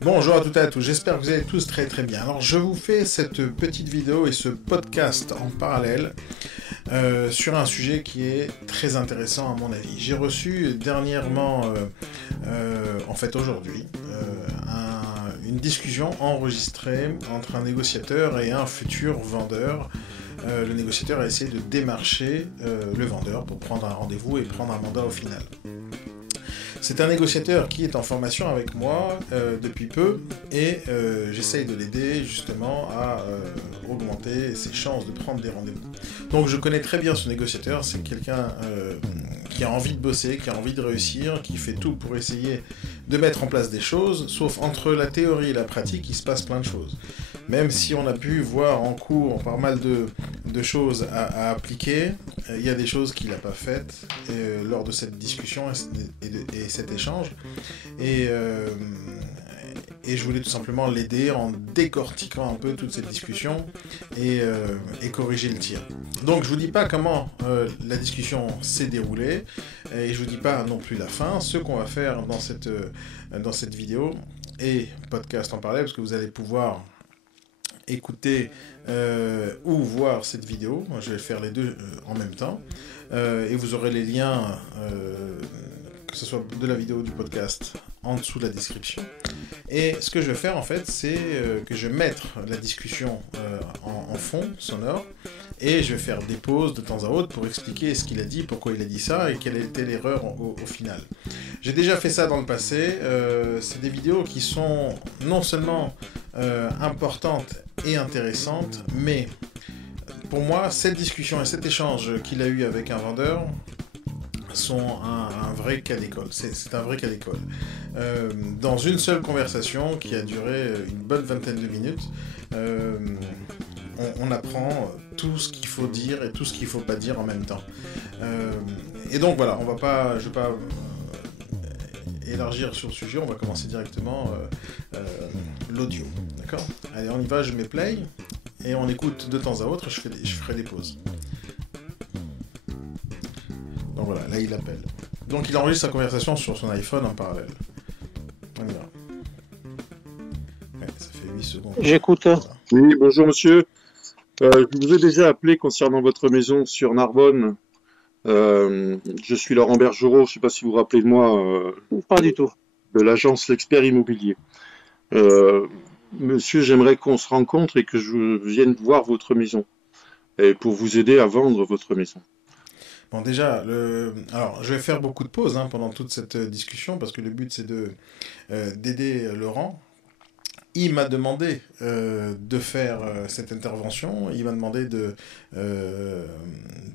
Bonjour à toutes et à tous, j'espère que vous allez tous très très bien. Alors je vous fais cette petite vidéo et ce podcast en parallèle sur un sujet qui est très intéressant à mon avis. J'ai reçu dernièrement, en fait aujourd'hui, une discussion enregistrée entre un négociateur et un futur vendeur. Le négociateur a essayé de démarcher le vendeur pour prendre un rendez-vous et prendre un mandat au final. C'est un négociateur qui est en formation avec moi depuis peu et j'essaye de l'aider justement à augmenter ses chances de prendre des rendez-vous. Donc je connais très bien ce négociateur, c'est quelqu'un qui a envie de bosser, qui a envie de réussir, qui fait tout pour essayer de mettre en place des choses, sauf entre la théorie et la pratique, il se passe plein de choses. Même si on a pu voir en cours pas mal de choses à appliquer, il y a des choses qu'il n'a pas faites lors de cette discussion et cet échange. Et je voulais tout simplement l'aider en décortiquant un peu toute cette discussion et corriger le tir. Donc je vous dis pas comment la discussion s'est déroulée et je vous dis pas non plus la fin. Ce qu'on va faire dans cette vidéo et podcast en parallèle, parce que vous allez pouvoir écouter ou voir cette vidéo. Moi, je vais faire les deux en même temps. Et vous aurez les liens, que ce soit de la vidéo ou du podcast, en dessous de la description. Et ce que je vais faire, en fait, c'est que je vais mettre la discussion en fond sonore et je vais faire des pauses de temps à autre pour expliquer ce qu'il a dit, pourquoi il a dit ça et quelle était l'erreur au final. J'ai déjà fait ça dans le passé. C'est des vidéos qui sont non seulement importantes et intéressantes, mais pour moi, cette discussion et cet échange qu'il a eu avec un vendeur sont un vrai cas d'école. C'est un vrai cas d'école. Dans une seule conversation qui a duré une bonne vingtaine de minutes, on apprend tout ce qu'il faut dire et tout ce qu'il ne faut pas dire en même temps. Et donc voilà, je ne vais pas élargir sur le sujet, on va commencer directement l'audio. D'accord ? Allez, on y va, je mets play et on écoute de temps à autre, je ferai des pauses. Donc voilà, là il appelle. Donc il enregistre sa conversation sur son iPhone en parallèle. On y va. Ouais, ça fait 8 secondes. J'écoute. Voilà. Oui, bonjour monsieur. Je vous ai déjà appelé concernant votre maison sur Narbonne. Je suis Laurent Bergerot, je ne sais pas si vous vous rappelez de moi, Pas du tout. de l'agence L'Expert Immobilier. Monsieur, j'aimerais qu'on se rencontre et que je vienne voir votre maison et pour vous aider à vendre votre maison. Bon, déjà, alors je vais faire beaucoup de pauses pendant toute cette discussion parce que le but c'est d'aider Laurent. Il m'a demandé de faire cette intervention, il m'a demandé de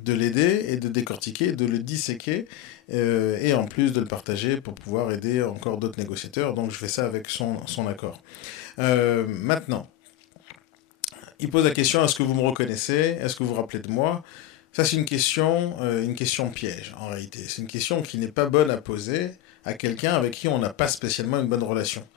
l'aider et de décortiquer, de le disséquer et en plus de le partager pour pouvoir aider encore d'autres négociateurs. Donc je fais ça avec son accord. Maintenant, il pose la question, est-ce que vous me reconnaissez? Est-ce que vous vous rappelez de moi? Ça, c'est une question piège, en réalité. C'est une question qui n'est pas bonne à poser à quelqu'un avec qui on n'a pas spécialement une bonne relation.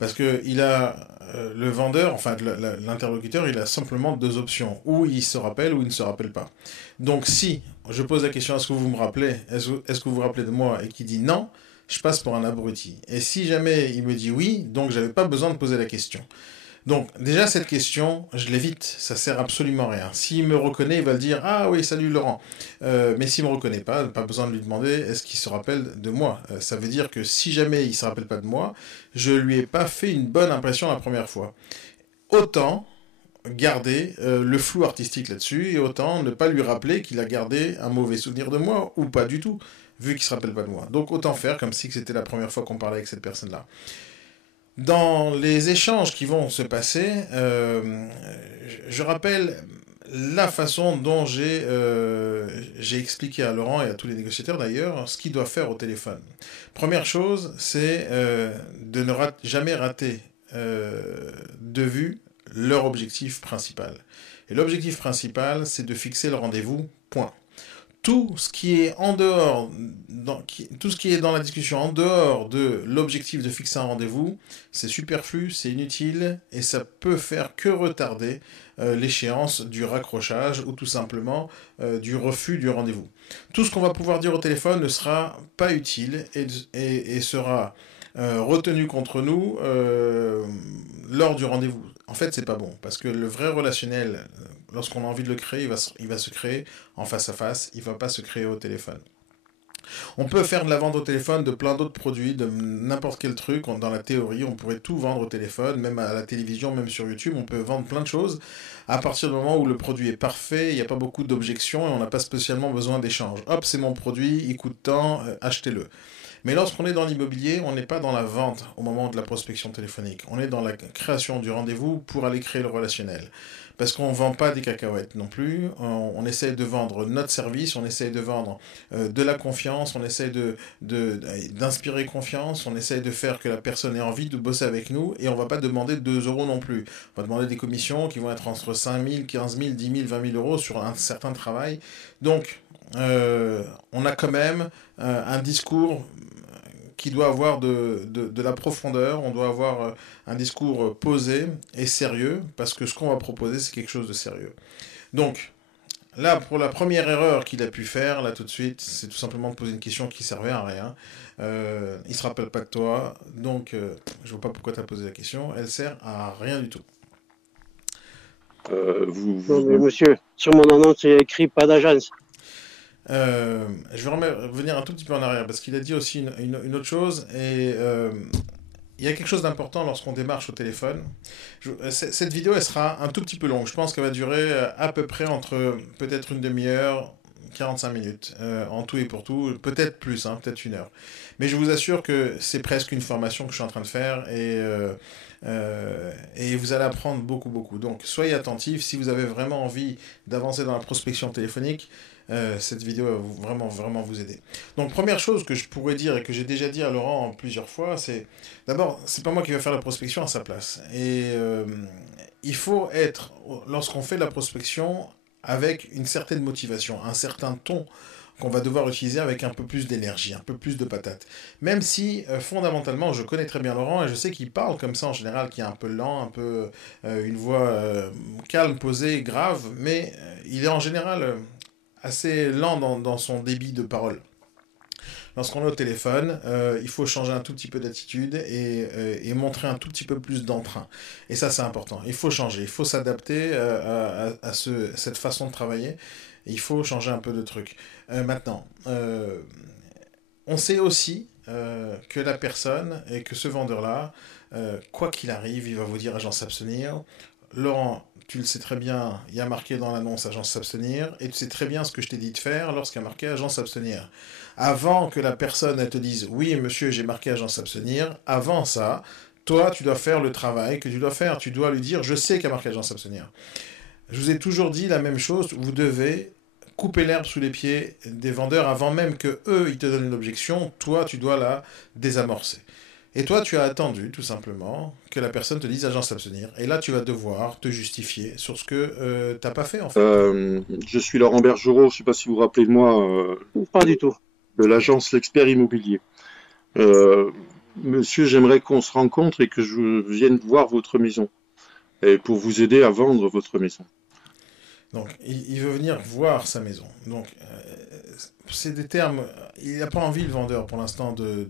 Parce que le vendeur, enfin l'interlocuteur, il a simplement deux options. Ou il se rappelle ou il ne se rappelle pas. Donc si je pose la question, est-ce que vous me rappelez? Est-ce que vous vous rappelez de moi? Et qu'il dit non, je passe pour un abruti. Et si jamais il me dit oui, donc j'avais pas besoin de poser la question. Donc, déjà, cette question, je l'évite, ça sert absolument à rien. S'il me reconnaît, il va le dire « Ah oui, salut Laurent ». Mais s'il ne me reconnaît pas besoin de lui demander « Est-ce qu'il se rappelle de moi ?» Ça veut dire que si jamais il ne se rappelle pas de moi, je lui ai pas fait une bonne impression la première fois. Autant garder le flou artistique là-dessus, et autant ne pas lui rappeler qu'il a gardé un mauvais souvenir de moi, ou pas du tout, vu qu'il ne se rappelle pas de moi. Donc, autant faire comme si c'était la première fois qu'on parlait avec cette personne-là. Dans les échanges qui vont se passer, je rappelle la façon dont j'ai expliqué à Laurent et à tous les négociateurs d'ailleurs ce qu'ils doivent faire au téléphone. Première chose, c'est de ne jamais rater de vue leur objectif principal. Et l'objectif principal, c'est de fixer le rendez-vous, point. tout ce qui est en dehors, tout ce qui est dans la discussion en dehors de l'objectif de fixer un rendez-vous, c'est superflu, c'est inutile et ça peut faire que retarder l'échéance du raccrochage ou tout simplement du refus du rendez-vous. Tout ce qu'on va pouvoir dire au téléphone ne sera pas utile et sera retenu contre nous lors du rendez-vous. En fait, c'est pas bon parce que le vrai relationnel, lorsqu'on a envie de le créer, il va se créer en face à face, il ne va pas se créer au téléphone. On peut faire de la vente au téléphone de plein d'autres produits, de n'importe quel truc. Dans la théorie, on pourrait tout vendre au téléphone, même à la télévision, même sur YouTube. On peut vendre plein de choses à partir du moment où le produit est parfait, il n'y a pas beaucoup d'objections et on n'a pas spécialement besoin d'échange. Hop, c'est mon produit, il coûte tant, achetez-le. Mais lorsqu'on est dans l'immobilier, on n'est pas dans la vente au moment de la prospection téléphonique. On est dans la création du rendez-vous pour aller créer le relationnel. Parce qu'on ne vend pas des cacahuètes non plus. On essaye de vendre notre service, on essaye de vendre de la confiance, on essaye d'inspirer confiance, on essaye de faire que la personne ait envie de bosser avec nous et on ne va pas demander 2 euros non plus. On va demander des commissions qui vont être entre 5 000, 15 000, 10 000, 20 000 euros sur un certain travail. Donc, on a quand même un discours qui doit avoir de la profondeur, on doit avoir un discours posé et sérieux, parce que ce qu'on va proposer, c'est quelque chose de sérieux. Donc, là, pour la première erreur qu'il a pu faire, là tout de suite, c'est tout simplement de poser une question qui servait à rien. Il ne se rappelle pas de toi, donc je ne vois pas pourquoi tu as posé la question, elle sert à rien du tout. Non, mais monsieur, sur mon annonce, il y a écrit pas d'agence. Je vais revenir un tout petit peu en arrière parce qu'il a dit aussi une autre chose et il y a quelque chose d'important lorsqu'on démarche au téléphone. Cette vidéo elle sera un tout petit peu longue, je pense qu'elle va durer à peu près entre peut-être une demi-heure, 45 minutes en tout et pour tout, peut-être plus, hein, peut-être 1 heure. Mais je vous assure que c'est presque une formation que je suis en train de faire et vous allez apprendre beaucoup, beaucoup. Donc soyez attentifs si vous avez vraiment envie d'avancer dans la prospection téléphonique. Cette vidéo va vraiment, vraiment vous aider. Donc, première chose que je pourrais dire et que j'ai déjà dit à Laurent plusieurs fois, c'est d'abord, c'est pas moi qui vais faire la prospection à sa place. Et il faut être, lorsqu'on fait de la prospection, avec une certaine motivation, un certain ton qu'on va devoir utiliser avec un peu plus d'énergie, un peu plus de patate. Même si, fondamentalement, je connais très bien Laurent et je sais qu'il parle comme ça en général, qui est un peu lent, un peu une voix calme, posée, grave, mais il est en général assez lent dans son débit de parole. Lorsqu'on est au téléphone, il faut changer un tout petit peu d'attitude et montrer un tout petit peu plus d'entrain. Et ça, c'est important. Il faut changer, il faut s'adapter à cette façon de travailler. Il faut changer un peu de truc. Maintenant, on sait aussi que la personne et que ce vendeur-là, quoi qu'il arrive, il va vous dire agent s'abstenir. Laurent, tu le sais très bien, il y a marqué dans l'annonce agence s'abstenir, et tu sais très bien ce que je t'ai dit de faire lorsqu'il y a marqué agence s'abstenir. Avant que la personne elle te dise oui monsieur j'ai marqué agence s'abstenir, avant ça, toi tu dois faire le travail que tu dois faire, tu dois lui dire je sais qu'il y a marqué agence s'abstenir. Je vous ai toujours dit la même chose, vous devez couper l'herbe sous les pieds des vendeurs avant même que eux ils te donnent une objection, toi tu dois la désamorcer. Et toi, tu as attendu, tout simplement, que la personne te dise agent s'abstenir. Et là, tu vas devoir te justifier sur ce que tu n'as pas fait, en fait. Je suis Laurent Bergerot, je ne sais pas si vous vous rappelez de moi, Pas du tout. de l'agence L'Expert Immobilier. Monsieur, j'aimerais qu'on se rencontre et que je vienne voir votre maison, et pour vous aider à vendre votre maison. Donc, il veut venir voir sa maison. Donc, c'est des termes. Il n'a pas envie, le vendeur, pour l'instant, de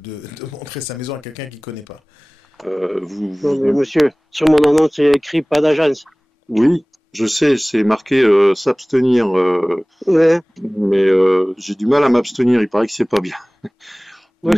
montrer sa maison à quelqu'un qu'il ne connaît pas. Non, mais monsieur, sur mon annonce, il y a écrit pas d'agence. Oui, je sais, c'est marqué s'abstenir, Ouais. mais j'ai du mal à m'abstenir, il paraît que c'est pas bien. Ouais.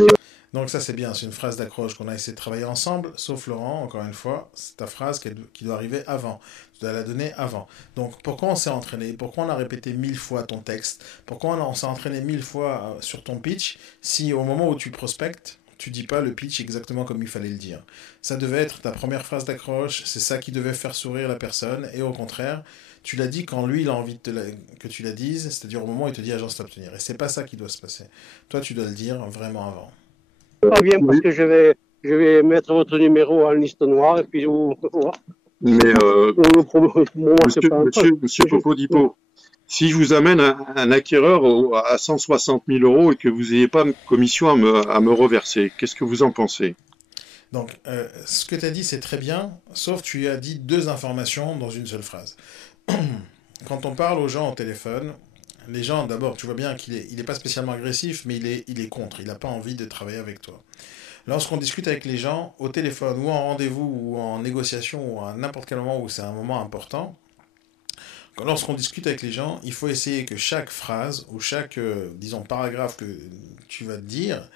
Donc ça c'est bien, c'est une phrase d'accroche qu'on a essayé de travailler ensemble, sauf Laurent, encore une fois, c'est ta phrase qui doit arriver avant, tu dois la donner avant. Donc pourquoi on s'est entraîné, pourquoi on a répété 1000 fois ton texte, pourquoi on s'est entraîné 1000 fois sur ton pitch, si au moment où tu prospectes, tu dis pas le pitch exactement comme il fallait le dire. Ça devait être ta première phrase d'accroche, c'est ça qui devait faire sourire la personne, et au contraire, tu l'as dit quand lui il a envie que tu la dises, c'est-à-dire au moment où il te dit agence t'abstenir, et c'est pas ça qui doit se passer. Toi tu dois le dire vraiment avant. Pas bien parce que je vais mettre votre numéro en liste noire et puis vous voir. Mais monsieur Popodipo, Si je vous amène un acquéreur à 160 000 euros et que vous n'ayez pas de commission à me reverser, qu'est-ce que vous en pensez? Donc, ce que tu as dit, c'est très bien, sauf tu as dit deux informations dans une seule phrase. Quand on parle aux gens au téléphone, les gens, d'abord, tu vois bien il est pas spécialement agressif, mais il est contre. Il n'a pas envie de travailler avec toi. Lorsqu'on discute avec les gens au téléphone, ou en rendez-vous, ou en négociation, ou à n'importe quel moment où c'est un moment important, lorsqu'on discute avec les gens, il faut essayer que chaque phrase, ou chaque, disons, paragraphe que tu vas te dire,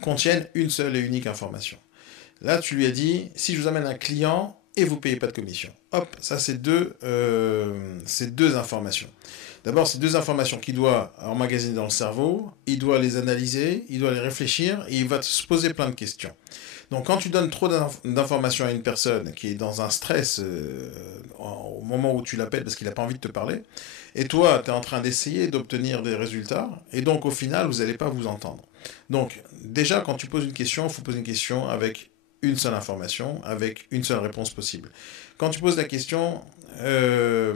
contienne une seule et unique information. Là, tu lui as dit, si je vous amène un client et vous ne payez pas de commission. Hop, ça c'est deux informations. D'abord, c'est deux informations qu'il doit emmagasiner dans le cerveau, il doit les analyser, il doit les réfléchir et il va se poser plein de questions. Donc quand tu donnes trop d'informations à une personne qui est dans un stress au moment où tu l'appelles parce qu'il n'a pas envie de te parler, et toi, tu es en train d'essayer d'obtenir des résultats, et donc au final, vous n'allez pas vous entendre. Donc déjà, quand tu poses une question, il faut poser une question avec une seule information, avec une seule réponse possible. Quand tu poses la question, euh,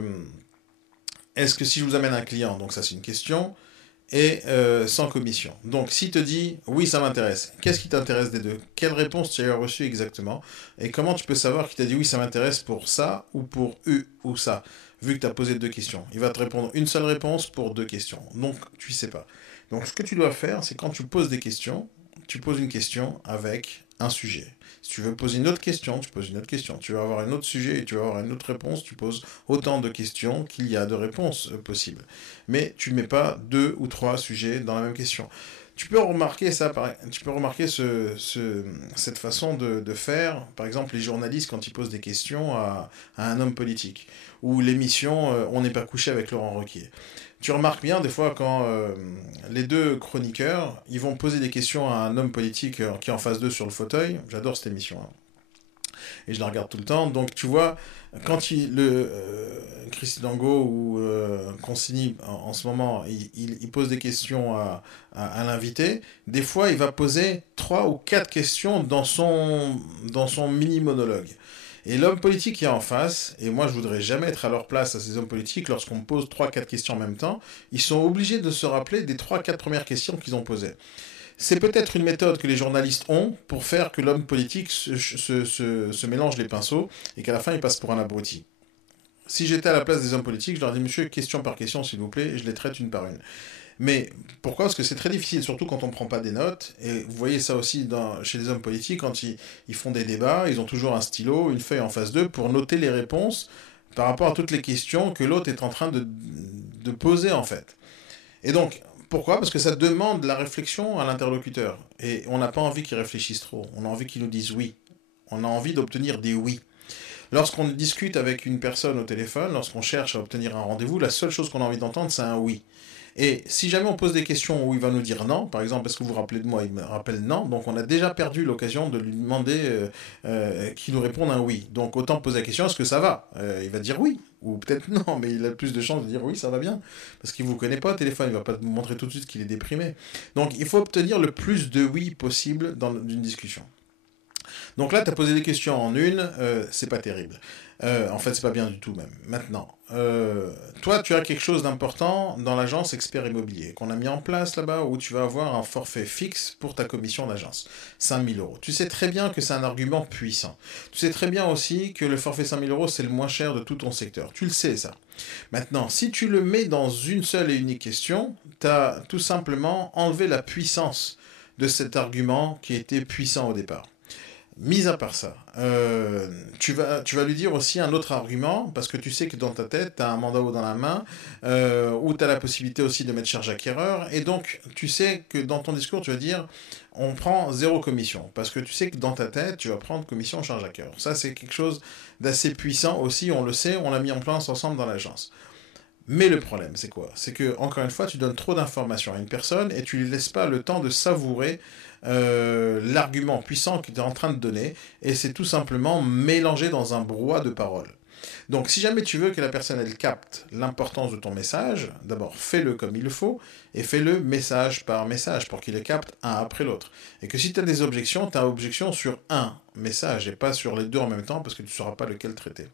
est-ce que si je vous amène un client, donc ça c'est une question, et sans commission. Donc, s'il te dit oui, ça m'intéresse, qu'est-ce qui t'intéresse des deux? Quelle réponse tu as reçue exactement? Et comment tu peux savoir qu'il t'a dit oui, ça m'intéresse pour ça ou pour U ou ça, vu que tu as posé deux questions? Il va te répondre une seule réponse pour deux questions. Donc, tu ne sais pas. Donc, ce que tu dois faire, c'est quand tu poses des questions, tu poses une question avec un sujet. Si tu veux poser une autre question, tu poses une autre question. Tu veux avoir un autre sujet et tu veux avoir une autre réponse, tu poses autant de questions qu'il y a de réponses possibles. Mais tu ne mets pas deux ou trois sujets dans la même question. Tu peux remarquer ça, tu peux remarquer cette façon de faire, par exemple, les journalistes quand ils posent des questions à un homme politique, ou l'émission On n'est pas couché avec Laurent Ruquier. Tu remarques bien des fois quand les deux chroniqueurs, ils vont poser des questions à un homme politique qui est en face d'eux sur le fauteuil. J'adore cette émission, hein, et je la regarde tout le temps. Donc tu vois, quand Christine Dango ou Consigny en ce moment, il pose des questions à l'invité, des fois il va poser trois ou quatre questions dans son mini monologue. Et l'homme politique qui est en face, et moi je voudrais jamais être à leur place à ces hommes politiques, lorsqu'on me pose trois quatre questions en même temps, ils sont obligés de se rappeler des trois quatre premières questions qu'ils ont posées. C'est peut-être une méthode que les journalistes ont pour faire que l'homme politique se mélange les pinceaux et qu'à la fin il passe pour un abruti. Si j'étais à la place des hommes politiques, je leur dis monsieur, question par question s'il vous plaît, et je les traite une par une. Mais pourquoi? Parce que c'est très difficile, surtout quand on ne prend pas des notes. Et vous voyez ça aussi chez les hommes politiques, quand ils font des débats, ils ont toujours un stylo, une feuille en face d'eux pour noter les réponses par rapport à toutes les questions que l'autre est en train de poser en fait. Et donc, pourquoi? Parce que ça demande la réflexion à l'interlocuteur. Et on n'a pas envie qu'il réfléchisse trop. On a envie qu'il nous dise oui. On a envie d'obtenir des oui. Lorsqu'on discute avec une personne au téléphone, lorsqu'on cherche à obtenir un rendez-vous, la seule chose qu'on a envie d'entendre, c'est un oui. Et si jamais on pose des questions où il va nous dire non, par exemple, est-ce que vous vous rappelez de moi? Il me rappelle non, donc on a déjà perdu l'occasion de lui demander qu'il nous réponde un oui. Donc autant poser la question, est-ce que ça va? Il va dire oui, ou peut-être non, mais il a plus de chances de dire oui, ça va bien, parce qu'il ne vous connaît pas au téléphone, il ne va pas vous montrer tout de suite qu'il est déprimé. Donc il faut obtenir le plus de oui possible dans une discussion. Donc là, tu as posé des questions en une, c'est pas terrible. En fait, c'est pas bien du tout même. Maintenant, toi, tu as quelque chose d'important dans l'agence expert immobilier qu'on a mis en place là-bas où tu vas avoir un forfait fixe pour ta commission d'agence, 5 000 euros. Tu sais très bien que c'est un argument puissant. Tu sais très bien aussi que le forfait 5 000 euros, c'est le moins cher de tout ton secteur. Tu le sais, ça. Maintenant, si tu le mets dans une seule et unique question, tu as tout simplement enlevé la puissance de cet argument qui était puissant au départ. Mis à part ça, tu vas lui dire aussi un autre argument, parce que tu sais que dans ta tête, tu as un mandat haut dans la main, où tu as la possibilité aussi de mettre charge acquéreur, et donc tu sais que dans ton discours, tu vas dire, on prend zéro commission, parce que tu sais que dans ta tête, tu vas prendre commission charge acquéreur. Ça, c'est quelque chose d'assez puissant aussi, on le sait, on l'a mis en place ensemble dans l'agence. Mais le problème, c'est quoi? C'est que, encore une fois, tu donnes trop d'informations à une personne et tu lui laisses pas le temps de savourer l'argument puissant que tu es en train de donner, et c'est tout simplement mélangé dans un brouhaha de paroles. Donc, si jamais tu veux que la personne elle capte l'importance de ton message, d'abord fais-le comme il le faut et fais-le message par message pour qu'il le capte un après l'autre. Et que si tu as des objections, tu as objection sur un message et pas sur les deux en même temps parce que tu ne sauras pas lequel traiter.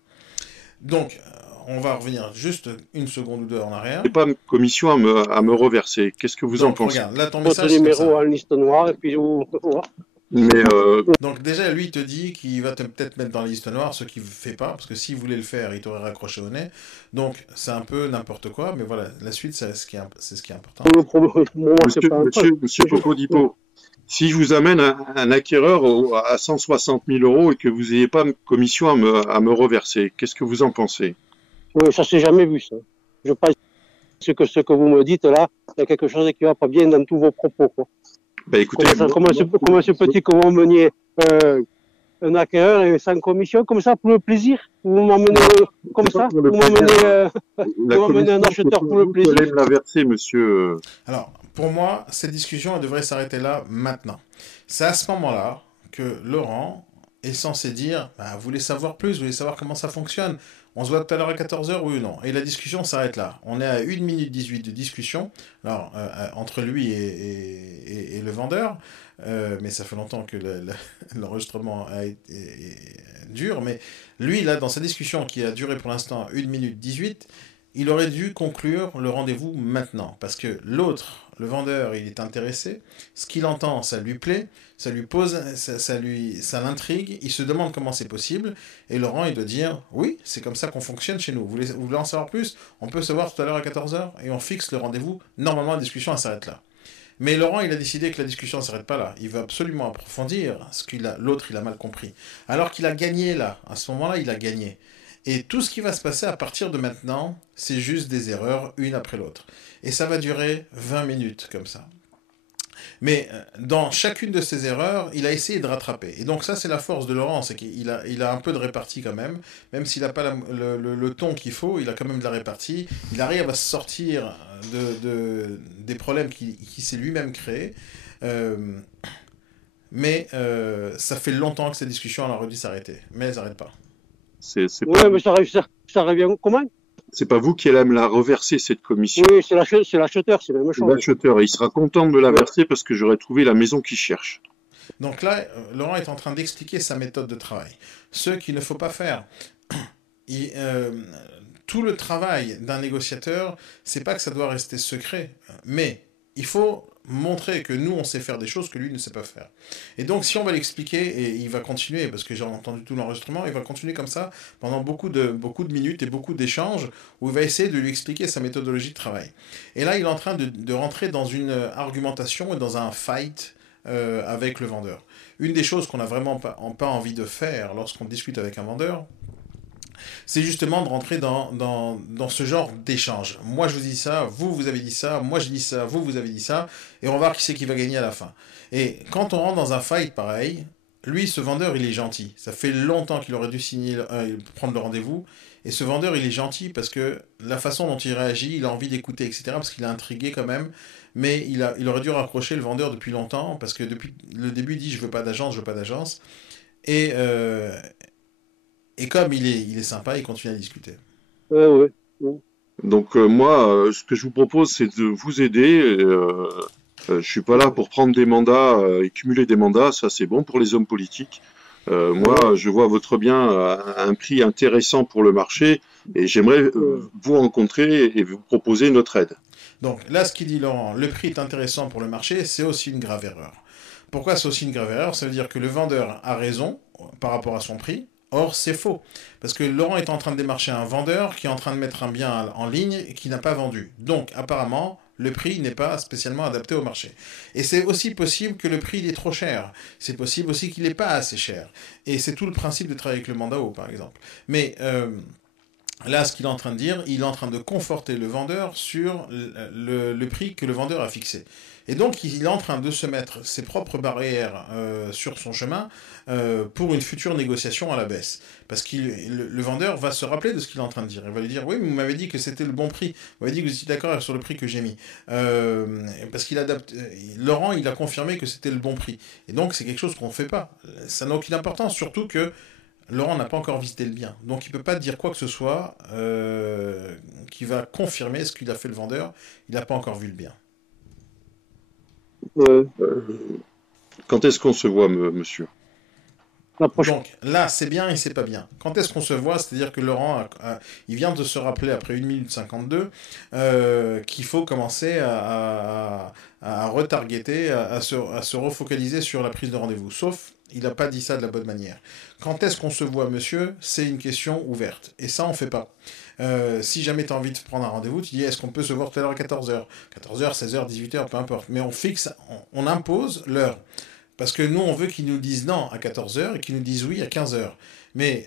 Donc, on va revenir juste une seconde ou deux en arrière. J'ai pas de commission à me reverser. Qu'est-ce que vous en Donc, pensez? regarde, là, ton Votre message, c'est comme numéro ça. en liste noire et puis voilà. Mais Donc, déjà, lui, il te dit qu'il va peut-être mettre dans la liste noire, ce qu'il ne fait pas, parce que s'il voulait le faire, il t'aurait raccroché au nez. Donc, c'est un peu n'importe quoi, mais voilà, la suite, c'est ce qui est important. Moi, c'est pas un truc. Monsieur Popodipo, si je vous amène un acquéreur à 160 000 euros et que vous n'ayez pas de commission à me reverser, qu'est-ce que vous en pensez? Oui, ça s'est jamais vu, ça. Je pense que ce que vous me dites là, il y a quelque chose qui va pas bien dans tous vos propos, quoi. Bah écoutez, Comment ce petit que vous meniez un acquéreur et sans commission, comme ça, pour le plaisir? Vous m'emmenez comme ça? Vous m'emmenez un acheteur pour le plaisir? Vous allez me la verser, monsieur. Alors, pour moi, cette discussion, elle devrait s'arrêter là, maintenant. C'est à ce moment-là que Laurent est censé dire, bah, vous voulez savoir plus, vous voulez savoir comment ça fonctionne. On se voit tout à l'heure à 14 h, oui ou non? Et la discussion s'arrête là. On est à 1 minute 18 de discussion, alors, entre lui et le vendeur. Mais ça fait longtemps que l'enregistrement est dur. Mais lui, là, dans sa discussion qui a duré pour l'instant 1 minute 18, il aurait dû conclure le rendez-vous maintenant. Parce que l'autre, le vendeur, il est intéressé. Ce qu'il entend, ça lui plaît. Ça lui pose, ça l'intrigue. Il se demande comment c'est possible. Et Laurent, il doit dire, oui, c'est comme ça qu'on fonctionne chez nous. Vous voulez en savoir plus? On peut se voir tout à l'heure à 14 h et on fixe le rendez-vous. Normalement, la discussion, elle s'arrête là. Mais Laurent, il a décidé que la discussion ne s'arrête pas là. Il veut absolument approfondir ce qu'il a, l'autre, il a mal compris. Alors qu'il a gagné là. À ce moment-là, il a gagné. Et tout ce qui va se passer à partir de maintenant, c'est juste des erreurs, une après l'autre. Et ça va durer 20 minutes comme ça. Mais dans chacune de ces erreurs, il a essayé de rattraper. Et donc ça, c'est la force de Laurent, c'est qu'il a un peu de répartie quand même s'il n'a pas le ton qu'il faut, il a quand même de la répartie. Il arrive à se sortir des problèmes qu'il s'est lui-même créés. Euh, mais ça fait longtemps que cette discussion aurait dû s'arrêter. Mais elle n'arrête pas. Ouais, mais ça revient comment? C'est pas vous qui allez me la reverser, cette commission. Oui, c'est l'acheteur, c'est la même chose. L'acheteur, il sera content de me la verser parce que j'aurai trouvé la maison qu'il cherche. Donc là, Laurent est en train d'expliquer sa méthode de travail. Ce qu'il ne faut pas faire. Tout le travail d'un négociateur, c'est pas que ça doit rester secret, mais il faut montrer que nous, on sait faire des choses que lui ne sait pas faire. Et donc, si on va l'expliquer, et il va continuer, parce que j'ai entendu tout l'enregistrement, il va continuer comme ça pendant beaucoup de minutes et beaucoup d'échanges, où il va essayer de lui expliquer sa méthodologie de travail. Et là, il est en train de rentrer dans une argumentation et dans un fight avec le vendeur. Une des choses qu'on n'a vraiment pas envie de faire lorsqu'on discute avec un vendeur, c'est justement de rentrer dans ce genre d'échange. Moi, je vous dis ça, vous avez dit ça, moi, je dis ça, vous avez dit ça, et on va voir qui c'est qui va gagner à la fin. Et quand on rentre dans un fight pareil, lui, ce vendeur, il est gentil. Ça fait longtemps qu'il aurait dû prendre le rendez-vous, et ce vendeur, il est gentil parce que la façon dont il réagit, il a envie d'écouter, etc., parce qu'il est intrigué quand même, mais il aurait dû raccrocher le vendeur depuis longtemps, parce que depuis le début, il dit, je veux pas d'agence, je veux pas d'agence, et... Et comme il est sympa, il continue à discuter. Ouais. Donc moi, ce que je vous propose, c'est de vous aider. Je suis pas là pour prendre des mandats et cumuler des mandats. Ça, c'est bon pour les hommes politiques. Moi, je vois votre bien à un prix intéressant pour le marché et j'aimerais vous rencontrer et vous proposer notre aide. Donc là, ce qu'il dit Laurent, le prix est intéressant pour le marché, c'est aussi une grave erreur. Pourquoi c'est aussi une grave erreur? Ça veut dire que le vendeur a raison par rapport à son prix. Or, c'est faux. Parce que Laurent est en train de démarcher un vendeur qui est en train de mettre un bien en ligne et qui n'a pas vendu. Donc, apparemment, le prix n'est pas spécialement adapté au marché. Et c'est aussi possible que le prix il est trop cher. C'est possible aussi qu'il n'est pas assez cher. Et c'est tout le principe de travailler avec le mandat haut, par exemple. Mais là, ce qu'il est en train de dire, il est en train de conforter le vendeur sur le prix que le vendeur a fixé. Et donc, il est en train de se mettre ses propres barrières sur son chemin pour une future négociation à la baisse. Parce que le vendeur va se rappeler de ce qu'il est en train de dire. Il va lui dire, oui, mais vous m'avez dit que c'était le bon prix. Vous m'avez dit que vous étiez d'accord sur le prix que j'ai mis. Parce qu'il adapte... Laurent, il a confirmé que c'était le bon prix. Et donc, c'est quelque chose qu'on ne fait pas. Ça n'a aucune importance, surtout que Laurent n'a pas encore visité le bien. Donc, il ne peut pas dire quoi que ce soit qui va confirmer ce qu'il a fait le vendeur. Il n'a pas encore vu le bien. Quand est-ce qu'on se voit, monsieur? La prochaine. Donc là, c'est bien et c'est pas bien. Quand est-ce qu'on se voit? C'est-à-dire que Laurent, il vient de se rappeler après 1 minute 52 qu'il faut commencer à retargeter, à se refocaliser sur la prise de rendez-vous. Sauf, il n'a pas dit ça de la bonne manière. Quand est-ce qu'on se voit, monsieur? C'est une question ouverte. Et ça, on fait pas. Si jamais tu as envie de prendre un rendez-vous, tu dis est-ce qu'on peut se voir tout à l'heure à 14h? 14h, 16h, 18h, peu importe. Mais on fixe, on impose l'heure. Parce que nous, on veut qu'ils nous disent non à 14h et qu'ils nous disent oui à 15h. Mais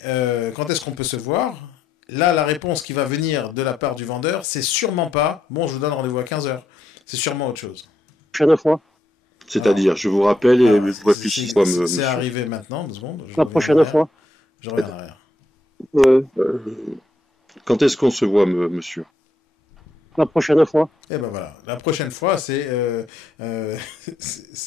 quand est-ce qu'on peut se voir? Là, la réponse qui va venir de la part du vendeur, c'est sûrement pas bon, je vous donne rendez-vous à 15h. C'est sûrement autre chose. Prochaine fois. C'est-à-dire, je vous rappelle et vous réfléchissez quoi, monsieur. C'est arrivé maintenant, 2 secondes. La prochaine fois. Je reviens en arrière. Quand est-ce qu'on se voit, monsieur? La prochaine fois. Et ben voilà, la prochaine fois, c'est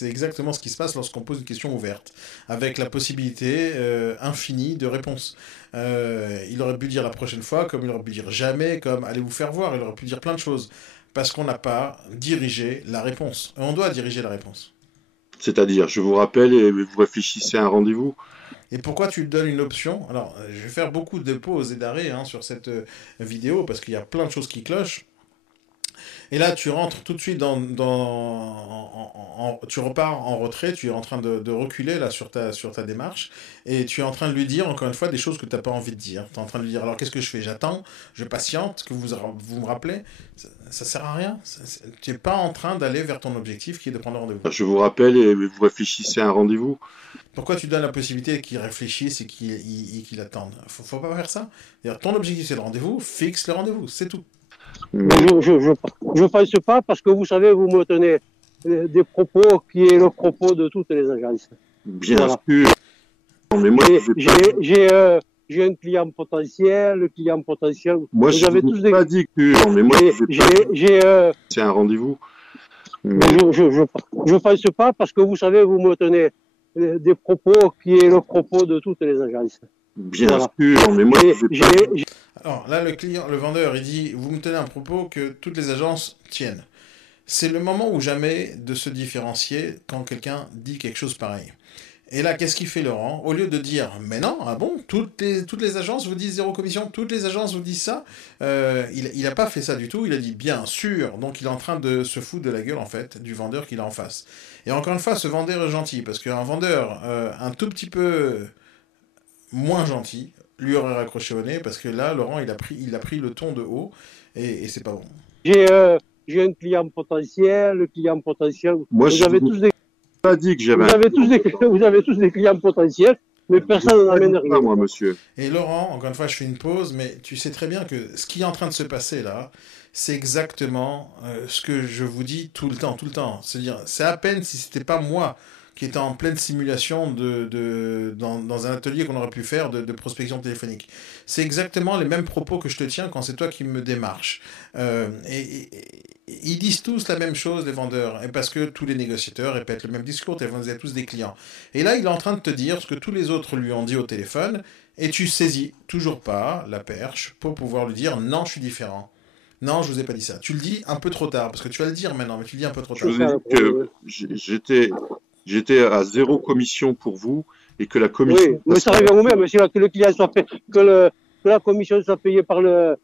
exactement ce qui se passe lorsqu'on pose une question ouverte, avec la possibilité infinie de réponse. Il aurait pu dire la prochaine fois, comme il aurait pu dire jamais, comme allez vous faire voir, il aurait pu dire plein de choses, parce qu'on n'a pas dirigé la réponse. On doit diriger la réponse. C'est-à-dire, je vous rappelle et vous réfléchissez à un rendez-vous. Et pourquoi tu donnes une option? Alors, je vais faire beaucoup de pauses et d'arrêts sur cette vidéo, parce qu'il y a plein de choses qui clochent. Et là, tu rentres tout de suite tu repars en retrait, tu es en train de reculer là sur ta démarche, et tu es en train de lui dire, encore une fois, des choses que tu n'as pas envie de dire. Tu es en train de lui dire, alors qu'est-ce que je fais? J'attends, je patiente, que vous me rappelez? Ça sert à rien. Tu n'es pas en train d'aller vers ton objectif qui est de prendre rendez-vous. Je vous rappelle et vous réfléchissez à un rendez-vous. Pourquoi tu donnes la possibilité qu'ils réfléchissent et qu'ils attendent? Faut pas faire ça. Ton objectif, c'est le rendez-vous, fixe le rendez-vous, c'est tout. Je pense pas parce que vous savez, vous me tenez des propos qui est le propos de toutes les agences. Bien sûr. Non, mais moi, j'ai un client potentiel, le client potentiel. Moi, je n'ai pas dit que. Non, mais moi, c'est un rendez-vous. Je pense pas parce que vous savez, vous me tenez des propos qui est le propos de toutes les agences. Bien sûr. Non, mais moi, alors là, le vendeur, il dit, vous me tenez un propos que toutes les agences tiennent. C'est le moment ou jamais de se différencier quand quelqu'un dit quelque chose pareil. Et là, qu'est-ce qu'il fait Laurent? Au lieu de dire, mais non, ah bon, toutes les agences vous disent 0 commission, toutes les agences vous disent ça, il n'a pas fait ça du tout, il a dit bien sûr, donc il est en train de se foutre de la gueule en fait du vendeur qu'il a en face. Et encore une fois, ce vendeur est gentil, parce qu'un vendeur un tout petit peu moins gentil lui aurait raccroché au nez, parce que là, Laurent, il a pris le ton de haut, et c'est pas bon. J'ai un client potentiel, le client potentiel. Moi, vous avez tous des clients potentiels, mais personne n'en amène rien. Moi, monsieur. Et Laurent, encore une fois, je fais une pause, mais tu sais très bien que ce qui est en train de se passer là, c'est exactement ce que je vous dis tout le temps. C'est-à-dire, c'est à peine si c'était pas moi qui était en pleine simulation dans un atelier qu'on aurait pu faire de prospection téléphonique. C'est exactement les mêmes propos que je te tiens quand c'est toi qui me démarches. Ils disent tous la même chose, les vendeurs, et parce que tous les négociateurs répètent le même discours, vous êtes tous des clients. Et là, il est en train de te dire ce que tous les autres lui ont dit au téléphone, et tu saisis toujours pas la perche pour pouvoir lui dire non, je suis différent. Non, je vous ai pas dit ça. Tu le dis un peu trop tard, parce que tu vas le dire maintenant, mais tu le dis un peu trop tard. Je vous ai dit que j'étais à 0 commission pour vous, et que la commission... Oui, mais ça revient au même, que le client soit payé, que la commission soit payée par le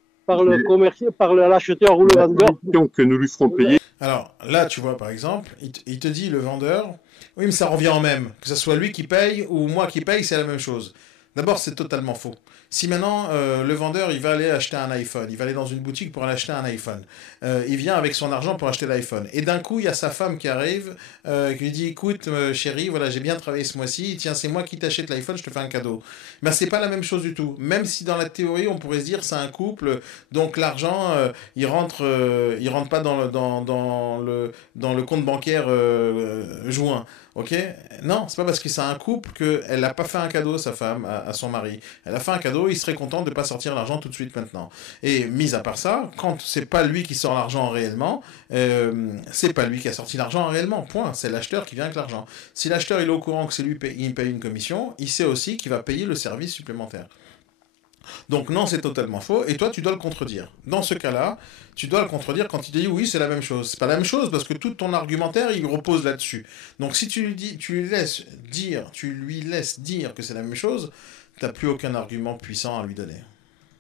commercial, par l'acheteur ou le vendeur. Que nous lui ferons payer. Alors là, tu vois, par exemple, il te dit, le vendeur, oui, mais ça revient au même. Que ce soit lui qui paye ou moi qui paye, c'est la même chose. D'abord, c'est totalement faux. Si maintenant, le vendeur, il va aller acheter un iPhone, il va aller dans une boutique pour aller acheter un iPhone, il vient avec son argent pour acheter l'iPhone, et d'un coup, il y a sa femme qui arrive, qui lui dit, écoute, chérie, voilà, j'ai bien travaillé ce mois-ci, tiens, c'est moi qui t'achète l'iPhone, je te fais un cadeau. Mais c'est pas la même chose du tout. Même si dans la théorie, on pourrait se dire, c'est un couple, donc l'argent, il rentre pas dans le compte bancaire joint. Ok? Non, c'est pas parce que c'est un couple qu'elle n'a pas fait un cadeau, sa femme, à son mari. Elle a fait un cadeau, il serait content de ne pas sortir l'argent tout de suite maintenant. Et mis à part ça, quand c'est pas lui qui sort l'argent réellement, c'est pas lui qui a sorti l'argent réellement, point. C'est l'acheteur qui vient avec l'argent. Si l'acheteur il est au courant que c'est lui qui paye une commission, il sait aussi qu'il va payer le service supplémentaire. Donc non, c'est totalement faux, et toi, tu dois le contredire. Dans ce cas-là, tu dois le contredire quand il te dit oui, c'est la même chose. C'est pas la même chose parce que tout ton argumentaire, il repose là-dessus. Donc si tu lui dis, tu lui laisses dire que c'est la même chose, t'as plus aucun argument puissant à lui donner.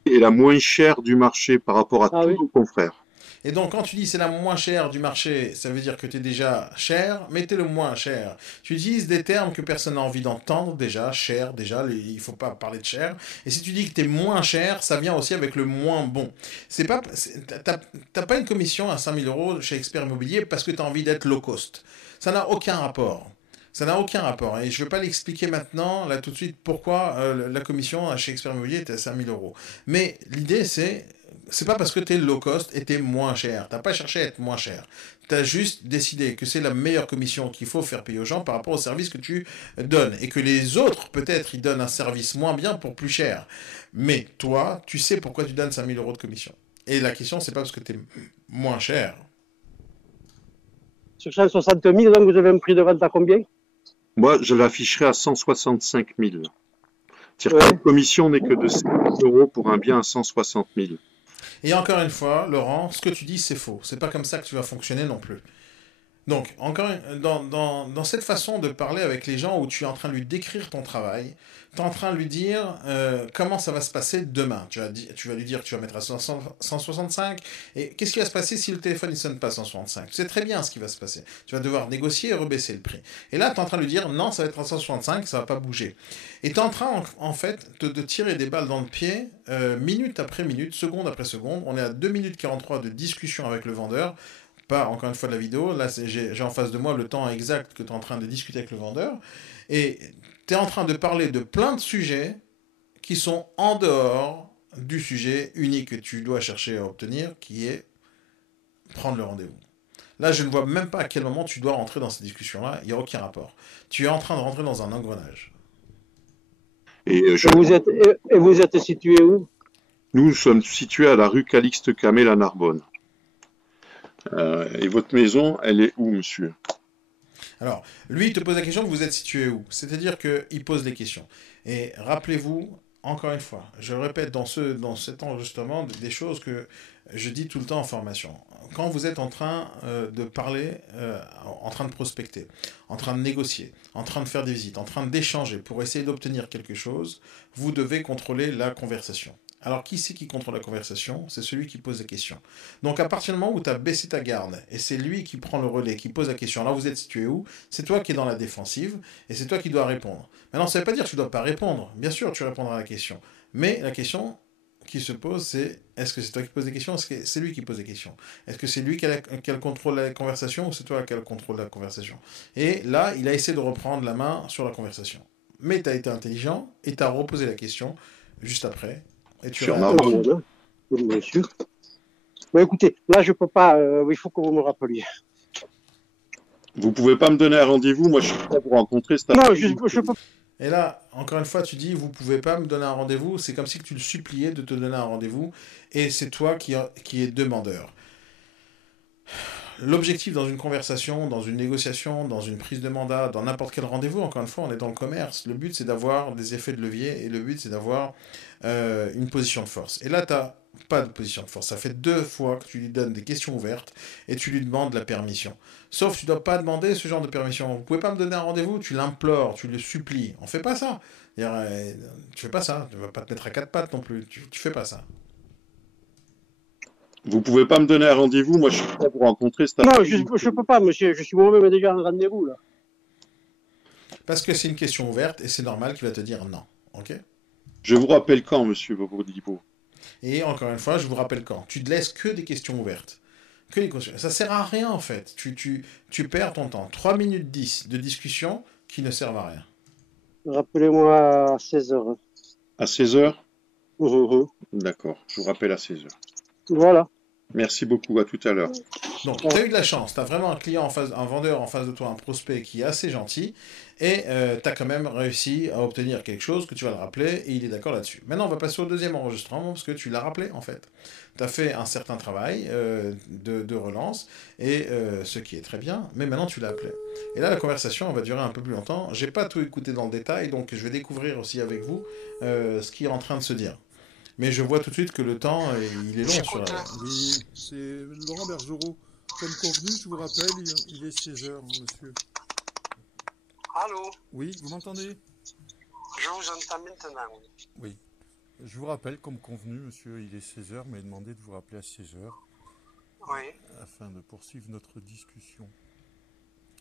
Et la moins chère du marché par rapport à tous nos confrères. Et donc, quand tu dis c'est la moins chère du marché, ça veut dire que tu es déjà cher, mais tu es le moins cher. Tu utilises des termes que personne n'a envie d'entendre, déjà, cher, il ne faut pas parler de cher. Et si tu dis que tu es moins cher, ça vient aussi avec le moins bon. T'as pas une commission à 5 000 euros chez Expert Immobilier parce que tu as envie d'être low cost. Ça n'a aucun rapport. Ça n'a aucun rapport. Et je ne vais pas l'expliquer maintenant, là tout de suite, pourquoi la commission chez Expert Immobilier est à 5 000 euros. Mais l'idée, c'est pas parce que tu es low cost et tu es moins cher. Tu n'as pas cherché à être moins cher. Tu as juste décidé que c'est la meilleure commission qu'il faut faire payer aux gens par rapport au service que tu donnes. Et que les autres, peut-être, ils donnent un service moins bien pour plus cher. Mais toi, tu sais pourquoi tu donnes 5 000 euros de commission. Et la question, c'est pas parce que tu es moins cher. Sur 160 000, donc vous avez un prix de vente à combien? Moi, je l'afficherai à 165 000. C'est-à-dire que la commission n'est que de 5 euros pour un bien à 160 000. Et encore une fois, Laurent, ce que tu dis, c'est faux. C'est pas comme ça que tu vas fonctionner non plus. Donc, encore dans cette façon de parler avec les gens où tu es en train de lui décrire ton travail, tu es en train de lui dire comment ça va se passer demain. Tu vas lui dire que tu vas mettre à 165, et qu'est-ce qui va se passer si le téléphone ne sonne pas à 165? Tu sais très bien ce qui va se passer. Tu vas devoir négocier et rebaisser le prix. Et là, tu es en train de lui dire non, ça va être à 165, ça va pas bouger. Et tu es en train, en fait, de tirer des balles dans le pied, minute après minute, seconde après seconde. On est à 2 minutes 43 de discussion avec le vendeur. Pas encore une fois de la vidéo, là j'ai en face de moi le temps exact que tu es en train de discuter avec le vendeur, et tu es en train de parler de plein de sujets qui sont en dehors du sujet unique que tu dois chercher à obtenir, qui est prendre le rendez-vous. Là, je ne vois même pas à quel moment tu dois rentrer dans cette discussion-là, il n'y a aucun rapport. Tu es en train de rentrer dans un engrenage. Et vous êtes situé où? Nous sommes situés à la rue Calixte Camel à Narbonne. Et votre maison, elle est où, monsieur? Alors, lui, il te pose la question, vous êtes situé où? C'est-à-dire qu'il pose les questions. Et rappelez-vous, encore une fois, je répète dans cet enregistrement des choses que je dis tout le temps en formation. Quand vous êtes en train de parler, en train de prospecter, en train de négocier, en train de faire des visites, en train d'échanger pour essayer d'obtenir quelque chose, vous devez contrôler la conversation. Alors, qui c'est qui contrôle la conversation? C'est celui qui pose des questions. Donc, à partir du moment où tu as baissé ta garde, et c'est lui qui prend le relais, qui pose la question, alors vous êtes situé où? C'est toi qui es dans la défensive, et c'est toi qui dois répondre. Maintenant, ça ne veut pas dire que tu ne dois pas répondre. Bien sûr, tu répondras à la question. Mais la question qui se pose, c'est est-ce que c'est toi qui poses des questions? Est-ce que c'est lui qui pose des questions? Est-ce que c'est lui qui a le contrôle de la conversation, ou c'est toi qui as le contrôle de la conversation? Et là, il a essayé de reprendre la main sur la conversation. Mais tu as été intelligent, et tu as reposé la question juste après. Et tu as bien sûr. Mais écoutez, là je peux pas. Il faut que vous me rappeliez. Vous pouvez pas me donner un rendez-vous? Moi, je suis prêt à vous rencontrer. Non, je peux. Et là, encore une fois, tu dis, vous pouvez pas me donner un rendez-vous. C'est comme si tu le suppliais de te donner un rendez-vous, et c'est toi qui est demandeur. L'objectif dans une conversation, dans une négociation, dans une prise de mandat, dans n'importe quel rendez-vous, encore une fois, on est dans le commerce. Le but, c'est d'avoir des effets de levier, et le but, c'est d'avoir une position de force. Et là, tu n'as pas de position de force. Ça fait 2 fois que tu lui donnes des questions ouvertes et tu lui demandes la permission. Sauf tu ne dois pas demander ce genre de permission. Vous ne pouvez pas me donner un rendez-vous? Tu l'implores, tu le supplies. On ne fait pas ça. Tu fais pas ça. Tu ne vas pas te mettre à 4 pattes non plus. Tu fais pas ça. Vous pouvez pas me donner un rendez-vous? Moi, je suis prêt à vous rencontrer. Non, je peux pas, monsieur. Je suis moi-même déjà en rendez-vous, là. Parce que c'est une question ouverte et c'est normal qu'il va te dire non. Ok? Je vous rappelle quand, monsieur Bobodipo? Et encore une fois, je vous rappelle quand. Tu ne laisses que des questions ouvertes. Que des questions. Ça sert à rien, en fait. Tu perds ton temps. 3 minutes 10 de discussion qui ne servent à rien. Rappelez-moi à 16h. À 16h? D'accord, je vous rappelle à 16h. Voilà. Merci beaucoup, à tout à l'heure. Donc, tu as eu de la chance, tu as vraiment un vendeur en face de toi, un prospect qui est assez gentil, et tu as quand même réussi à obtenir quelque chose que tu vas le rappeler, et il est d'accord là-dessus. Maintenant, on va passer au deuxième enregistrement, parce que tu l'as rappelé, en fait. Tu as fait un certain travail de relance, et ce qui est très bien, mais maintenant tu l'as appelé. Et là, la conversation va durer un peu plus longtemps. J'ai pas tout écouté dans le détail, donc je vais découvrir aussi avec vous ce qui est en train de se dire. mais je vois tout de suite que le temps, il est long sur la... Oui, c'est Laurent Bergerot. Comme convenu, je vous rappelle, il est 16h, monsieur. Allô? Oui, vous m'entendez? Je vous entends maintenant, oui. Oui. Je vous rappelle, comme convenu, monsieur, il est 16h, mais demandé de vous rappeler à 16h. Oui. Afin de poursuivre notre discussion.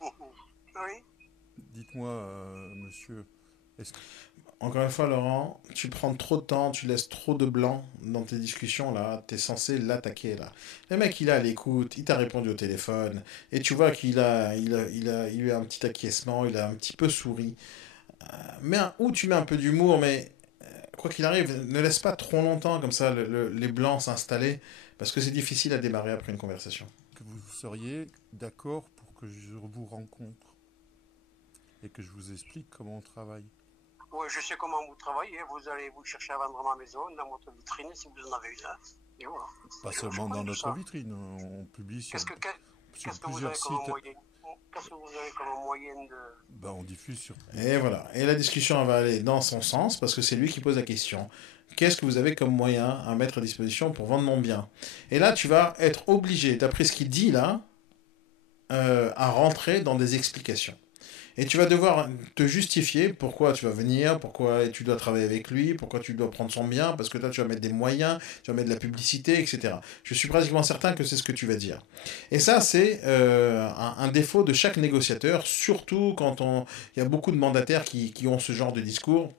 Oui. Dites-moi, monsieur, est-ce que... Encore une fois, Laurent, tu prends trop de temps, tu laisses trop de blanc dans tes discussions, là. T'es censé l'attaquer, là. Le mec, il est à l'écoute, il t'a répondu au téléphone, et tu vois qu'il a eu un petit acquiescement, il a un petit peu souri. Ou tu mets un peu d'humour, mais quoi qu'il arrive, ne laisse pas trop longtemps comme ça les blancs s'installer, parce que c'est difficile à démarrer après une conversation. Que vous seriez d'accord pour que je vous rencontre et que je vous explique comment on travaille. Oui, je sais comment vous travaillez. Vous allez vous chercher à vendre ma maison dans votre vitrine si vous en avez une. Et voilà. Pas seulement dans notre vitrine, on publie sur plusieurs sites. Qu'est-ce que vous avez comme moyen de... Ben, on diffuse sur... Et voilà. Et la discussion va aller dans son sens, parce que c'est lui qui pose la question. Qu'est-ce que vous avez comme moyen à mettre à disposition pour vendre mon bien? Et là, tu vas être obligé, d'après ce qu'il dit là, à rentrer dans des explications. Et tu vas devoir te justifier pourquoi tu vas venir, pourquoi tu dois travailler avec lui, pourquoi tu dois prendre son bien, parce que toi tu vas mettre des moyens, tu vas mettre de la publicité, etc. Je suis pratiquement certain que c'est ce que tu vas dire. Et ça, c'est un défaut de chaque négociateur, surtout quand il y a beaucoup de mandataires qui ont ce genre de discours.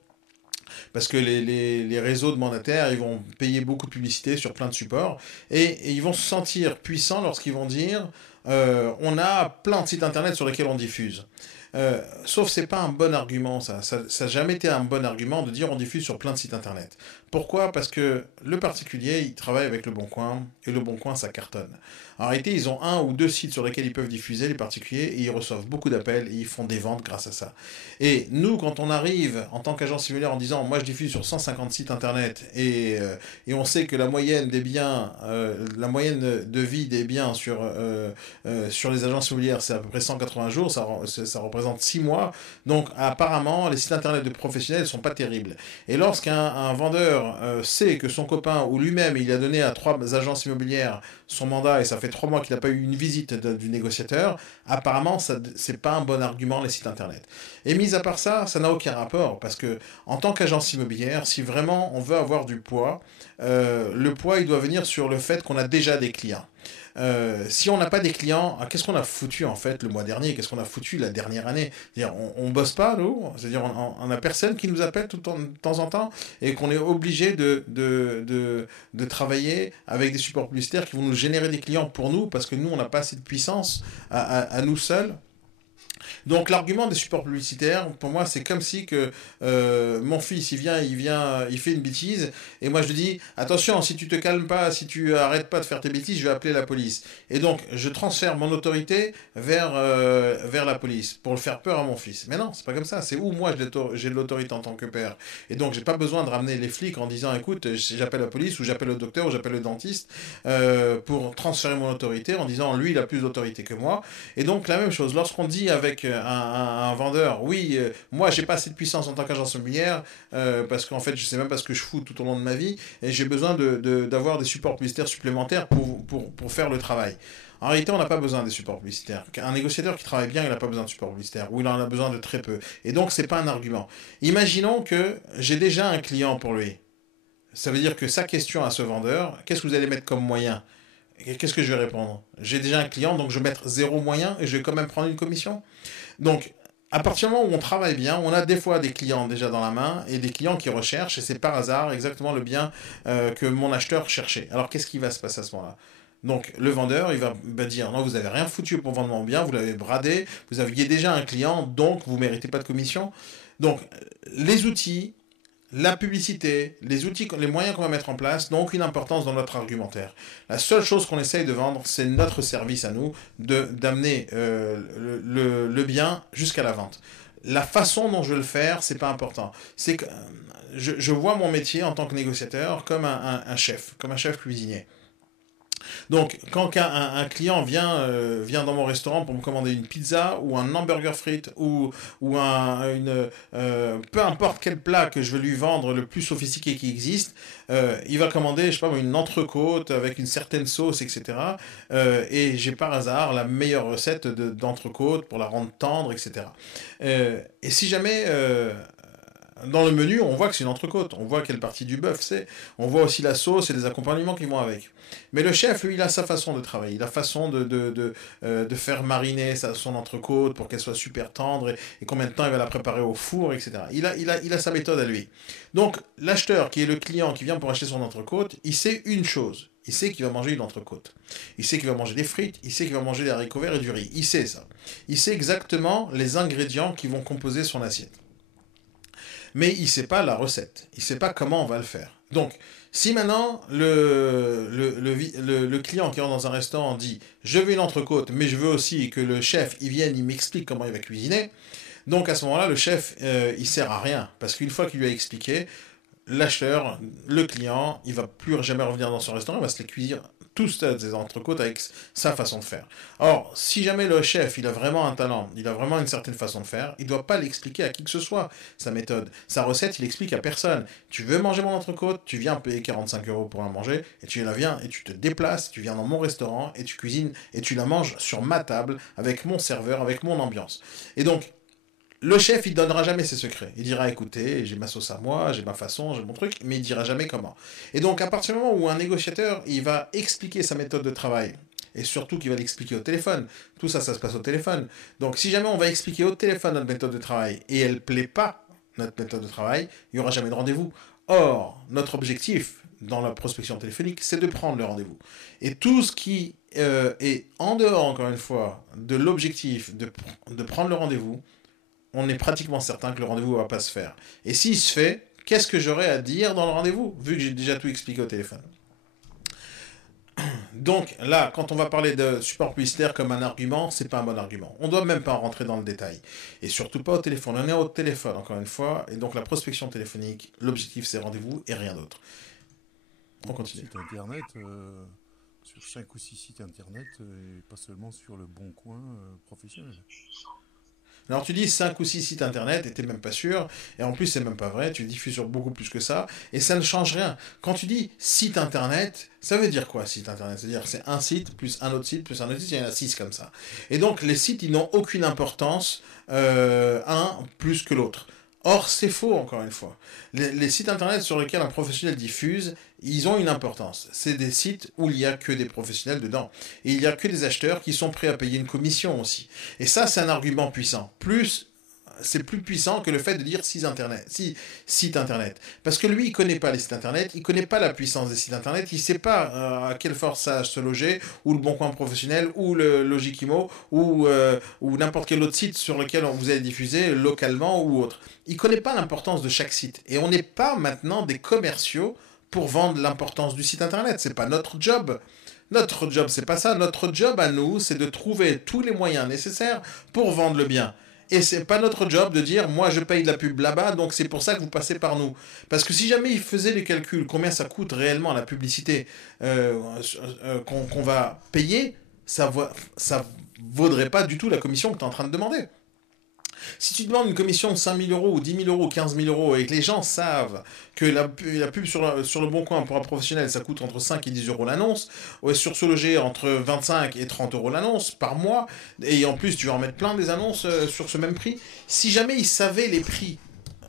Parce que les réseaux de mandataires, ils vont payer beaucoup de publicité sur plein de supports, et ils vont se sentir puissants lorsqu'ils vont dire on a plein de sites internet sur lesquels on diffuse. Sauf c'est pas un bon argument, ça n'a jamais été un bon argument de dire on diffuse sur plein de sites internet. Pourquoi? Parce que le particulier, il travaille avec Le Bon Coin, et Le Bon Coin, ça cartonne. En réalité, ils ont 1 ou 2 sites sur lesquels ils peuvent diffuser, les particuliers, et ils reçoivent beaucoup d'appels, et ils font des ventes grâce à ça. Et nous, quand on arrive en tant qu'agent immobilier en disant moi je diffuse sur 150 sites internet, et on sait que la moyenne des biens, la moyenne de vie des biens sur les agences immobilières, c'est à peu près 180 jours, ça représente 6 mois, donc apparemment les sites internet de professionnels sont pas terribles. Et lorsqu'un vendeur sait que son copain ou lui-même il a donné à 3 agences immobilières son mandat et ça fait 3 mois qu'il n'a pas eu une visite du négociateur, apparemment c'est pas un bon argument les sites internet. Et mis à part ça, ça n'a aucun rapport, parce que en tant qu'agence immobilière, si vraiment on veut avoir du poids, le poids il doit venir sur le fait qu'on a déjà des clients. Si on n'a pas des clients, qu'est-ce qu'on a foutu en fait le mois dernier? Qu'est-ce qu'on a foutu la dernière année? C'est-à-dire, on bosse pas, nous? C'est-à-dire, on a personne qui nous appelle de temps en temps, et qu'on est obligé de travailler avec des supports publicitaires qui vont nous générer des clients pour nous, parce que nous, on n'a pas assez de puissance à nous seuls. Donc l'argument des supports publicitaires, pour moi, c'est comme si que mon fils, il fait une bêtise, et moi je lui dis, attention, si tu te calmes pas, si tu arrêtes pas de faire tes bêtises, je vais appeler la police. Et donc, je transfère mon autorité vers la police, pour le faire peur à mon fils. Mais non, c'est pas comme ça, c'est où moi j'ai de l'autorité en tant que père. Et donc, j'ai pas besoin de ramener les flics en disant, écoute, j'appelle la police, ou j'appelle le docteur, ou j'appelle le dentiste, pour transférer mon autorité, en disant, lui, il a plus d'autorité que moi. Et donc, la même chose, lorsqu'on dit avec un vendeur, oui, moi j'ai pas assez de puissance en tant qu'agence immobilière, parce qu'en fait je sais même pas ce que je fous tout au long de ma vie, et j'ai besoin d'avoir des supports publicitaires supplémentaires pour faire le travail. En réalité, on n'a pas besoin des supports publicitaires. Un négociateur qui travaille bien, il n'a pas besoin de supports publicitaires, ou il en a besoin de très peu. Et donc, c'est pas un argument. Imaginons que j'ai déjà un client pour lui. Ça veut dire que sa question à ce vendeur, qu'est-ce que vous allez mettre comme moyen? Qu'est-ce que je vais répondre? J'ai déjà un client, donc je vais mettre 0 moyen, et je vais quand même prendre une commission? Donc, à partir du moment où on travaille bien, on a des fois des clients déjà dans la main, et des clients qui recherchent, et c'est par hasard exactement le bien que mon acheteur cherchait. Alors, qu'est-ce qui va se passer à ce moment-là? Donc, le vendeur, il va dire, non, vous avez rien foutu pour vendre mon bien, vous l'avez bradé, vous aviez déjà un client, donc vous méritez pas de commission. Donc, les outils, la publicité, les outils, les moyens qu'on va mettre en place n'ont aucune importance dans notre argumentaire. La seule chose qu'on essaye de vendre, c'est notre service à nous, d'amener le bien jusqu'à la vente. La façon dont je vais le faire, c'est pas important. C'est que je vois mon métier en tant que négociateur comme un chef, comme un chef cuisinier. Donc, quand un client vient dans mon restaurant pour me commander une pizza ou un hamburger frites ou peu importe quel plat que je veux lui vendre le plus sophistiqué qui existe, il va commander, je sais pas, une entrecôte avec une certaine sauce, etc. Et j'ai par hasard la meilleure recette d'entrecôte pour la rendre tendre, etc. Et si jamais dans le menu, on voit que c'est une entrecôte, on voit quelle partie du bœuf c'est, on voit aussi la sauce et les accompagnements qui vont avec. Mais le chef, lui, il a sa façon de travailler, il a façon de faire mariner son entrecôte pour qu'elle soit super tendre et combien de temps il va la préparer au four, etc. Il a sa méthode à lui. Donc, l'acheteur, qui est le client qui vient pour acheter son entrecôte, il sait une chose. Il sait qu'il va manger une entrecôte. Il sait qu'il va manger des frites, il sait qu'il va manger des haricots verts et du riz. Il sait ça. Il sait exactement les ingrédients qui vont composer son assiette. Mais il ne sait pas la recette. Il ne sait pas comment on va le faire. Donc, si maintenant le client qui rentre dans un restaurant dit « Je veux une entrecôte, mais je veux aussi que le chef il vienne, il m'explique comment il va cuisiner », donc à ce moment-là, le chef, il ne sert à rien. Parce qu'une fois qu'il lui a expliqué, l'acheteur, le client, il ne va plus jamais revenir dans son restaurant, il va se les cuisiner tous des entrecôtes avec sa façon de faire. Or, si jamais le chef, il a vraiment un talent, il a vraiment une certaine façon de faire, il ne doit pas l'expliquer à qui que ce soit, sa méthode. Sa recette, il l'explique à personne. Tu veux manger mon entrecôte, tu viens payer 45 € pour la manger, et tu la viens, et tu te déplaces, tu viens dans mon restaurant, et tu cuisines, et tu la manges sur ma table, avec mon serveur, avec mon ambiance. Et donc, le chef, il donnera jamais ses secrets. Il dira, écoutez, j'ai ma sauce à moi, j'ai ma façon, j'ai mon truc, mais il dira jamais comment. Et donc, à partir du moment où un négociateur, il va expliquer sa méthode de travail, et surtout qu'il va l'expliquer au téléphone, tout ça, ça se passe au téléphone. Donc, si jamais on va expliquer au téléphone notre méthode de travail, et elle plaît pas, notre méthode de travail, il n'y aura jamais de rendez-vous. Or, notre objectif, dans la prospection téléphonique, c'est de prendre le rendez-vous. Et tout ce qui est en dehors, encore une fois, de l'objectif de prendre le rendez-vous, on est pratiquement certain que le rendez-vous ne va pas se faire. Et s'il se fait, qu'est-ce que j'aurai à dire dans le rendez-vous, vu que j'ai déjà tout expliqué au téléphone. Donc là, quand on va parler de support publicitaire comme un argument, c'est pas un bon argument. On ne doit même pas en rentrer dans le détail. Et surtout pas au téléphone. On est au téléphone, encore une fois. Et donc la prospection téléphonique, l'objectif c'est rendez-vous et rien d'autre. On continue. Site internet, sur 5 ou 6 sites internet, et pas seulement sur le bon coin professionnel. Alors tu dis 5 ou 6 sites internet et t'es même pas sûr, et en plus c'est même pas vrai, tu diffuses sur beaucoup plus que ça, et ça ne change rien. Quand tu dis site internet, ça veut dire quoi site internet? C'est-à-dire c'est un site, plus un autre site, plus un autre site, il y en a 6 comme ça. Et donc les sites, ils n'ont aucune importance, un plus que l'autre. Or, c'est faux, encore une fois. Les sites internet sur lesquels un professionnel diffuse, ils ont une importance. C'est des sites où il n'y a que des professionnels dedans. Et il n'y a que des acheteurs qui sont prêts à payer une commission aussi. Et ça, c'est un argument puissant. C'est plus puissant que le fait de dire site internet. Parce que lui, il connaît pas les sites internet, il connaît pas la puissance des sites internet, il sait pas à quelle forçage se loger, ou le Bon Coin Professionnel, ou le Logikimo, ou n'importe quel autre site sur lequel vous allez diffuser localement ou autre. Il connaît pas l'importance de chaque site. Et on n'est pas maintenant des commerciaux pour vendre l'importance du site internet. C'est pas notre job. Notre job, c'est pas ça. Notre job à nous, c'est de trouver tous les moyens nécessaires pour vendre le bien. Et c'est pas notre job de dire, moi je paye de la pub là-bas, donc c'est pour ça que vous passez par nous. Parce que si jamais ils faisaient les calculs, combien ça coûte réellement la publicité qu'on va payer, ça vaudrait pas du tout la commission que tu es en train de demander. Si tu demandes une commission de 5 000 € ou 10 000 €, 15 000 € et que les gens savent que la pub sur le Bon Coin pour un professionnel, ça coûte entre 5 et 10 € l'annonce, ou sur Se Loger entre 25 et 30 € l'annonce par mois, et en plus tu vas en mettre plein des annonces sur ce même prix, si jamais ils savaient les prix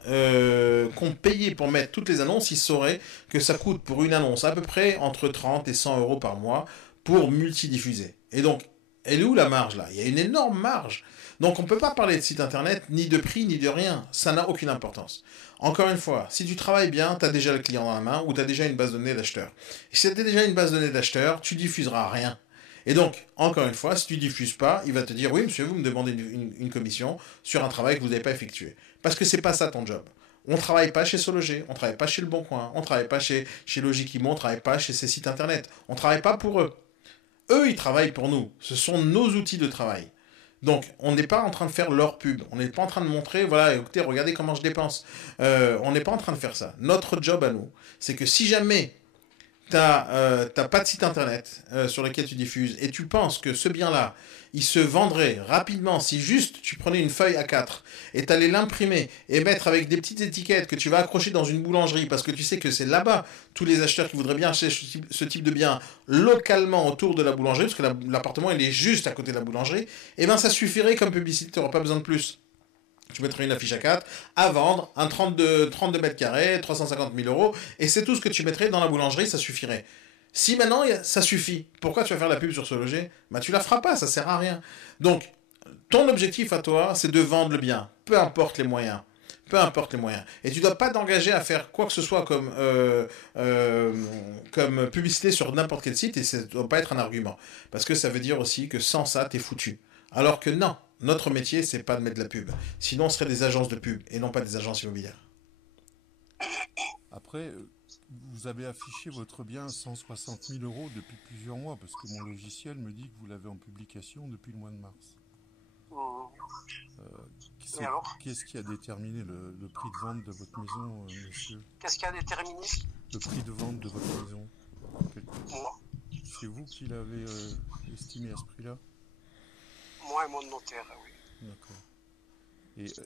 qu'on payait pour mettre toutes les annonces, ils sauraient que ça coûte pour une annonce à peu près entre 30 et 100 € par mois pour multidiffuser. Et donc, elle est où la marge là? Il y a une énorme marge. Donc on ne peut pas parler de site internet, ni de prix, ni de rien. Ça n'a aucune importance. Encore une fois, si tu travailles bien, tu as déjà le client dans la main ou tu as déjà une base de données d'acheteurs. Et si tu as déjà une base de données d'acheteurs, tu diffuseras rien. Et donc, encore une fois, si tu ne diffuses pas, il va te dire « Oui, monsieur, vous me demandez une commission sur un travail que vous n'avez pas effectué. » Parce que c'est pas ça ton job. On ne travaille pas chez Se Loger, on ne travaille pas chez Le Bon Coin, on ne travaille pas chez Logikimo, on ne travaille pas chez ces sites internet. On ne travaille pas pour eux. Eux, ils travaillent pour nous. Ce sont nos outils de travail. Donc, on n'est pas en train de faire leur pub. On n'est pas en train de montrer, voilà, écoutez, regardez comment je dépense. On n'est pas en train de faire ça. Notre job à nous, c'est que si jamais t'as pas de site internet sur lequel tu diffuses, et tu penses que ce bien-là, il se vendrait rapidement si juste tu prenais une feuille A4 et t'allais l'imprimer et mettre avec des petites étiquettes que tu vas accrocher dans une boulangerie parce que tu sais que c'est là-bas tous les acheteurs qui voudraient bien acheter ce type de bien localement autour de la boulangerie, parce que l'appartement il est juste à côté de la boulangerie, et ben ça suffirait comme publicité, tu n'auras pas besoin de plus. Tu mettrais une affiche A4 à vendre, un 32 mètres carrés, 350 000 euros, et c'est tout ce que tu mettrais dans la boulangerie, ça suffirait. Si maintenant ça suffit, pourquoi tu vas faire la pub sur ce loger? Bah tu la feras pas, ça sert à rien. Donc, ton objectif à toi, c'est de vendre le bien, peu importe les moyens. Peu importe les moyens. Et tu ne dois pas t'engager à faire quoi que ce soit comme publicité sur n'importe quel site, et ça ne doit pas être un argument. Parce que ça veut dire aussi que sans ça, t'es foutu. Alors que non, notre métier, c'est pas de mettre de la pub. Sinon, on serait des agences de pub, et non pas des agences immobilières. Après, vous avez affiché votre bien à 160 000 euros depuis plusieurs mois, parce que mon logiciel me dit que vous l'avez en publication depuis le mois de mars. Qu'est-ce qui a déterminé le prix de vente de votre maison, monsieur? Qu'est-ce qui a déterminé? Le prix de vente de votre maison. Moi. C'est vous qui l'avez estimé à ce prix-là? Moi et mon notaire, oui. D'accord.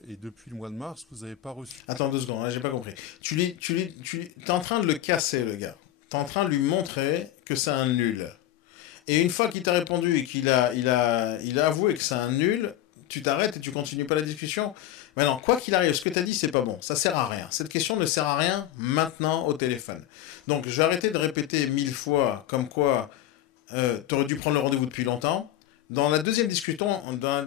Et depuis le mois de mars, vous n'avez pas reçu... Attends 2 secondes, hein, j'ai pas compris. T'es en train de le casser, le gars. T'es en train de lui montrer que c'est un nul. Et une fois qu'il t'a répondu et qu'il a avoué que c'est un nul, tu t'arrêtes et tu continues pas la discussion. Maintenant, quoi qu'il arrive, ce que tu as dit, c'est pas bon. Ça sert à rien. Cette question ne sert à rien maintenant au téléphone. Donc, je vais arrêter de répéter 1000 fois comme quoi tu aurais dû prendre le rendez-vous depuis longtemps. Dans la deuxième discussion, dans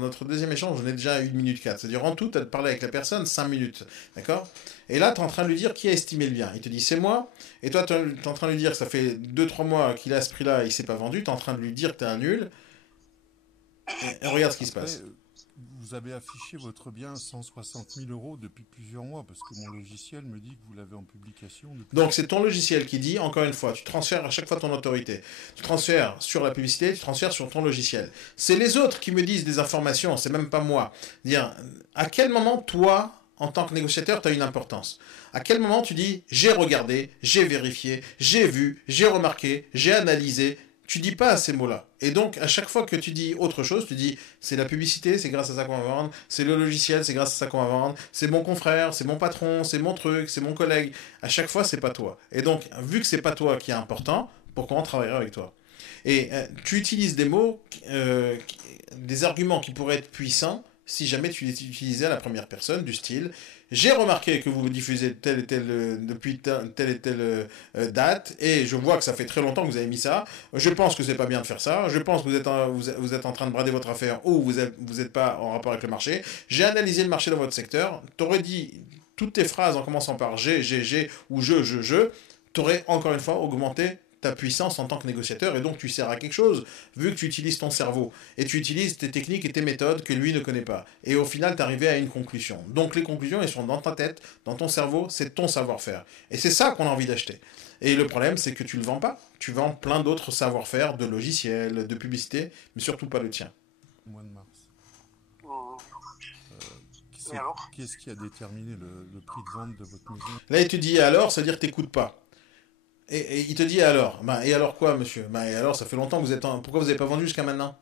notre deuxième échange, on est déjà à 1 minute 4. C'est-à-dire, en tout, tu as parlé avec la personne 5 minutes. D'accord? Et là, tu es en train de lui dire qui a estimé le bien. Il te dit, c'est moi. Et toi, tu es en train de lui dire que ça fait 2-3 mois qu'il a ce prix-là et il s'est pas vendu. Tu es en train de lui dire que tu es un nul. Et regarde ce qui se passe. Vous avez affiché votre bien à 160 000 euros depuis plusieurs mois, parce que mon logiciel me dit que vous l'avez en publication depuis... Donc c'est ton logiciel qui dit, encore une fois, tu transfères à chaque fois ton autorité. Tu transfères sur la publicité, tu transfères sur ton logiciel. C'est les autres qui me disent des informations, c'est même pas moi. Dire, à quel moment, toi, en tant que négociateur, tu as une importance? À quel moment tu dis, j'ai regardé, j'ai vérifié, j'ai vu, j'ai remarqué, j'ai analysé? Tu dis pas ces mots-là. Et donc, à chaque fois que tu dis autre chose, tu dis, c'est la publicité, c'est grâce à ça qu'on va vendre, c'est le logiciel, c'est grâce à ça qu'on va vendre, c'est mon confrère, c'est mon patron, c'est mon truc, c'est mon collègue. À chaque fois, c'est pas toi. Et donc, vu que c'est pas toi qui est important, pourquoi on travaillerait avec toi? Et tu utilises des mots, des arguments qui pourraient être puissants, si jamais tu les utilisais à la première personne, du style « J'ai remarqué que vous diffusez telle et telle, depuis telle et telle date, et je vois que ça fait très longtemps que vous avez mis ça. Je pense que c'est pas bien de faire ça. Je pense que vous êtes en train de brader votre affaire ou vous êtes pas en rapport avec le marché. J'ai analysé le marché dans votre secteur. T'aurais dit toutes tes phrases en commençant par j'ai, ou je. T'aurais encore une fois augmenté ta puissance en tant que négociateur, et donc tu sers à quelque chose, vu que tu utilises ton cerveau, et tu utilises tes techniques et tes méthodes que lui ne connaît pas. Et au final, tu arrives à une conclusion. Donc les conclusions, elles sont dans ta tête, dans ton cerveau, c'est ton savoir-faire. Et c'est ça qu'on a envie d'acheter. Et le problème, c'est que tu le vends pas. Tu vends plein d'autres savoir-faire, de logiciels, de publicité, mais surtout pas le tien. Mois de mars. Qu'est-ce qui a déterminé le prix de vente de votre maison? Là, il te dit alors, ça veut dire que t'écoutes pas. Et il te dit alors, et alors quoi, monsieur? Et alors, ça fait longtemps que vous êtes pourquoi vous n'avez pas vendu jusqu'à maintenant?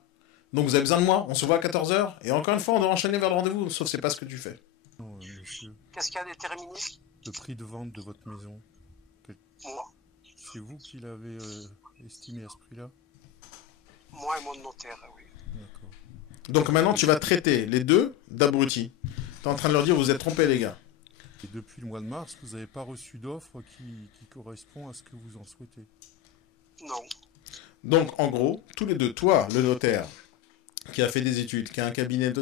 Donc vous avez besoin de moi, on se voit à 14h, et encore une fois, on doit enchaîner vers le rendez-vous, sauf c'est pas ce que tu fais. Non, monsieur. Qu'est-ce qui a déterminé? Le prix de vente de votre maison. Moi. C'est vous qui l'avez estimé à ce prix-là? Moi et mon notaire, oui. D'accord. Donc maintenant, tu vas traiter les deux d'abrutis. Tu es en train de leur dire, vous êtes trompés, les gars. Et depuis le mois de mars, vous n'avez pas reçu d'offre qui correspond à ce que vous en souhaitez? Non. Donc, en gros, tous les deux, toi, le notaire, qui a fait des études, qui a un cabinet,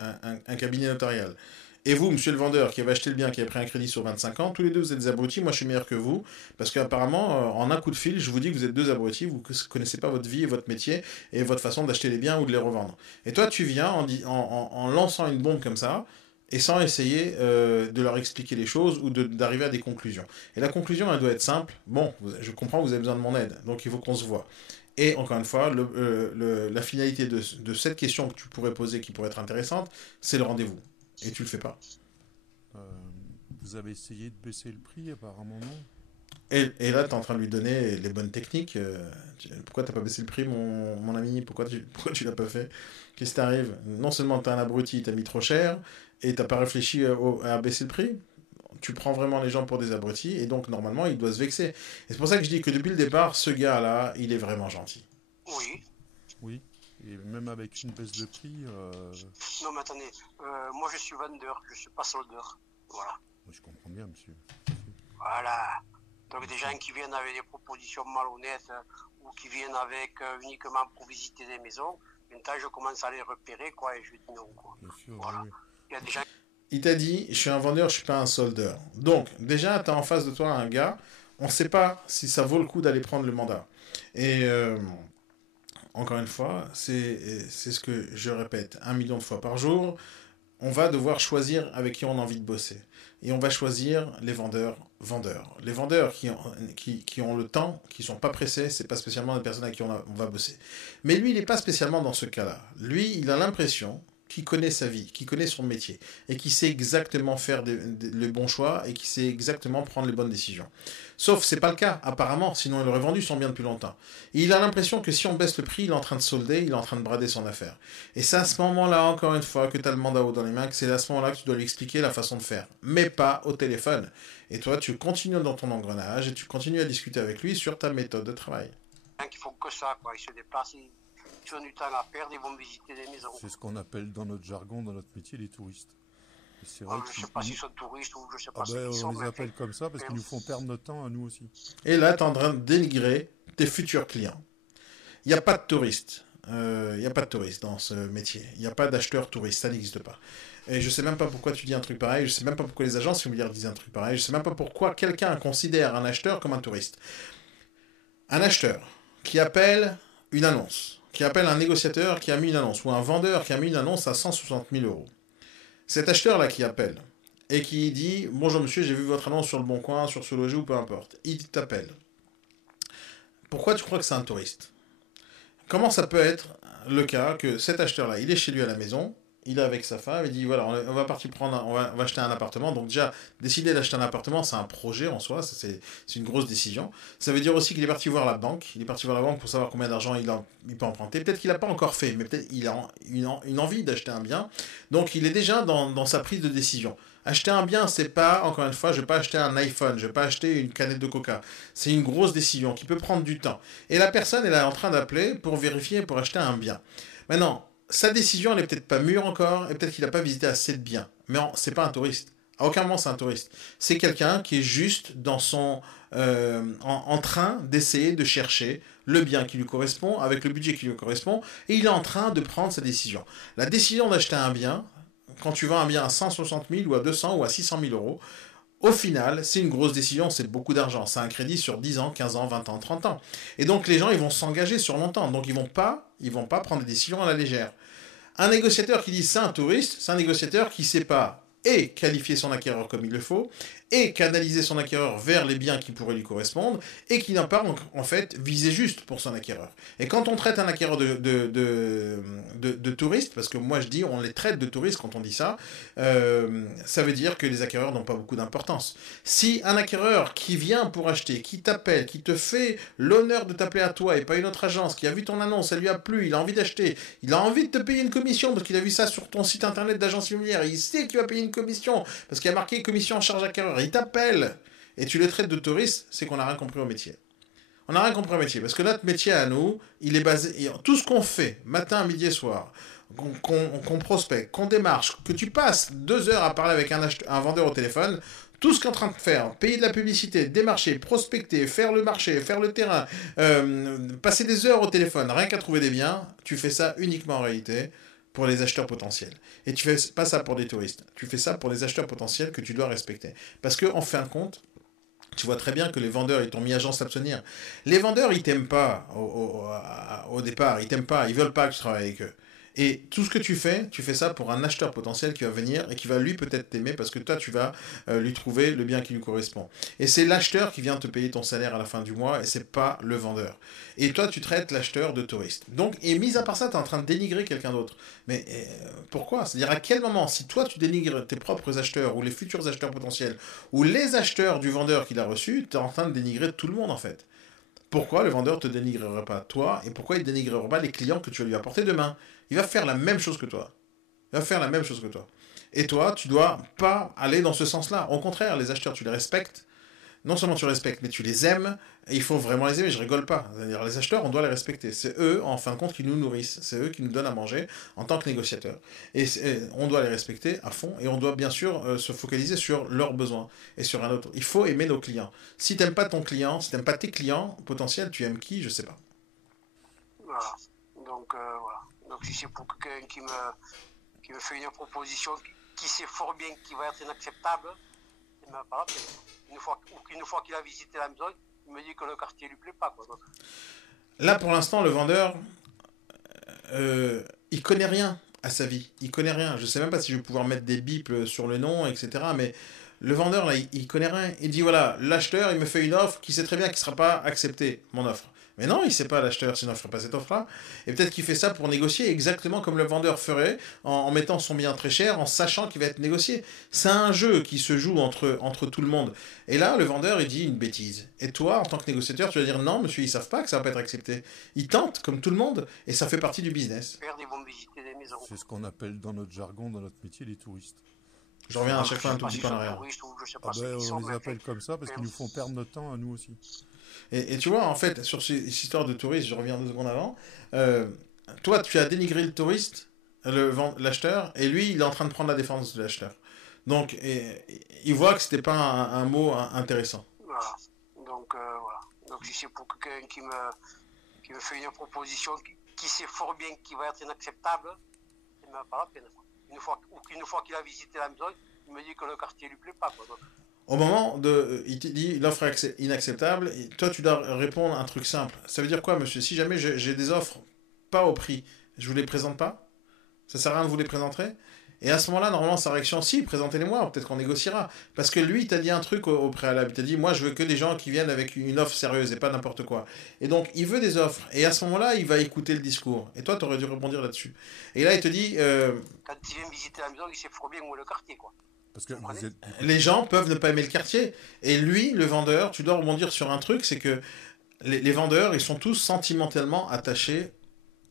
un cabinet notarial, et vous, monsieur le vendeur, qui avez acheté le bien, qui a pris un crédit sur 25 ans, tous les deux, vous êtes des abrutis. Moi, je suis meilleur que vous, parce qu'apparemment, en un coup de fil, je vous dis que vous êtes deux abrutis, vous ne connaissez pas votre vie et votre métier, et votre façon d'acheter les biens ou de les revendre. Et toi, tu viens en lançant une bombe comme ça, et sans essayer de leur expliquer les choses ou d'arriver à des conclusions. Et la conclusion, elle doit être simple. Bon, je comprends, vous avez besoin de mon aide, donc il faut qu'on se voit. Et encore une fois, la finalité de cette question que tu pourrais poser, qui pourrait être intéressante, c'est le rendez-vous. Et tu le fais pas. Vous avez essayé de baisser le prix, apparemment non? Et là, tu es en train de lui donner les bonnes techniques. Pourquoi t'as pas baissé le prix, mon ami? Pourquoi tu l'as pas fait? Qu'est-ce qui t'arrive? Non seulement t'es un abruti, t'as mis trop cher, et t'as pas réfléchi à baisser le prix. Tu prends vraiment les gens pour des abrutis, et donc normalement, il doit se vexer. Et c'est pour ça que je dis que depuis le départ, ce gars-là, il est vraiment gentil. Oui. Oui. Et même avec une baisse de prix. Non, mais attendez, moi je suis vendeur, je suis pas soldeur. Voilà. Je comprends bien, monsieur. Voilà. Donc des gens qui viennent avec des propositions malhonnêtes ou qui viennent avec uniquement pour visiter des maisons, maintenant je commence à les repérer, quoi, et je dis non, quoi. Bien sûr, Voilà. oui. Il y a des gens... Il t'a dit, je suis un vendeur, je suis pas un soldeur. Donc, déjà, tu as en face de toi un gars, on ne sait pas si ça vaut le coup d'aller prendre le mandat. Et encore une fois, c'est ce que je répète 1 million de fois par jour, on va devoir choisir avec qui on a envie de bosser. Et on va choisir les vendeurs. Les vendeurs qui ont le temps, qui sont pas pressés, c'est pas spécialement des personnes à qui on va bosser. Mais lui, il n'est pas spécialement dans ce cas-là. Lui, il a l'impression qu'il connaît sa vie, qu'il connaît son métier, et qui sait exactement faire le bon choix, et qui sait exactement prendre les bonnes décisions. Sauf, c'est pas le cas, apparemment, sinon il aurait vendu son bien depuis longtemps. Et il a l'impression que si on baisse le prix, il est en train de solder, il est en train de brader son affaire. Et c'est à ce moment-là, encore une fois, que tu as le mandat haut dans les mains, que c'est à ce moment-là que tu dois lui expliquer la façon de faire. Mais pas au téléphone. Et toi, tu continues dans ton engrenage, et tu continues à discuter avec lui sur ta méthode de travail. Qui font que ça, quoi. Ils se déplacent, ils ont du temps à perdre, ils vont visiter des maisons. C'est ce qu'on appelle dans notre jargon, dans notre métier, les touristes. Et c'est vrai Je ne sais pas s'ils sont touristes ou je sais pas qui sont. On les appelle comme ça parce qu'ils nous font perdre notre temps à nous aussi. Et là, tu es en train de dénigrer tes futurs clients. Il n'y a pas de touristes. Il n'y a pas de touristes dans ce métier. Il n'y a pas d'acheteurs touristes. Ça n'existe pas. Et je sais même pas pourquoi tu dis un truc pareil. Je sais même pas pourquoi les agences immobilières disent un truc pareil. Je sais même pas pourquoi quelqu'un considère un acheteur comme un touriste. Un acheteur qui appelle une annonce, qui appelle un négociateur qui a mis une annonce, ou un vendeur qui a mis une annonce à 160 000 euros. Cet acheteur-là qui appelle et qui dit « Bonjour monsieur, j'ai vu votre annonce sur le Bon Coin, sur ce logis ou peu importe. » Il t'appelle. Pourquoi tu crois que c'est un touriste? Comment ça peut être le cas que cet acheteur-là, il est chez lui à la maison, il est avec sa femme, il dit voilà, on va partir prendre, on va acheter un appartement. Donc déjà, décider d'acheter un appartement, c'est un projet en soi, c'est une grosse décision. Ça veut dire aussi qu'il est parti voir la banque, pour savoir combien d'argent il peut emprunter. Peut-être qu'il n'a pas encore fait, mais peut-être qu'il a une envie d'acheter un bien. Donc il est déjà dans sa prise de décision. Acheter un bien, c'est pas, encore une fois, je vais pas acheter un iPhone, je vais pas acheter une canette de coca. C'est une grosse décision qui peut prendre du temps. Et la personne, elle est en train d'appeler pour vérifier, pour acheter un bien. Maintenant, sa décision, elle n'est peut-être pas mûre encore, et peut-être qu'il n'a pas visité assez de biens. Mais c'est pas un touriste. À aucun moment, c'est un touriste. C'est quelqu'un qui est juste dans son, en train d'essayer de chercher le bien qui lui correspond, avec le budget qui lui correspond, et il est en train de prendre sa décision. La décision d'acheter un bien, quand tu vends un bien à 160 000 ou à 200 ou à 600 000 euros, au final, c'est une grosse décision, c'est beaucoup d'argent. C'est un crédit sur 10 ans, 15 ans, 20 ans, 30 ans. Et donc, les gens, ils vont s'engager sur longtemps. Donc, ils vont pas prendre des décisions à la légère. Un négociateur qui dit c'est un touriste, c'est un négociateur qui ne sait pas et qualifier son acquéreur comme il le faut, et canaliser son acquéreur vers les biens qui pourraient lui correspondre, et qui n'a pas en fait visé juste pour son acquéreur. Et quand on traite un acquéreur de touriste, parce que moi je dis on les traite de touristes quand on dit ça, ça veut dire que les acquéreurs n'ont pas beaucoup d'importance. Si un acquéreur qui vient pour acheter, qui t'appelle, qui te fait l'honneur de t'appeler à toi et pas une autre agence, qui a vu ton annonce, ça lui a plu, il a envie d'acheter, il a envie de te payer une commission parce qu'il a vu ça sur ton site internet d'agence immobilière, il sait que tu vas payer une commission parce qu'il y a marqué commission en charge acquéreur, il t'appelle et tu le traites de touriste, c'est qu'on n'a rien compris au métier. On n'a rien compris au métier parce que notre métier à nous, il est basé, tout ce qu'on fait, matin, midi et soir, qu'on prospecte, qu'on démarche, que tu passes 2 heures à parler avec un vendeur au téléphone, tout ce qu'on est en train de faire, payer de la publicité, démarcher, prospecter, faire le marché, faire le terrain, passer des heures au téléphone, rien qu'à trouver des biens, tu fais ça uniquement en réalité pour les acheteurs potentiels. Et tu fais pas ça pour des touristes, tu fais ça pour les acheteurs potentiels que tu dois respecter. Parce que en fin de compte, tu vois très bien que les vendeurs, ils t'ont mis agence s'abstenir. Les vendeurs, ils t'aiment pas au départ, ils t'aiment pas, ils veulent pas que tu travailles avec eux. Et tout ce que tu fais ça pour un acheteur potentiel qui va venir et qui va lui peut-être t'aimer parce que toi tu vas lui trouver le bien qui lui correspond. Et c'est l'acheteur qui vient te payer ton salaire à la fin du mois et c'est pas le vendeur. Et toi tu traites l'acheteur de touriste. Donc, et mis à part ça, tu es en train de dénigrer quelqu'un d'autre. Mais pourquoi? C'est-à-dire à quel moment, si toi tu dénigres tes propres acheteurs ou les futurs acheteurs potentiels ou les acheteurs du vendeur qu'il a reçu, tu es en train de dénigrer tout le monde en fait. Pourquoi le vendeur te dénigrerait pas toi et pourquoi il dénigrerait pas les clients que tu vas lui apporter demain? Il va faire la même chose que toi. Il va faire la même chose que toi. Et toi, tu dois pas aller dans ce sens-là. Au contraire, les acheteurs, tu les respectes. Non seulement tu les respectes, mais tu les aimes. Et il faut vraiment les aimer, je rigole pas. C'est-à-dire, les acheteurs, on doit les respecter. C'est eux, en fin de compte, qui nous nourrissent. C'est eux qui nous donnent à manger en tant que négociateurs. Et on doit les respecter à fond. Et on doit bien sûr se focaliser sur leurs besoins et sur un autre. Il faut aimer nos clients. Si t'aimes pas ton client, si t'aimes pas tes clients potentiels, tu aimes qui? Je sais pas. Voilà. Donc, voilà. Donc, si c'est pour quelqu'un qui me fait une proposition qui sait fort bien qu'il va être inacceptable, c'est même pas la peine. Une fois qu'il a visité la maison, il me dit que le quartier lui plaît pas, quoi. Donc, là, pour l'instant, le vendeur, il connaît rien à sa vie. Il connaît rien. Je sais même pas si je vais pouvoir mettre des bips sur le nom, etc. Mais le vendeur, là, il connaît rien. Il dit, voilà, l'acheteur, il me fait une offre qui sait très bien qu'il ne sera pas acceptée, mon offre. Mais non, il ne sait pas, l'acheteur, sinon il ne ferait pas cette offre-là. Et peut-être qu'il fait ça pour négocier exactement comme le vendeur ferait, en mettant son bien très cher, en sachant qu'il va être négocié. C'est un jeu qui se joue entre tout le monde. Et là, le vendeur, il dit une bêtise. Et toi, en tant que négociateur, tu vas dire, non, monsieur, ils ne savent pas que ça ne va pas être accepté. Ils tentent, comme tout le monde, et ça fait partie du business. ils vont visiter des maisons. C'est ce qu'on appelle dans notre jargon, dans notre métier, les touristes. Je reviens à chaque fois un tout petit peu en arrière. On les appelle comme ça parce qu'ils nous font perdre notre temps à nous aussi. Et tu vois, en fait, sur cette histoire de touriste, je reviens 2 secondes avant, toi, tu as dénigré le touriste, l'acheteur, et lui, il est en train de prendre la défense de l'acheteur. Donc, il voit que c'était pas un mot intéressant. Voilà. Donc, voilà. Donc, si c'est pour quelqu'un qui me fait une proposition qui sait fort bien qu'il va être inacceptable, c'est même pas la peine. Une fois qu'il a visité la maison, il me dit que le quartier lui plaît pas, quoi. Donc, au moment il te dit l'offre est inacceptable, et toi tu dois répondre à un truc simple. Ça veut dire quoi, monsieur? Si jamais j'ai des offres pas au prix, je vous les présente pas? Ça sert à rien de vous les présenter? Et à ce moment-là, normalement, sa réaction, si, présentez-les-moi, peut-être qu'on négociera. Parce que lui, il t'a dit un truc au préalable. Il t'a dit, moi, je veux que des gens qui viennent avec une offre sérieuse et pas n'importe quoi. Et donc, il veut des offres. Et à ce moment-là, il va écouter le discours. Et toi, tu aurais dû rebondir là-dessus. Et là, il te dit... quand il vient visiter la maison, il sait fort bien où est le quartier, quoi. Parce que les gens peuvent ne pas aimer le quartier. Et lui, le vendeur, tu dois rebondir sur un truc, c'est que les vendeurs, ils sont tous sentimentalement attachés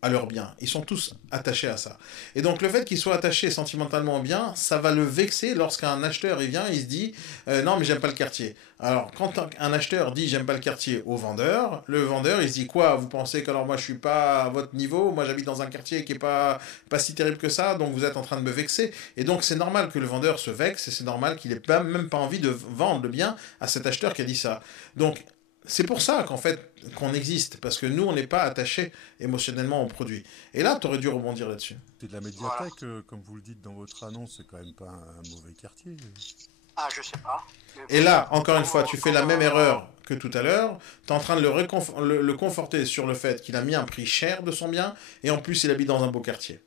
à leur bien. Ils sont tous attachés à ça. Et donc le fait qu'ils soient attachés sentimentalement au bien, ça va le vexer lorsqu'un acheteur il vient, il se dit non mais j'aime pas le quartier. Alors quand un acheteur dit j'aime pas le quartier au vendeur, le vendeur il se dit quoi? Vous pensez que alors moi je suis pas à votre niveau, moi j'habite dans un quartier qui est pas si terrible que ça, donc vous êtes en train de me vexer. Et donc c'est normal que le vendeur se vexe et c'est normal qu'il ait même pas envie de vendre le bien à cet acheteur qui a dit ça. Donc c'est pour ça qu'en fait, qu'on existe, parce que nous, on n'est pas attachés émotionnellement au produit. Et là, tu aurais dû rebondir là-dessus. C'est de la médiathèque, comme vous le dites dans votre annonce, c'est quand même pas un mauvais quartier. Ah, je sais pas. Et là, encore une fois, tu fais la même erreur que tout à l'heure. Tu es en train de le conforter sur le fait qu'il a mis un prix cher de son bien, et en plus, il habite dans un beau quartier.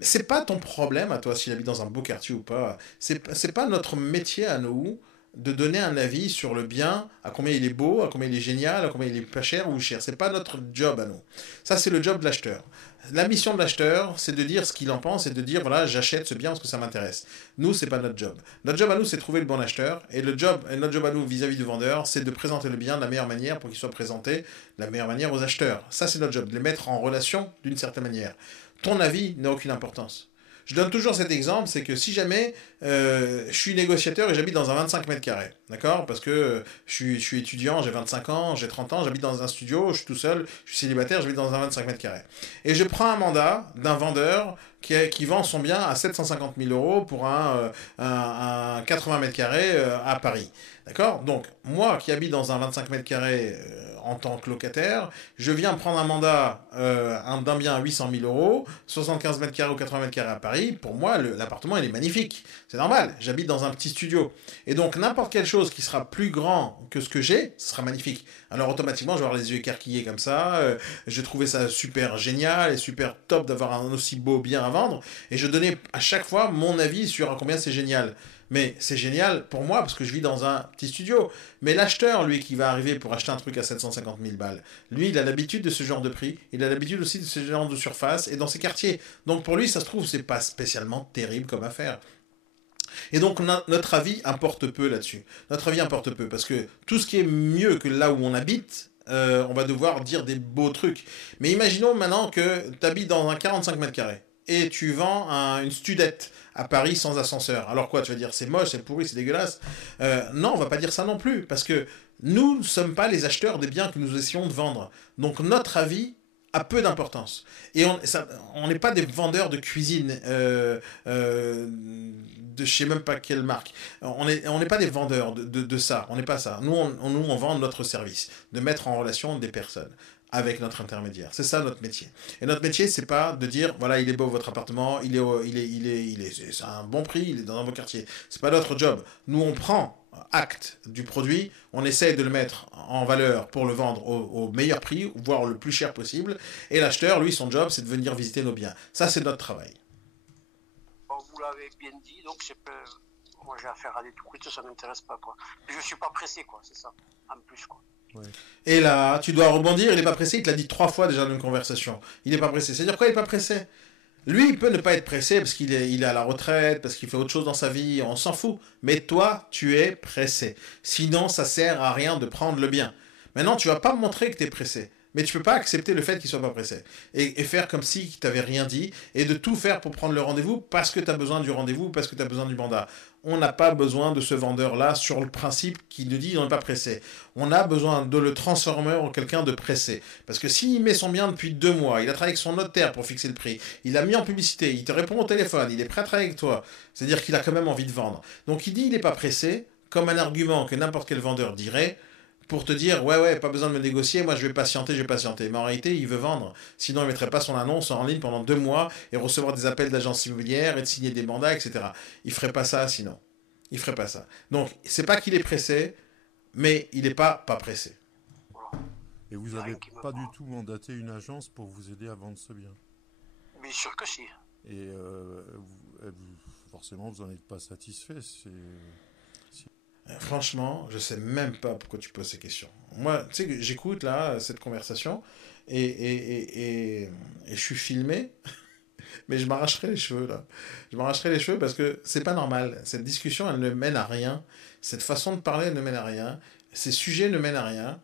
C'est pas ton problème à toi s'il habite dans un beau quartier ou pas. C'est pas notre métier à nous de donner un avis sur le bien, à combien il est beau, à combien il est génial, à combien il est pas cher ou cher. C'est pas notre job à nous. Ça, c'est le job de l'acheteur. La mission de l'acheteur, c'est de dire ce qu'il en pense et de dire, voilà, j'achète ce bien parce que ça m'intéresse. Nous, c'est pas notre job. Notre job à nous, c'est de trouver le bon acheteur. Et notre job à nous, vis-à-vis du vendeur, c'est de présenter le bien de la meilleure manière pour qu'il soit présenté de la meilleure manière aux acheteurs. Ça, c'est notre job, de les mettre en relation d'une certaine manière. Ton avis n'a aucune importance. Je donne toujours cet exemple, c'est que si jamais je suis négociateur et j'habite dans un 25 mètres carrés, d'accord? Parce que je suis étudiant, j'ai 25 ans, j'ai 30 ans, j'habite dans un studio, je suis tout seul, je suis célibataire, j'habite dans un 25 mètres carrés. Et je prends un mandat d'un vendeur qui vend son bien à 750 000 euros pour un 80 mètres carrés à Paris. D'accord? Donc, moi qui habite dans un 25 mètres carrés en tant que locataire, je viens prendre un mandat d'un bien à 800 000 euros, 75 mètres carrés ou 80 mètres carrés à Paris. Pour moi, l'appartement, il est magnifique. C'est normal, j'habite dans un petit studio. Et donc, n'importe quelle chose qui sera plus grand que ce que j'ai, ce sera magnifique. Alors, automatiquement, je vais avoir les yeux écarquillés comme ça. Je trouvais ça super génial et super top d'avoir un aussi beau bien à vendre. Et je donnais à chaque fois mon avis sur à combien c'est génial. Mais c'est génial pour moi parce que je vis dans un petit studio. Mais l'acheteur, lui, qui va arriver pour acheter un truc à 750 000 balles, lui, il a l'habitude de ce genre de prix. Il a l'habitude aussi de ce genre de surface et dans ses quartiers. Donc pour lui, ça se trouve, c'est pas spécialement terrible comme affaire. Et donc notre avis importe peu là-dessus. Notre avis importe peu parce que tout ce qui est mieux que là où on habite, on va devoir dire des beaux trucs. Mais imaginons maintenant que tu habites dans un 45 mètres carrés et tu vends une studette à Paris sans ascenseur. Alors quoi, tu vas dire c'est moche, c'est pourri, c'est dégueulasse. Non, on va pas dire ça non plus, parce que nous ne sommes pas les acheteurs des biens que nous essayons de vendre. Donc notre avis a peu d'importance. Et on n'est pas des vendeurs de cuisine de je sais même pas quelle marque. On n'est pas des vendeurs de ça. On n'est pas ça. Nous, on vend notre service, de mettre en relation des personnes avec notre intermédiaire. C'est ça notre métier. Et notre métier, c'est pas de dire, voilà, il est beau votre appartement, c'est un bon prix, il est dans un bon quartier. C'est pas notre job. Nous, on prend acte du produit, on essaye de le mettre en valeur pour le vendre au meilleur prix, voire le plus cher possible. Et l'acheteur, lui, son job, c'est de venir visiter nos biens. Ça, c'est notre travail. Vous l'avez bien dit, donc moi j'ai affaire à des trucs, ça m'intéresse pas, quoi. Je suis pas pressé, quoi, c'est ça, en plus, quoi. Ouais. Et là, tu dois rebondir, il n'est pas pressé, il te l'a dit 3 fois déjà dans une conversation. Il n'est pas pressé. C'est-à-dire quoi, il n'est pas pressé? Lui, il peut ne pas être pressé parce qu'il est à la retraite, parce qu'il fait autre chose dans sa vie, on s'en fout. Mais toi, tu es pressé. Sinon, ça sert à rien de prendre le bien. Maintenant, tu vas pas me montrer que tu es pressé. Mais tu peux pas accepter le fait qu'il soit pas pressé. Et faire comme si tu n'avais rien dit, et de tout faire pour prendre le rendez-vous parce que tu as besoin du rendez-vous, parce que tu as besoin du mandat. On n'a pas besoin de ce vendeur-là sur le principe qui nous dit on n'est pas pressé. On a besoin de le transformer en quelqu'un de pressé. Parce que s'il met son bien depuis 2 mois, il a travaillé avec son notaire pour fixer le prix, il a mis en publicité, il te répond au téléphone, il est prêt à travailler avec toi, c'est-à-dire qu'il a quand même envie de vendre. Donc il dit il n'est pas pressé, comme un argument que n'importe quel vendeur dirait, pour te dire, ouais, pas besoin de me négocier, moi je vais patienter. Mais en réalité, il veut vendre. Sinon, il ne mettrait pas son annonce en ligne pendant 2 mois et recevoir des appels d'agences immobilières et de signer des mandats, etc. Il ne ferait pas ça sinon. Il ne ferait pas ça. Donc, c'est pas qu'il est pressé, mais il n'est pas pressé. Et vous n'avez pas du tout mandaté une agence pour vous aider à vendre ce bien? Bien sûr que si. Et forcément, vous n'en êtes pas satisfait. Franchement, je sais même pas pourquoi tu poses ces questions. Moi, tu sais que j'écoute là cette conversation et je suis filmé, mais je m'arracherai les cheveux là. Je m'arracherai les cheveux parce que c'est pas normal. Cette discussion, elle ne mène à rien. Cette façon de parler, elle ne mène à rien. Ces sujets ne mènent à rien.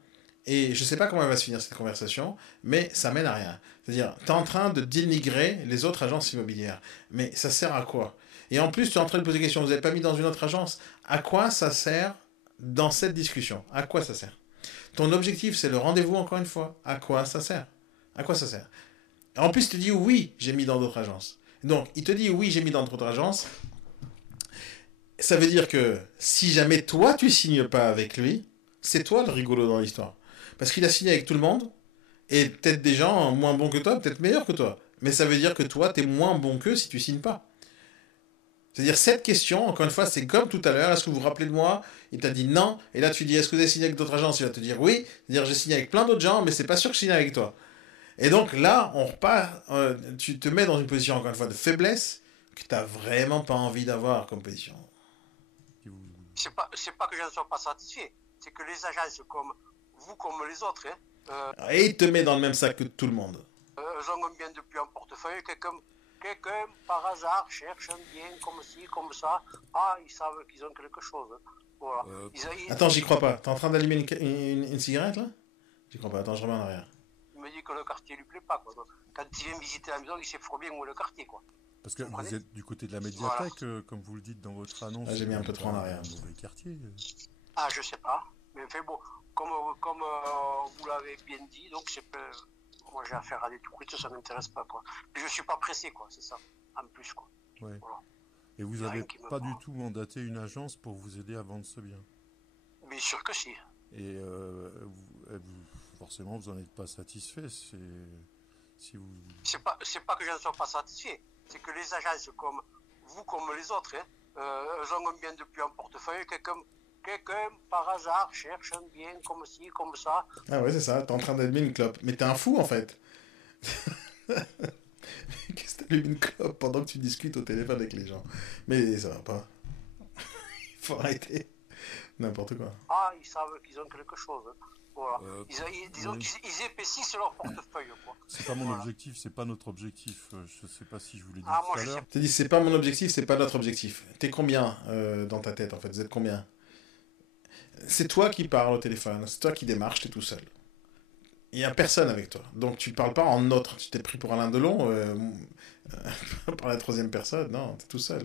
Et je sais pas comment elle va se finir cette conversation, mais ça mène à rien. C'est-à-dire, tu es en train de dénigrer les autres agences immobilières. Mais ça sert à quoi? Et en plus, tu es en train de poser des questions. Vous n'avez pas mis dans une autre agence? À quoi ça sert dans cette discussion? À quoi ça sert? Ton objectif, c'est le rendez-vous, encore une fois. À quoi ça sert? À quoi ça sert? En plus, tu dis oui, j'ai mis dans d'autres agences. Donc, il te dit oui, j'ai mis dans d'autres agences. Ça veut dire que si jamais toi, tu signes pas avec lui, c'est toi le rigolo dans l'histoire. Parce qu'il a signé avec tout le monde, et peut-être des gens moins bons que toi, peut-être meilleurs que toi. Mais ça veut dire que toi, tu es moins bon qu'eux si tu signes pas. C'est-à-dire, cette question, encore une fois, c'est comme tout à l'heure, est-ce que vous vous rappelez de moi? Il t'a dit non, et là tu dis, est-ce que vous avez signé avec d'autres agences? Il va te dire oui, c'est-à-dire, j'ai signé avec plein d'autres gens, mais c'est pas sûr que je signe avec toi. Et donc là, on repart, tu te mets dans une position, encore une fois, de faiblesse, que tu n'as vraiment pas envie d'avoir comme position. C'est pas que je ne sois pas satisfait, c'est que les agences, comme vous, comme les autres, et il te met dans le même sac que tout le monde. Elles ont un bien depuis un portefeuille, quelqu'un, par hasard, cherche un bien comme ci, comme ça. Ah, ils savent qu'ils ont quelque chose. Voilà. Attends, j'y crois pas. T'es en train d'allumer une cigarette, là? J'y crois pas. Attends, je remets en arrière. Il me dit que le quartier lui plaît pas, quoi. Donc, quand il vient visiter la maison, il sait fort bien où est le quartier, quoi. Parce que vous êtes du côté de la médiathèque, voilà. Comme vous le dites dans votre annonce. Ah, j'ai mis un peu trop en arrière. Un mauvais quartier. Ah, je sais pas. Mais fait bon, comme vous l'avez bien dit, donc Moi, j'ai affaire à des tout cuites, ça m'intéresse pas, quoi. Puis je suis pas pressé, quoi, c'est ça. En plus, quoi. Ouais. Voilà. Et vous Y a n'avez rien qui me pas prend. du tout mandaté une agence pour vous aider à vendre ce bien. Bien sûr que si. Et forcément, vous n'en êtes pas satisfait. Si vous... C'est pas que je ne sois pas satisfait. C'est que les agences, comme vous, comme les autres, hein, elles ont un bien depuis un portefeuille. Quelqu'un, par hasard, cherche un bien comme ci, comme ça. Ah ouais, c'est ça, t'es en train d'allumer une clope. Mais t'es un fou, en fait. Qu'est-ce que t'allumes une clope pendant que tu discutes au téléphone avec les gens? Mais ça va pas. Il faut arrêter. N'importe quoi. Ah, ils savent qu'ils ont quelque chose. Hein. Voilà. Disons oui. qu'ils épaississent leur portefeuille, quoi. C'est pas mon Voilà. objectif, c'est pas notre objectif. Je sais pas si je vous l'ai dit Ah, tout moi, à je l'heure. sais. Tu dis, c'est pas mon objectif, c'est pas notre objectif. T'es combien dans ta tête, en fait? Vous êtes combien? C'est toi qui parles au téléphone, c'est toi qui démarches, t'es tout seul. Il n'y a personne avec toi. Donc tu parles pas en notre. Tu t'es pris pour Alain Delon, par la troisième personne. Non, t'es tout seul.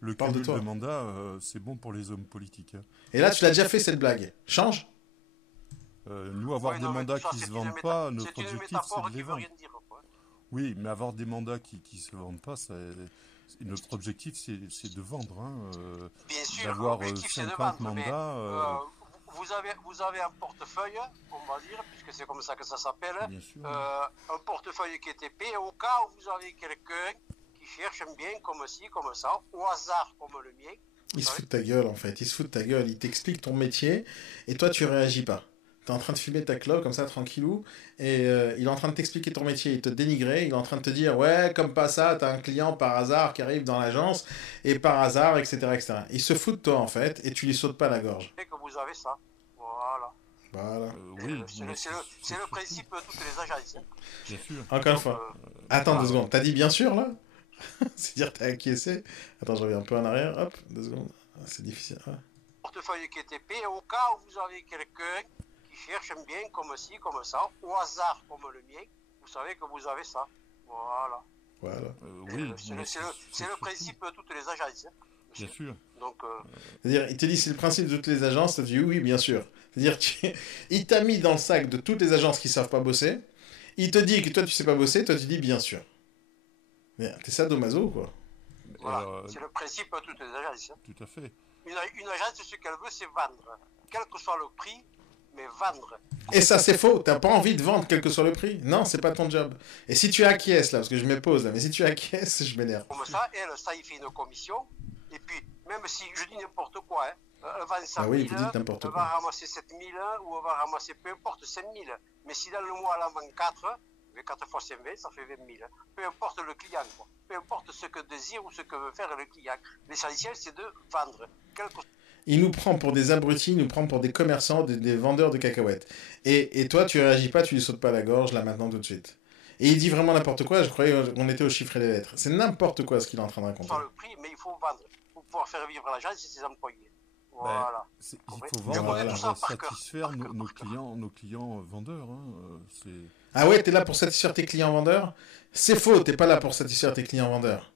Le Parle de cumul toi. de mandats, c'est bon pour les hommes politiques. Hein. Et là, tu l'as déjà fait cette blague. Change. Nous, avoir Ouais, des non, mais mandats tout ça, qui c'est se une vendent pas, notre c'est une objectif, métaphore c'est de qui les veut vendre. rien dire, quoi. Oui, mais avoir des mandats qui se vendent pas, notre objectif, c'est de vendre. Hein. Bien sûr, D'avoir l'objectif, c'est de 50 vendre, mais mandats, vous avez un portefeuille, on va dire, puisque c'est comme ça que ça s'appelle, bien sûr. un portefeuille qui est épais, au cas où vous avez quelqu'un qui cherche un bien comme ci, comme ça, au hasard comme le mien. Il se fout de ta gueule, en fait. Il se fout de ta gueule. Il t'explique ton métier et toi, tu réagis pas. T'es en train de fumer ta clope comme ça, tranquillou, et il est en train de t'expliquer ton métier, il te dénigrer, il est en train de te dire, ouais, comme pas ça, t'as un client par hasard qui arrive dans l'agence, et par hasard, etc., etc. Il se fout de toi, en fait, et tu lui sautes pas à la gorge. Et que vous avez ça. Voilà. Voilà. Oui, C'est mais le principe de toutes les agences. Hein. bien sûr. Encore une fois. Attends 2 secondes. T'as dit bien sûr, là? C'est-à-dire, t'as acquiescé? Attends, je reviens un peu en arrière. Hop, 2 secondes. Ah, c'est difficile. Ah. Portefeuille qui est épais, au cas où vous avez quelqu'un qui cherche un bien comme ci, comme ça, au hasard comme le mien, vous savez que vous avez ça. Voilà. Voilà. Oui, C'est mais le surtout- principe de toutes les agences. Hein. Bien sûr. Donc, C'est-à-dire, il te dit, c'est le principe de toutes les agences. Tu dis, oui, oui, bien sûr. C'est-à-dire, il t'a mis dans le sac de toutes les agences qui savent pas bosser. Il te dit que toi, tu sais pas bosser. Toi, tu dis, bien sûr. Mais t'es sadomaso, quoi. voilà. Euh, C'est le principe de toutes les agences. Hein. Tout à fait. Une agence, ce qu'elle veut, c'est vendre. Quel que soit le prix, mais vendre. Et ça, c'est faux. T'as pas envie de vendre, quel que soit le prix. Non, c'est pas ton job. Et si tu acquiesces, là, parce que je me pose, là, mais si tu acquiesces, je m'énerve. Comme ça, elle, ça, il fait une commission. Et puis, même si je dis n'importe quoi, hein, elle vend 100 Ah 000, oui, vous dites n'importe elle quoi. va ramasser 7 000 ou elle va ramasser peu importe 5 000. Mais si dans le mois elle en vend 4, mais 4 fois 5 20, ça fait 20 000. Peu importe le client, quoi. Peu importe ce que désire ou ce que veut faire le client. L'essentiel, c'est de vendre. Quel que Il nous prend pour des abrutis, il nous prend pour des commerçants, des vendeurs de cacahuètes. Et toi, tu réagis pas, tu lui sautes pas à la gorge, là, maintenant, tout de suite. Et il dit vraiment n'importe quoi, je croyais qu'on était au chiffre et les lettres. C'est n'importe quoi ce qu'il est en train de raconter. soit le prix, mais il faut vendre. Pour pouvoir faire vivre l'agence et ses employés. Voilà. Il Oui. faut Je vendre connais tout ça pour par cœur. satisfaire Par cœur, nos par cœur. clients vendeurs. Hein. C'est Ah ouais, t'es là pour satisfaire tes clients vendeurs? C'est faux, t'es pas là pour satisfaire tes clients vendeurs.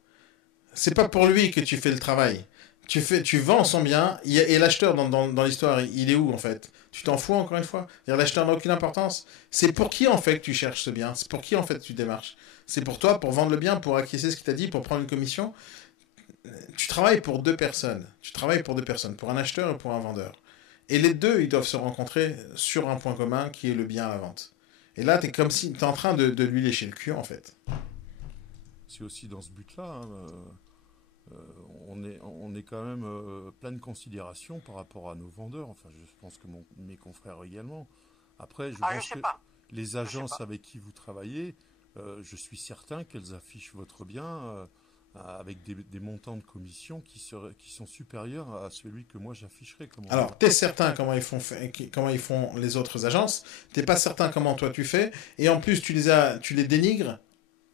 C'est pas pour lui que tu fais le travail. Tu vends son bien, et l'acheteur dans l'histoire, il est où en fait? Tu t'en fous encore une fois? C'est-à-dire, l'acheteur n'a aucune importance. C'est pour qui en fait que tu cherches ce bien? C'est pour qui en fait tu démarches? C'est pour toi, pour vendre le bien, pour acquiescer ce qu'il t'a dit, pour prendre une commission? Tu travailles pour 2 personnes. Tu travailles pour 2 personnes, pour un acheteur et pour un vendeur. Et les deux, ils doivent se rencontrer sur un point commun qui est le bien à la vente. Et là, t'es comme si t'es en train de lui lécher le cul en fait. c'est aussi dans ce but-là. Hein, on est quand même plein de considération par rapport à nos vendeurs. Enfin, je pense que mes confrères également. Après, je Ah, je pense sais que pas. les agences pas. avec qui vous travaillez, je suis certain qu'elles affichent votre bien avec des montants de commission qui sont supérieurs à celui que moi j'afficherai. Alors, t'es certain comment ils font les autres agences, t'es pas certain comment toi tu fais, et en plus tu les dénigres.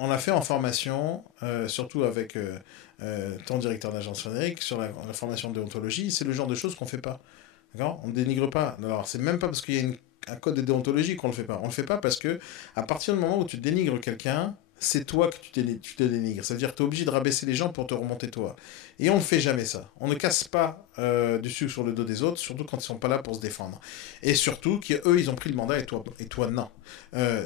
On l'a fait en formation, surtout avec ton directeur d'agence Frédéric, sur la formation de déontologie, c'est le genre de choses qu'on fait pas. D'accord? On ne dénigre pas. Alors, c'est même pas parce qu'il y a un code de déontologie qu'on le fait pas. On le fait pas parce que, à partir du moment où tu dénigres quelqu'un, c'est toi que tu te dénigres. Ça veut dire que tu es obligé de rabaisser les gens pour te remonter toi. Et on ne fait jamais ça. On ne casse pas du sucre sur le dos des autres, surtout quand ils sont pas là pour se défendre. Et surtout qu'eux, ils ont pris le mandat et toi non.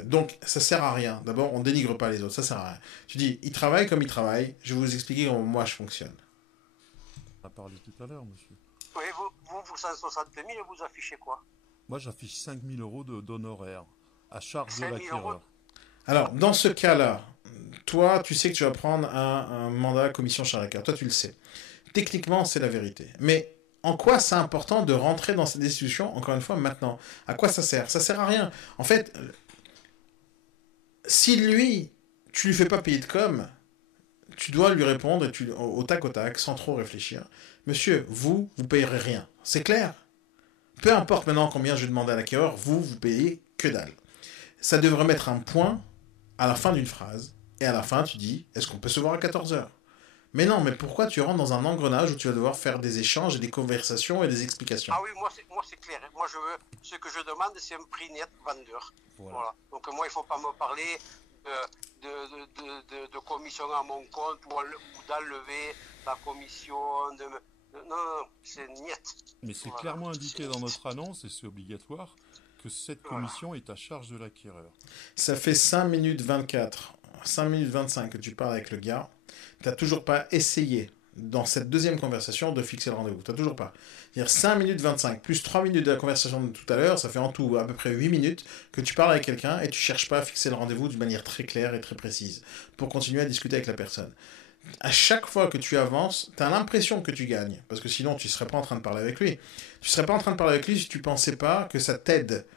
Donc, ça sert à rien. D'abord, on dénigre pas les autres, ça sert à rien. Tu dis, ils travaillent comme ils travaillent, je vais vous expliquer comment moi je fonctionne. On a parlé tout à l'heure, monsieur. Oui, vous 160 000, vous affichez quoi? Moi, j'affiche 5 000 euros d'honoraires à charge de 5 000 l'acquéreur. euros. Alors, dans ce cas-là, toi, tu sais que tu vas prendre un mandat commission charge d'acquéreur. Toi, tu le sais. Techniquement, c'est la vérité. Mais en quoi c'est important de rentrer dans cette discussion, encore une fois, maintenant? À quoi ça sert? Ça sert à rien. En fait, si lui, tu lui fais pas payer de com, tu dois lui répondre au tac, sans trop réfléchir. Monsieur, vous payerez rien. C'est clair? Peu importe maintenant combien je demande à l'acquéreur, vous payez que dalle. Ça devrait mettre un point à la fin d'une phrase, et à la fin, tu dis, est-ce qu'on peut se voir à 14 heures? Mais non, mais pourquoi tu rentres dans un engrenage où tu vas devoir faire des échanges et des conversations et des explications? Ah oui, moi c'est clair. Moi, ce que je demande, c'est un prix net vendeur. Voilà. Donc moi, il ne faut pas me parler de commission à mon compte ou d'enlever la commission. Non, c'est niet. Mais c'est clairement indiqué dans notre annonce, et c'est obligatoire, que cette commission est à charge de l'acquéreur. Ça fait 5 minutes 24, 5 minutes 25 que tu parles avec le gars. Tu n'as toujours pas essayé, dans cette deuxième conversation, de fixer le rendez-vous. Tu n'as toujours pas. C'est-à-dire 5 minutes 25 plus 3 minutes de la conversation de tout à l'heure, ça fait en tout à peu près 8 minutes que tu parles avec quelqu'un et tu ne cherches pas à fixer le rendez-vous d'une manière très claire et très précise pour continuer à discuter avec la personne. À chaque fois que tu avances, tu as l'impression que tu gagnes. Parce que sinon, tu ne serais pas en train de parler avec lui. Tu ne serais pas en train de parler avec lui si tu ne pensais pas que ça t'aide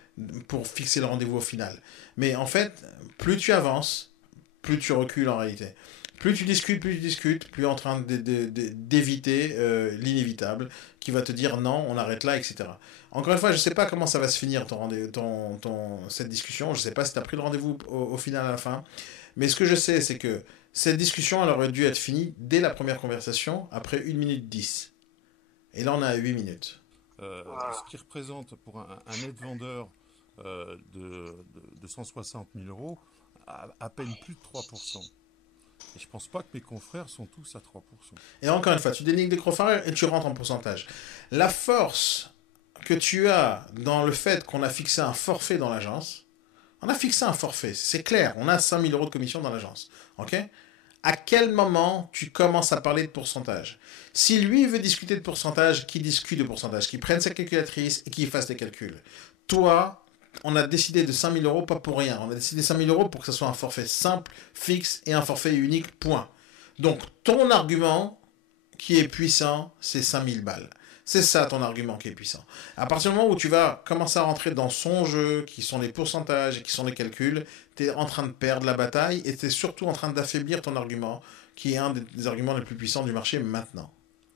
pour fixer le rendez-vous au final. Mais en fait, plus tu avances, plus tu recules en réalité. Plus tu discutes, plus en train d'éviter l'inévitable, qui va te dire non, on arrête là, etc. Encore une fois, je ne sais pas comment ça va se finir cette discussion. Je ne sais pas si tu as pris le rendez-vous au final à la fin. Mais ce que je sais, c'est que cette discussion, elle aurait dû être finie dès la première conversation, après 1 minute 10. Et là, on est à 8 minutes. Ce qui représente pour un net vendeur de 160 000 euros à peine plus de 3%. Et je pense pas que mes confrères sont tous à 3%. Et encore une fois, tu dénigres des confrères et tu rentres en pourcentage. La force que tu as dans le fait qu'on a fixé un forfait dans l'agence, on a fixé un forfait, c'est clair, on a 5 000 euros de commission dans l'agence. Ok ? À quel moment tu commences à parler de pourcentage? Si lui veut discuter de pourcentage, qu'il discute de pourcentage, qu'il prenne sa calculatrice et qu'il fasse des calculs. Toi, on a décidé de 5 000 euros, pas pour rien. On a décidé 5 000 euros pour que ce soit un forfait simple, fixe et un forfait unique, point. Donc, ton argument qui est puissant, c'est 5 000 balles. C'est ça ton argument qui est puissant. À partir du moment où tu vas commencer à rentrer dans son jeu, qui sont les pourcentages et qui sont les calculs, tu es en train de perdre la bataille et tu es surtout en train d'affaiblir ton argument, qui est un des arguments les plus puissants du marché maintenant.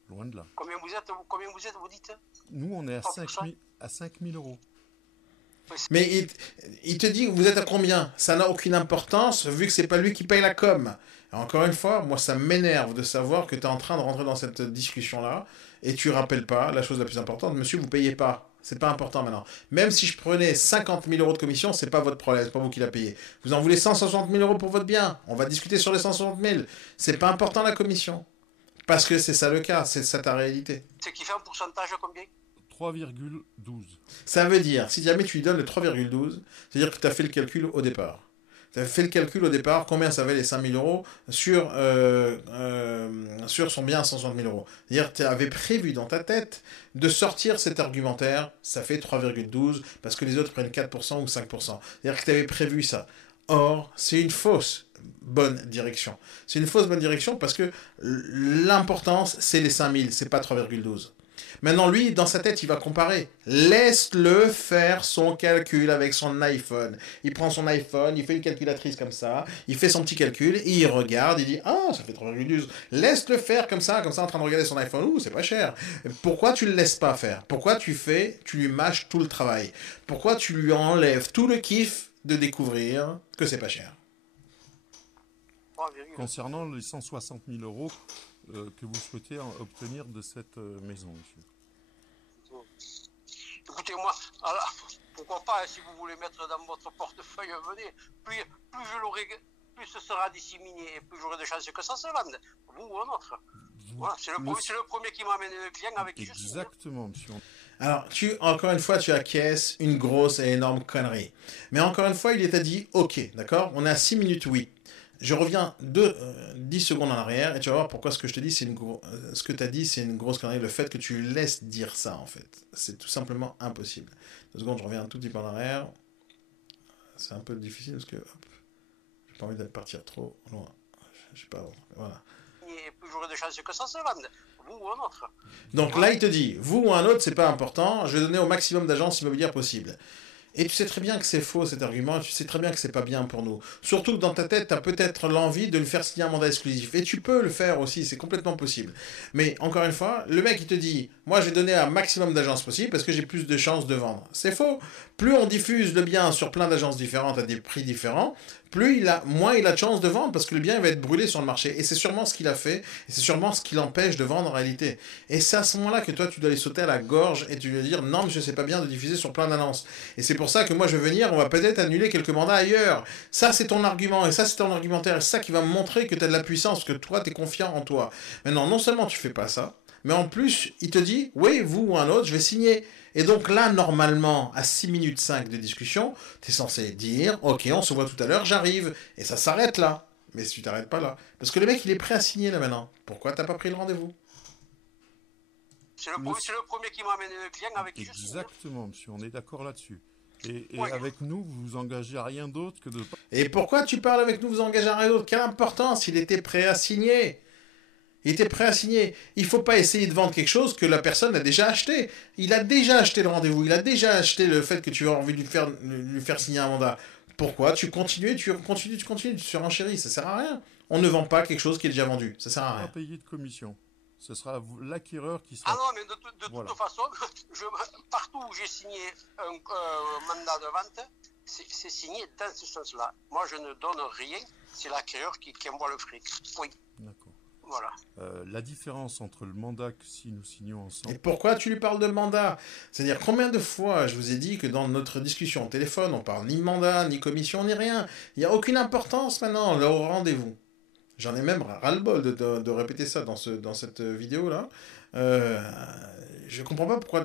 Loin de là. Combien vous êtes, vous dites? Nous, on est à 5 000 euros. Mais il te dit, vous êtes à combien? Ça n'a aucune importance, vu que c'est pas lui qui paye la com. Et encore une fois, moi, ça m'énerve de savoir que tu es en train de rentrer dans cette discussion-là, et tu rappelles pas la chose la plus importante, monsieur, vous payez pas. C'est pas important maintenant. Même si je prenais 50 000 euros de commission, c'est pas votre problème, c'est pas vous qui la payez. Vous en voulez 160 000 euros pour votre bien. On va discuter sur les 160 000. C'est pas important la commission. Parce que c'est ça le cas, c'est ça ta réalité. C'est qui fait un pourcentage à combien? 3,12. Ça veut dire, si jamais tu lui donnes le 3,12, c'est-à-dire que tu as fait le calcul au départ. Tu as fait le calcul au départ, combien ça valait les 5 000 euros sur son bien à 160 000 euros. C'est-à-dire que tu avais prévu dans ta tête de sortir cet argumentaire, ça fait 3,12, parce que les autres prennent 4% ou 5%. C'est-à-dire que tu avais prévu ça. Or, c'est une fausse bonne direction. C'est une fausse bonne direction parce que l'importance, c'est les 5 000, c'est pas 3,12. Maintenant, lui, dans sa tête, il va comparer. Laisse-le faire son calcul avec son iPhone. Il prend son iPhone, il fait une calculatrice comme ça, il fait son petit calcul, et il regarde, il dit « Ah, ça fait 3,12. » Laisse-le faire comme ça, en train de regarder son iPhone. Ouh, c'est pas cher. Pourquoi tu le laisses pas faire? Pourquoi tu lui mâches tout le travail? Pourquoi tu lui enlèves tout le kiff de découvrir que c'est pas cher? Concernant les 160 000 euros que vous souhaitez obtenir de cette maison, monsieur. Écoutez-moi, alors, pourquoi pas, si vous voulez mettre dans votre portefeuille, venez. Plus je l'aurai plus ce sera disséminé et plus j'aurai de chances que ça se vende, vous ou un autre. Voilà, c'est le premier qui m'amène le client avec qui je signe. Exactement, monsieur. Alors, encore une fois, tu acquiesces une grosse et énorme connerie. Mais encore une fois, il t'a dit, ok, d'accord, on est à 6 minutes, oui. Je reviens 10 secondes en arrière et tu vas voir pourquoi ce que je te dis, ce que tu as dit, c'est une grosse connerie. Le fait que tu laisses dire ça, en fait. C'est tout simplement impossible. 2 secondes, je reviens un tout petit peu en arrière. C'est un peu difficile parce que, hop, j'ai pas envie de partir trop loin. Je sais pas, voilà. Et plus j'aurai de chances que ça se vende, vous ou un autre. Donc là, il te dit, vous ou un autre, c'est pas important, je vais donner au maximum d'agences immobilières possible. Et tu sais très bien que c'est faux cet argument, tu sais très bien que c'est pas bien pour nous. Surtout que dans ta tête, tu as peut-être l'envie de le faire signer un mandat exclusif. Et tu peux le faire aussi, c'est complètement possible. Mais encore une fois, le mec il te dit, moi je vais donner un maximum d'agences possible parce que j'ai plus de chances de vendre. C'est faux. Plus on diffuse le bien sur plein d'agences différentes à des prix différents, moins il a de chances de vendre parce que le bien il va être brûlé sur le marché. Et c'est sûrement ce qu'il a fait, et c'est sûrement ce qui l'empêche de vendre en réalité. Et c'est à ce moment-là que toi tu dois aller sauter à la gorge et tu dois dire non monsieur c'est pas bien de diffuser sur plein d'annonces. Et c'est pour ça que moi je vais venir, on va peut-être annuler quelques mandats ailleurs. Ça c'est ton argument, et ça c'est ton argumentaire, et c'est ça qui va me montrer que tu as de la puissance, que toi tu es confiant en toi. Maintenant non seulement tu fais pas ça, mais en plus, il te dit, oui, vous ou un autre, je vais signer. Et donc là, normalement, à 6 minutes 5 de discussion, tu es censé dire, ok, on se voit tout à l'heure, j'arrive. Et ça s'arrête là. Mais si tu t'arrêtes pas là. Parce que le mec, il est prêt à signer là maintenant. Pourquoi t'as pas pris le rendez-vous? C'est le premier qui m'amène le client avec qui je signe. Exactement, monsieur, on est d'accord là-dessus. Et Ouais. avec nous, vous vous engagez à rien d'autre que de... Et pourquoi tu parles avec nous, vous engagez à rien d'autre? Quelle importance? Il était prêt à signer. Il était prêt à signer. Il ne faut pas essayer de vendre quelque chose que la personne a déjà acheté. Il a déjà acheté le rendez-vous. Il a déjà acheté le fait que tu as envie de lui faire signer un mandat. Pourquoi tu continues, tu surenchéris. Ça sert à rien. On ne vend pas quelque chose qui est déjà vendu. Ça sert à rien. Pas payer de commission. Ce sera l'acquéreur qui sera... Ah non, mais de toute façon, partout où j'ai signé un mandat de vente, c'est signé dans ce sens-là. Moi, je ne donne rien. C'est l'acquéreur qui envoie le fric. Oui. D'accord. Voilà. La différence entre le mandat que si nous signons ensemble... Et pourquoi tu lui parles de mandat? C'est-à-dire, combien de fois je vous ai dit que dans notre discussion au téléphone, on parle ni mandat, ni commission, ni rien. Il n'y a aucune importance maintenant au rendez-vous. J'en ai même ras-le-bol de répéter ça dans cette vidéo-là. Je comprends pas pourquoi...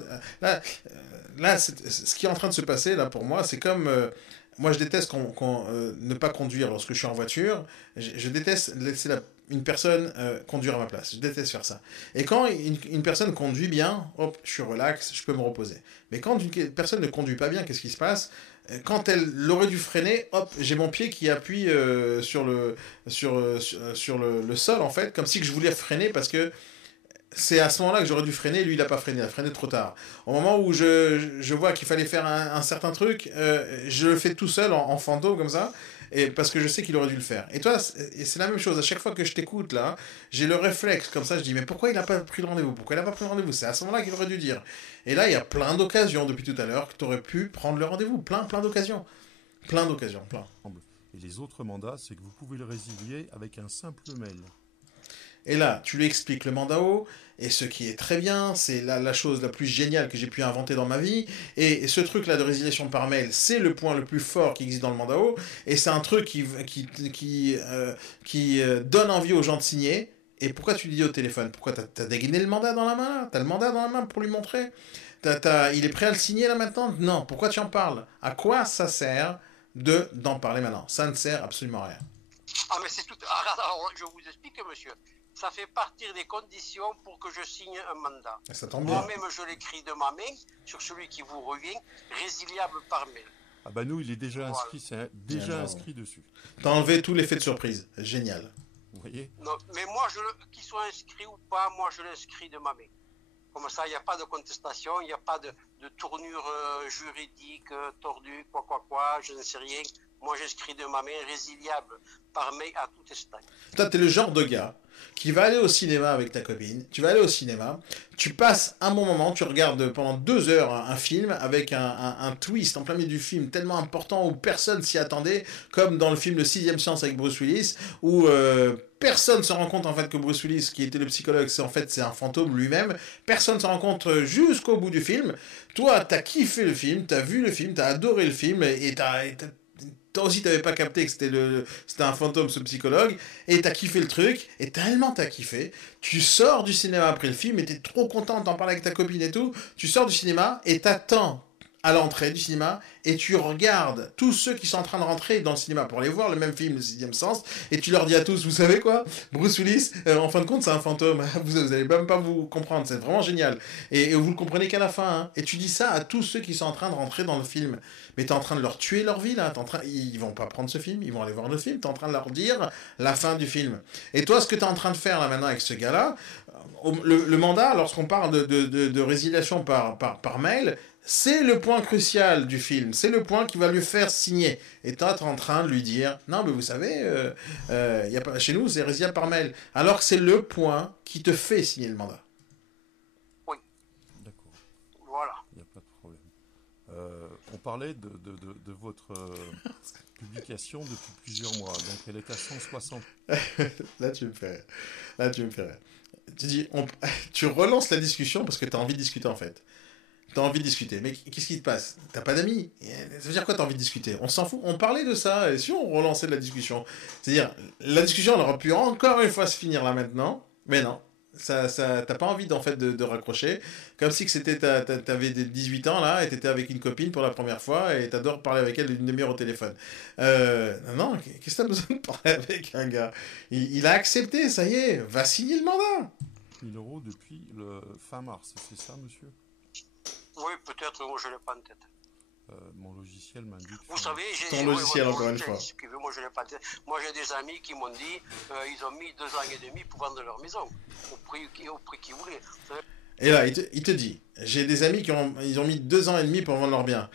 Là, ce qui est en train de se passer, là, pour moi, c'est comme... moi, je déteste ne pas conduire lorsque je suis en voiture. Je déteste laisser une personne conduire à ma place. Je déteste faire ça. Et quand une personne conduit bien, hop, je suis relax, je peux me reposer. Mais quand une personne ne conduit pas bien, qu'est-ce qui se passe? Quand elle aurait dû freiner, hop, j'ai mon pied qui appuie sur le sol, en fait, comme si je voulais freiner parce que c'est à ce moment-là que j'aurais dû freiner, lui il n'a pas freiné, il a freiné trop tard. Au moment où je vois qu'il fallait faire un certain truc, je le fais tout seul en fantôme comme ça, et parce que je sais qu'il aurait dû le faire. Et toi, c'est la même chose, à chaque fois que je t'écoute là, j'ai le réflexe comme ça, je dis mais pourquoi il n'a pas pris le rendez-vous? Pourquoi il n'a pas pris le rendez-vous? C'est à ce moment-là qu'il aurait dû dire. Et là, il y a plein d'occasions depuis tout à l'heure que tu aurais pu prendre le rendez-vous, plein d'occasions. Plein. Et les autres mandats, c'est que vous pouvez le résilier avec un simple mail. Et là, tu lui expliques le mandat haut, et ce qui est très bien, c'est la chose la plus géniale que j'ai pu inventer dans ma vie, et ce truc-là de résiliation par mail, c'est le point le plus fort qui existe dans le mandat haut, et c'est un truc qui donne envie aux gens de signer. Et pourquoi tu lui dis au téléphone? Pourquoi t'as dégainé le mandat dans la main là? T'as le mandat dans la main pour lui montrer? Il est prêt à le signer là maintenant? Non, pourquoi tu en parles? À quoi ça sert d'en parler maintenant? Ça ne sert absolument à rien. Ah mais c'est tout... Alors, je vous explique monsieur. Ça fait partie des conditions pour que je signe un mandat. Ça tombe bien. Moi-même, je l'écris de ma main sur celui qui vous revient, résiliable par mail. Ah bah nous, il est déjà inscrit, c'est déjà inscrit dessus. T'as enlevé tout l'effet de surprise. Génial. Vous voyez? Non, mais moi, qu'il soit inscrit ou pas, moi, je l'inscris de ma main. Comme ça, il n'y a pas de contestation, il n'y a pas de tournure juridique, tordue, quoi, je ne sais rien. Moi, j'inscris de ma main, résiliable par mail à tout instant. Toi, t'es le genre de gars qui va aller au cinéma avec ta copine, tu vas aller au cinéma, tu passes un bon moment, tu regardes pendant 2 heures un film avec un twist en plein milieu du film tellement important où personne s'y attendait, comme dans le film Le Sixième Sens avec Bruce Willis, où personne se rend compte en fait que Bruce Willis, qui était le psychologue, c'est un fantôme lui-même, personne se rend compte jusqu'au bout du film. Toi, t'as kiffé le film, t'as vu le film, t'as adoré le film, et toi aussi t'avais pas capté que c'était un fantôme, ce psychologue, et t'as kiffé le truc, et tellement t'as kiffé, tu sors du cinéma après le film, et t'es trop content d'en parler avec ta copine et tout, tu sors du cinéma, et t'attends à l'entrée du cinéma, et tu regardes tous ceux qui sont en train de rentrer dans le cinéma pour aller voir le même film, Le Sixième Sens, et tu leur dis à tous, vous savez quoi, Bruce Willis, en fin de compte, c'est un fantôme, vous allez même pas vous comprendre, c'est vraiment génial, et vous le comprenez qu'à la fin, hein. Et tu dis ça à tous ceux qui sont en train de rentrer dans le film, mais t'es en train de leur tuer leur vie, là, ils vont pas prendre ce film, ils vont aller voir le film, t'es en train de leur dire la fin du film. Et toi, ce que t'es en train de faire, là, maintenant, avec ce gars-là, le mandat, lorsqu'on parle de résiliation par mail, c'est le point crucial du film, c'est le point qui va lui faire signer. Et toi, t'es en train de lui dire, non, mais vous savez, y a pas, chez nous, c'est résiliable par mail. Alors que c'est le point qui te fait signer le mandat. Oui. D'accord. Voilà. Il n'y a pas de problème. On parlait de votre publication depuis plusieurs mois. Donc, elle est à 160. Là, tu me fais rire. Là, tu me fais rire. Tu dis, tu relances la discussion parce que tu as envie de discuter, en fait. T'as envie de discuter. Mais qu'est-ce qui te passe? T'as pas d'amis? Ça veut dire quoi t'as envie de discuter? On s'en fout. On parlait de ça. Et si on relançait de la discussion? C'est-à-dire, la discussion, elle aurait pu encore une fois se finir là maintenant. Mais non. T'as pas envie en fait de raccrocher. Comme si que c'était t'avais 18 ans là et t'étais avec une copine pour la première fois et t'adores parler avec elle une demi-heure au téléphone. Non, qu'est-ce que t'as besoin de parler avec un gars? Il a accepté, ça y est. Va signer le mandat. 1000 euros depuis le fin mars, c'est ça, monsieur? Oui, peut-être, moi je l'ai pas en tête. Mon logiciel m'indique. Vous savez, ton logiciel, encore une fois. Moi, je l'ai pas en tête. Moi, j'ai des amis qui m'ont dit ils ont mis 2 ans et demi pour vendre leur maison, au prix qu'ils voulaient. Et là, il te dit, j'ai des amis ils ont mis 2 ans et demi pour vendre leur bien.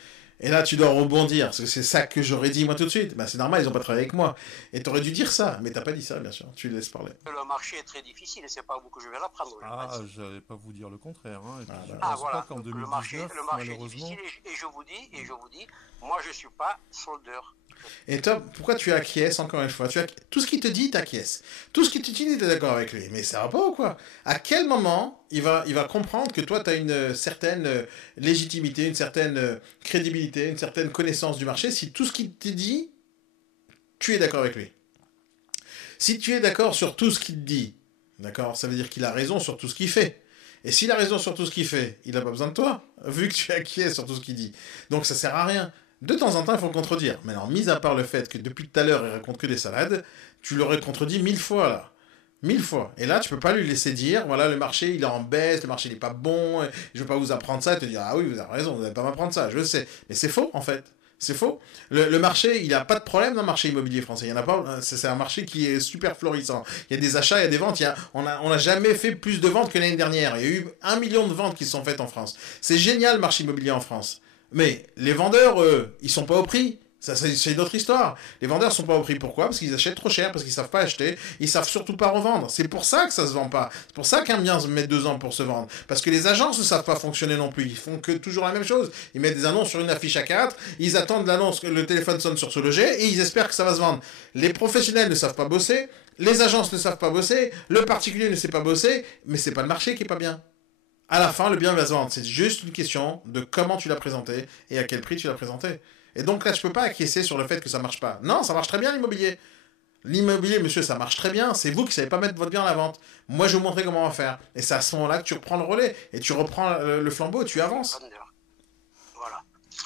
Et là, tu dois rebondir, parce que c'est ça que j'aurais dit moi tout de suite. Bah, c'est normal, ils ont pas travaillé avec moi. Et t'aurais dû dire ça, mais t'as pas dit ça, bien sûr. Tu les laisses parler. Le marché est très difficile et c'est pas vous que je vais l'apprendre. Ah, j'allais pas vous dire le contraire. Hein. Et puis, je Ah pense voilà, pas qu'en donc 2019, le marché est malheureusement... difficile et je vous dis, moi je suis pas soldeur. Et toi, pourquoi tu acquiesces encore une fois? Tout ce qu'il te dit, t'acquiesces. Tout ce qu'il te dit, t'es d'accord avec lui. Mais ça va pas ou quoi? À quel moment il va comprendre que toi, t'as une certaine légitimité, une certaine crédibilité, une certaine connaissance du marché si tout ce qu'il te dit, tu es d'accord avec lui? Si tu es d'accord sur tout ce qu'il te dit, d'accord, ça veut dire qu'il a raison sur tout ce qu'il fait. Et s'il a raison sur tout ce qu'il fait, il n'a pas besoin de toi, vu que tu acquiesces sur tout ce qu'il dit. Donc ça sert à rien. De temps en temps, il faut le contredire. Mais alors, mis à part le fait que depuis tout à l'heure, il raconte que des salades, tu l'aurais contredit 1000 fois, là. 1000 fois. Et là, tu peux pas lui laisser dire, voilà, le marché, il est en baisse, le marché, il est pas bon, je vais pas vous apprendre ça, et te dire, ah oui, vous avez raison, vous n'allez pas m'apprendre ça, je le sais. Mais c'est faux, en fait. C'est faux. Le marché, il n'y a pas de problème dans le marché immobilier français. Il y en a pas. C'est un marché qui est super florissant. Il y a des achats, il y a des ventes. On a jamais fait plus de ventes que l'année dernière. Il y a eu 1 million de ventes qui sont faites en France. C'est génial le marché immobilier en France. Mais les vendeurs, eux, ils sont pas au prix. Ça, c'est une autre histoire. Les vendeurs sont pas au prix. Pourquoi? Parce qu'ils achètent trop cher, parce qu'ils savent pas acheter. Ils savent surtout pas revendre. C'est pour ça que ça se vend pas. C'est pour ça qu'un bien met 2 ans pour se vendre. Parce que les agences ne savent pas fonctionner non plus. Ils font que toujours la même chose. Ils mettent des annonces sur une affiche A4. Ils attendent l'annonce que le téléphone sonne sur ce loger et ils espèrent que ça va se vendre. Les professionnels ne savent pas bosser. Les agences ne savent pas bosser. Le particulier ne sait pas bosser. Mais c'est pas le marché qui est pas bien. À la fin, le bien va se vendre. C'est juste une question de comment tu l'as présenté et à quel prix tu l'as présenté. Et donc là, je peux pas acquiescer sur le fait que ça marche pas. Non, ça marche très bien l'immobilier. L'immobilier, monsieur, ça marche très bien. C'est vous qui savez pas mettre votre bien à la vente. Moi, je vais vous montrer comment on va faire. Et c'est à ce moment-là que tu reprends le relais et tu reprends le flambeau et tu avances. Voilà.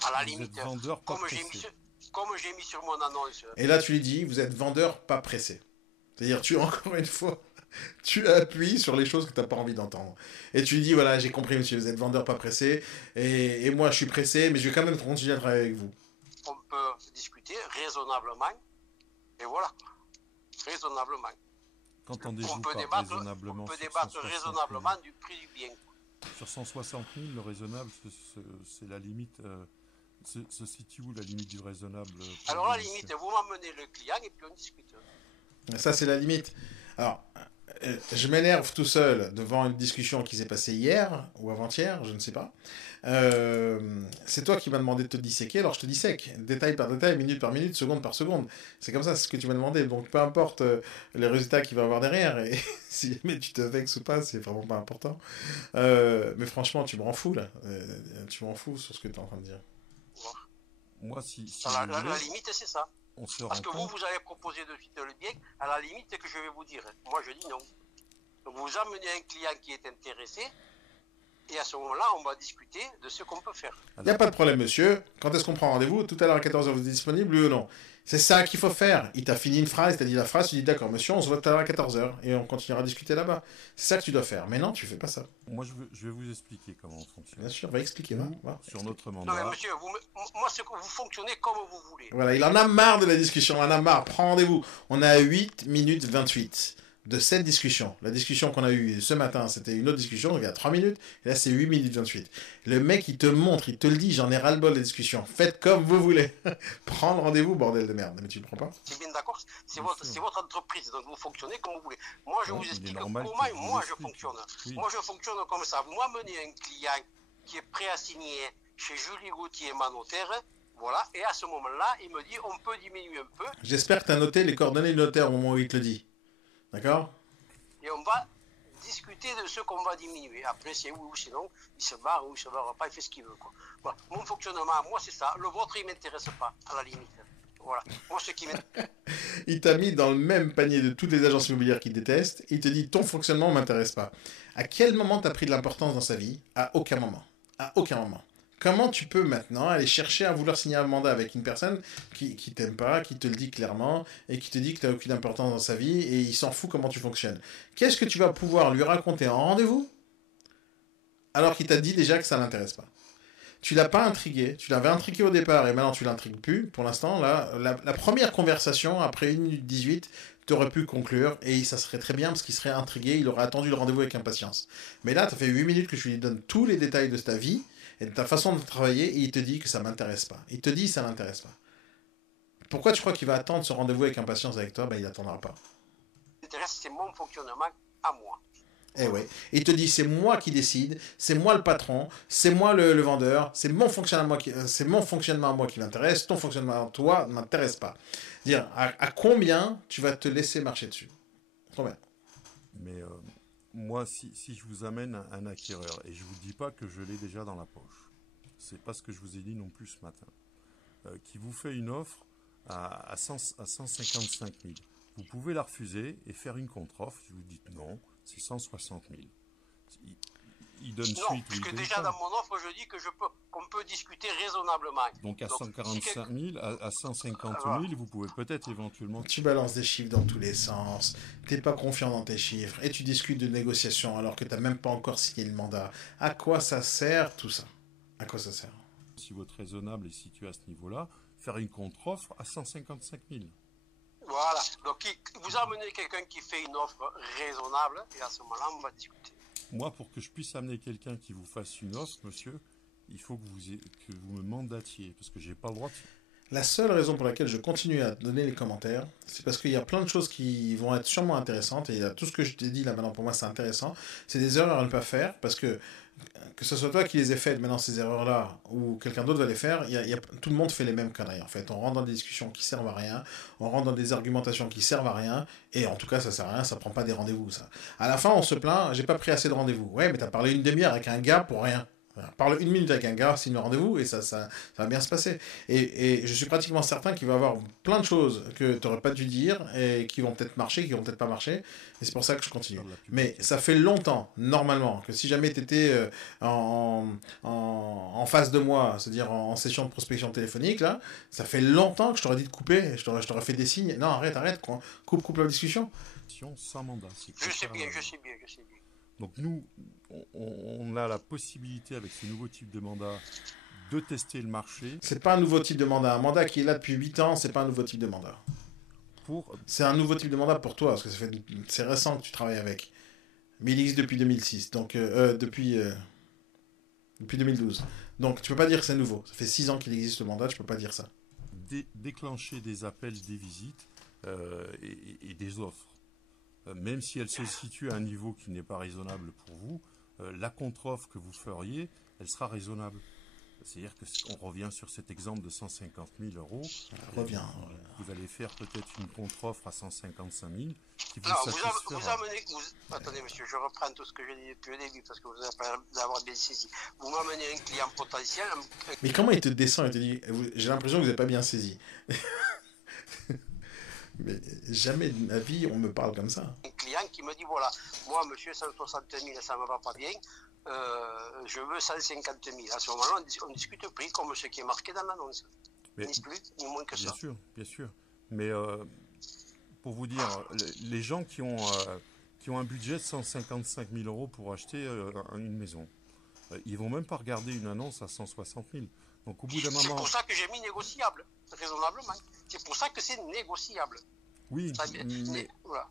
À la limite, comme j'ai mis sur mon annonce. Et là, tu lui dis, vous êtes vendeur pas pressé. C'est-à-dire, encore une fois, tu appuies sur les choses que tu n'as pas envie d'entendre. Et tu lui dis, voilà, j'ai compris, monsieur, vous êtes vendeur pas pressé. Et moi, je suis pressé, mais je vais quand même continuer à travailler avec vous. On peut discuter raisonnablement. Et voilà. Raisonnablement. Qu'entendez-vous par raisonnablement? On peut débattre raisonnablement du prix du bien. Sur 160 000, le raisonnable, c'est la limite. Se situe où la limite du raisonnable? Alors la limite, vous m'emmenez le client et puis on discute. Ça, c'est la limite. Alors, je m'énerve tout seul devant une discussion qui s'est passée hier ou avant-hier, je ne sais pas. C'est toi qui m'as demandé de te disséquer, alors je te dissèque, détail par détail, minute par minute, seconde par seconde. C'est comme ça, c'est ce que tu m'as demandé. Donc peu importe les résultats qu'il va y avoir derrière, et si jamais tu te vexes ou pas, c'est vraiment pas important. Mais franchement, tu me rends fou là. Tu me rends fou sur ce que tu es en train de dire. Moi, si la limite, c'est ça. on se rend Parce que compte... vous allez proposer de suite le bien, à la limite, c'est que je vais vous dire. Moi, je dis non. Donc, vous amenez un client qui est intéressé, et à ce moment-là, on va discuter de ce qu'on peut faire. Il n'y a pas de problème, monsieur. Quand est-ce qu'on prend rendez-vous? Tout à l'heure à 14h, vous êtes disponible, oui ou non? C'est ça qu'il faut faire. Il t'a fini une phrase, il t'a dit la phrase, tu dis d'accord, monsieur, on se voit tout à l'heure à 14h, et on continuera à discuter là-bas. C'est ça que tu dois faire. Mais non, tu fais pas ça. Moi, je vais vous expliquer comment on fonctionne. Bien sûr, va expliquer. Va. Sur notre Non, mandat... mais monsieur, moi, c'est que vous fonctionnez comme vous voulez. Voilà, il en a marre de la discussion, il en a marre. Prends rendez-vous. On est à 8 minutes 28 de cette discussion. La discussion qu'on a eue ce matin, c'était une autre discussion, donc il y a 3 minutes, et là c'est 8 minutes 28. Le mec, il te montre, il te le dit, j'en ai ras-le-bol des discussions. Faites comme vous voulez. Prends rendez-vous, bordel de merde. Mais tu ne prends pas? C'est bien d'accord, c'est votre entreprise, donc vous fonctionnez comme vous voulez. Moi, je vous explique comment moi je fonctionne. Oui. Moi, je fonctionne comme ça. Vous m'amenez un client qui est prêt à signer chez Julie Gauthier, ma notaire, voilà, et à ce moment-là, il me dit, on peut diminuer un peu. J'espère que tu as noté les coordonnées du notaire au moment où il te le dit. D'accord? Et on va discuter de ce qu'on va diminuer. Après, c'est oui ou sinon, il se barre ou il se barre pas, il fait ce qu'il veut, quoi. Voilà. Mon fonctionnement, moi, c'est ça. Le vôtre, il m'intéresse pas, à la limite. Voilà. Moi, ce qui m'intéresse. Il t'a mis dans le même panier de toutes les agences immobilières qui détestent. Il te dit, ton fonctionnement m'intéresse pas. À quel moment tu as pris de l'importance dans sa vie? À aucun moment. À aucun moment. Comment tu peux maintenant aller chercher à vouloir signer un mandat avec une personne qui t'aime pas, qui te le dit clairement, et qui te dit que tu n'as aucune importance dans sa vie, et il s'en fout comment tu fonctionnes? Qu'est-ce que tu vas pouvoir lui raconter en rendez-vous, alors qu'il t'a dit déjà que ça ne l'intéresse pas? Tu l'as pas intrigué, tu l'avais intrigué au départ, et maintenant tu l'intrigues plus. Pour l'instant, là, la première conversation, après 1 minute 18, tu aurais pu conclure, et ça serait très bien, parce qu'il serait intrigué, il aurait attendu le rendez-vous avec impatience. Mais là, ça fait 8 minutes que je lui donne tous les détails de ta vie, et de ta façon de travailler, et il te dit que ça m'intéresse pas. Il te dit que ça m'intéresse pas. Pourquoi tu crois qu'il va attendre ce rendez-vous avec impatience avec toi? Ben, il n'attendra pas. C'est mon fonctionnement à moi. Eh ouais. Il te dit, c'est moi qui décide, c'est moi le patron, c'est moi le vendeur, c'est mon fonctionnement à moi qui m'intéresse, ton fonctionnement à toi ne m'intéresse pas. Dire, à combien tu vas te laisser marcher dessus? Combien? Mais moi, si je vous amène un acquéreur, et je ne vous dis pas que je l'ai déjà dans la poche, c'est pas ce que je vous ai dit non plus ce matin, qui vous fait une offre à 155 000. Vous pouvez la refuser et faire une contre-offre. Je vous dis non, c'est 160 000. Il donne non, suite. Puisque déjà dans mon offre, je dis qu'on peut discuter raisonnablement. Donc à 145 000, à 150 000, vous pouvez peut-être éventuellement... Tu balances des chiffres dans tous les sens, t'es pas confiant dans tes chiffres, et tu discutes de négociation alors que t'as même pas encore signé le mandat. À quoi ça sert tout ça? À quoi ça sert? Si votre raisonnable est situé à ce niveau-là, faire une contre-offre à 155 000. Voilà, donc vous amenez quelqu'un qui fait une offre raisonnable, et à ce moment-là, on va discuter. Moi, pour que je puisse amener quelqu'un qui vous fasse une offre, monsieur, il faut que vous me mandatiez, parce que j'ai pas le droit de... La seule raison pour laquelle je continue à donner les commentaires, c'est parce qu'il y a plein de choses qui vont être sûrement intéressantes, et tout ce que je t'ai dit là maintenant, pour moi, c'est intéressant. C'est des erreurs à ne pas faire, parce que ce soit toi qui les ai faites maintenant, ces erreurs-là, ou quelqu'un d'autre va les faire, tout le monde fait les mêmes conneries, en fait. On rentre dans des discussions qui servent à rien, on rentre dans des argumentations qui servent à rien, et en tout cas, ça sert à rien, ça prend pas des rendez-vous, ça. À la fin, on se plaint, j'ai pas pris assez de rendez-vous. Ouais, mais t'as parlé une demi-heure avec un gars pour rien. Parle 1 minute avec un gars, signe le rendez-vous, et ça va bien se passer. Et je suis pratiquement certain qu'il va y avoir plein de choses que tu n'aurais pas dû dire, et qui vont peut-être marcher, qui vont peut-être pas marcher, et c'est pour ça que je continue. Mais ça fait longtemps, normalement, que si jamais tu étais en face de moi, c'est-à-dire en session de prospection téléphonique, là, ça fait longtemps que je t'aurais dit de couper, je t'aurais fait des signes. Non, arrête, quoi. Coupe la discussion. Sans mandat. Je sais bien. Donc nous, on a la possibilité avec ce nouveau type de mandat de tester le marché. C'est pas un nouveau type de mandat. Un mandat qui est là depuis 8 ans, c'est pas un nouveau type de mandat. C'est un nouveau type de mandat pour toi, parce que c'est récent que tu travailles avec. Mais il existe depuis 2006, donc depuis 2012. Donc tu peux pas dire que c'est nouveau. Ça fait 6 ans qu'il existe le mandat, tu peux pas dire ça. Déclencher des appels, des visites et des offres. Même si elle se situe à un niveau qui n'est pas raisonnable pour vous, la contre-offre que vous feriez, elle sera raisonnable. C'est-à-dire qu'on revient sur cet exemple de 150 000 euros. Vous allez faire peut-être une contre-offre à 155 000 qui vous satisfera. Attendez, monsieur, je reprends tout ce que j'ai dit depuis le début parce que vous avez avoir bien saisi. Vous m'amenez un client potentiel. Mais comment il te descend et te dit, j'ai l'impression que vous n'avez pas bien saisi. Mais jamais de ma vie on me parle comme ça. Un client qui me dit voilà, moi monsieur 160 000 ça me va pas bien, je veux 150 000. À ce moment-là on discute le prix comme ce qui est marqué dans l'annonce. Ni plus ni moins que ça. Bien sûr. Mais pour vous dire, les gens qui ont un budget de 155 000 euros pour acheter une maison, ils vont même pas regarder une annonce à 160 000. Donc au bout d'un moment... C'est pour ça que j'ai mis négociable, raisonnablement. C'est pour ça que c'est négociable. Oui, mais voilà.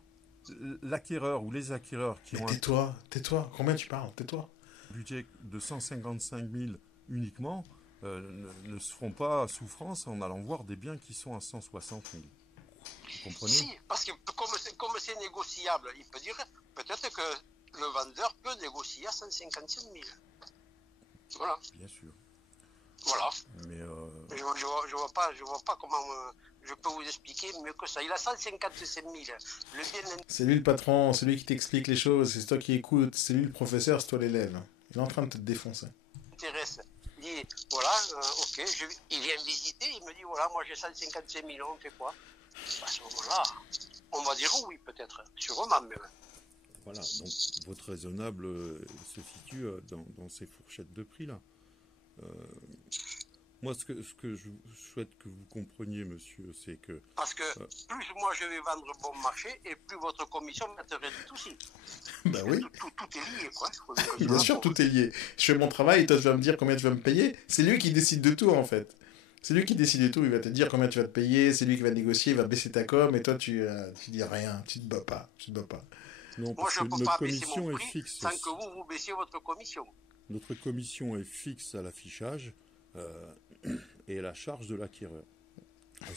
L'acquéreur ou les acquéreurs qui ont tais-toi, combien tu parles, tais-toi. Un budget de 155 000 uniquement ne se feront pas souffrance en allant voir des biens qui sont à 160 000. Vous comprenez ? Si, parce que comme c'est négociable, il peut dire peut-être que le vendeur peut négocier à 155 000. Voilà. Bien sûr. Voilà. Mais je vois pas comment je peux vous expliquer mieux que ça. Il a 157 000. C'est lui le patron, c'est lui qui t'explique les choses, c'est toi qui écoutes, c'est lui le professeur, c'est toi l'élève. Il est en train de te défoncer. Intéresse. Il dit voilà, ok, il vient visiter, il me dit voilà, moi j'ai 155 000, on fait quoi ? À ce moment-là, on va dire oui peut-être, sûrement même. Voilà, donc votre raisonnable se situe dans ces fourchettes de prix là. Moi, ce que je souhaite que vous compreniez, monsieur, c'est que... Parce que plus moi je vais vendre bon marché, et plus votre commission m'intéresse aussi. Bah oui. Tout est lié, quoi. Bien sûr, tout est lié. Je fais mon travail, et toi, tu vas me dire combien tu vas me payer. C'est lui qui décide de tout, en fait. C'est lui qui décide de tout. Il va te dire combien tu vas te payer, c'est lui qui va négocier, il va baisser ta com, et toi, tu dis rien, tu te bats pas. Non, moi, je ne peux pas baisser mon prix fixe sans que vous baissiez votre commission. Notre commission est fixe à l'affichage et à la charge de l'acquéreur.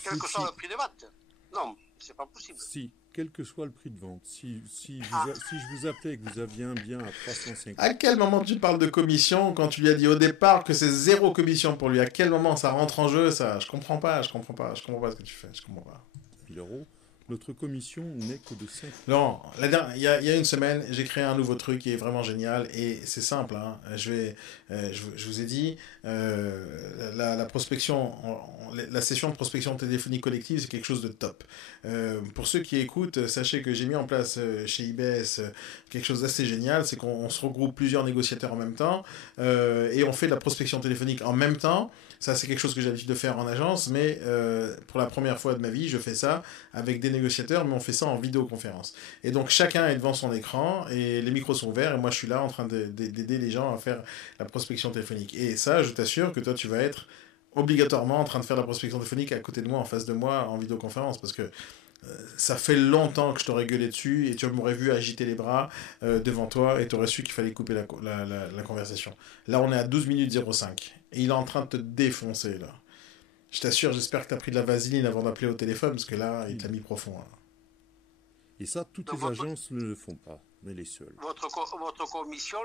Quel que soit le prix de vente. Non, c'est pas possible. Si, quel que soit le prix de vente. Si je vous appelais et que vous aviez un bien à 350... À quel moment tu parles de commission quand tu lui as dit au départ que c'est 0 commission pour lui? À quel moment ça rentre en jeu, ça? Je comprends pas ce que tu fais, je comprends pas. 1000 euros. Notre commission n'est que de 5. Non, il y a une semaine, j'ai créé un nouveau truc qui est vraiment génial et c'est simple. Hein. Je vous ai dit, la prospection, la session de prospection téléphonique collective, c'est quelque chose de top. Pour ceux qui écoutent, sachez que j'ai mis en place chez IBS quelque chose d'assez génial, c'est qu'on se regroupe plusieurs négociateurs en même temps et on fait de la prospection téléphonique en même temps. Ça, c'est quelque chose que j'ai l'habitude de faire en agence, mais pour la première fois de ma vie, je fais ça avec des négociateurs, mais on fait ça en vidéoconférence. Et donc, chacun est devant son écran, et les micros sont ouverts, et moi, je suis là en train d'aider les gens à faire la prospection téléphonique. Et ça, je t'assure que toi, tu vas être obligatoirement en train de faire la prospection téléphonique à côté de moi, en face de moi, en vidéoconférence, parce que ça fait longtemps que je t'aurais gueulé dessus et tu m'aurais vu agiter les bras devant toi et tu aurais su qu'il fallait couper la conversation. Là, on est à 12 minutes 05 et il est en train de te défoncer, là. Je t'assure, j'espère que tu as pris de la vaseline avant d'appeler au téléphone parce que là, il t'a mis profond. Là. Et ça, toutes les agences ne le font pas, mais les seules. Votre commission,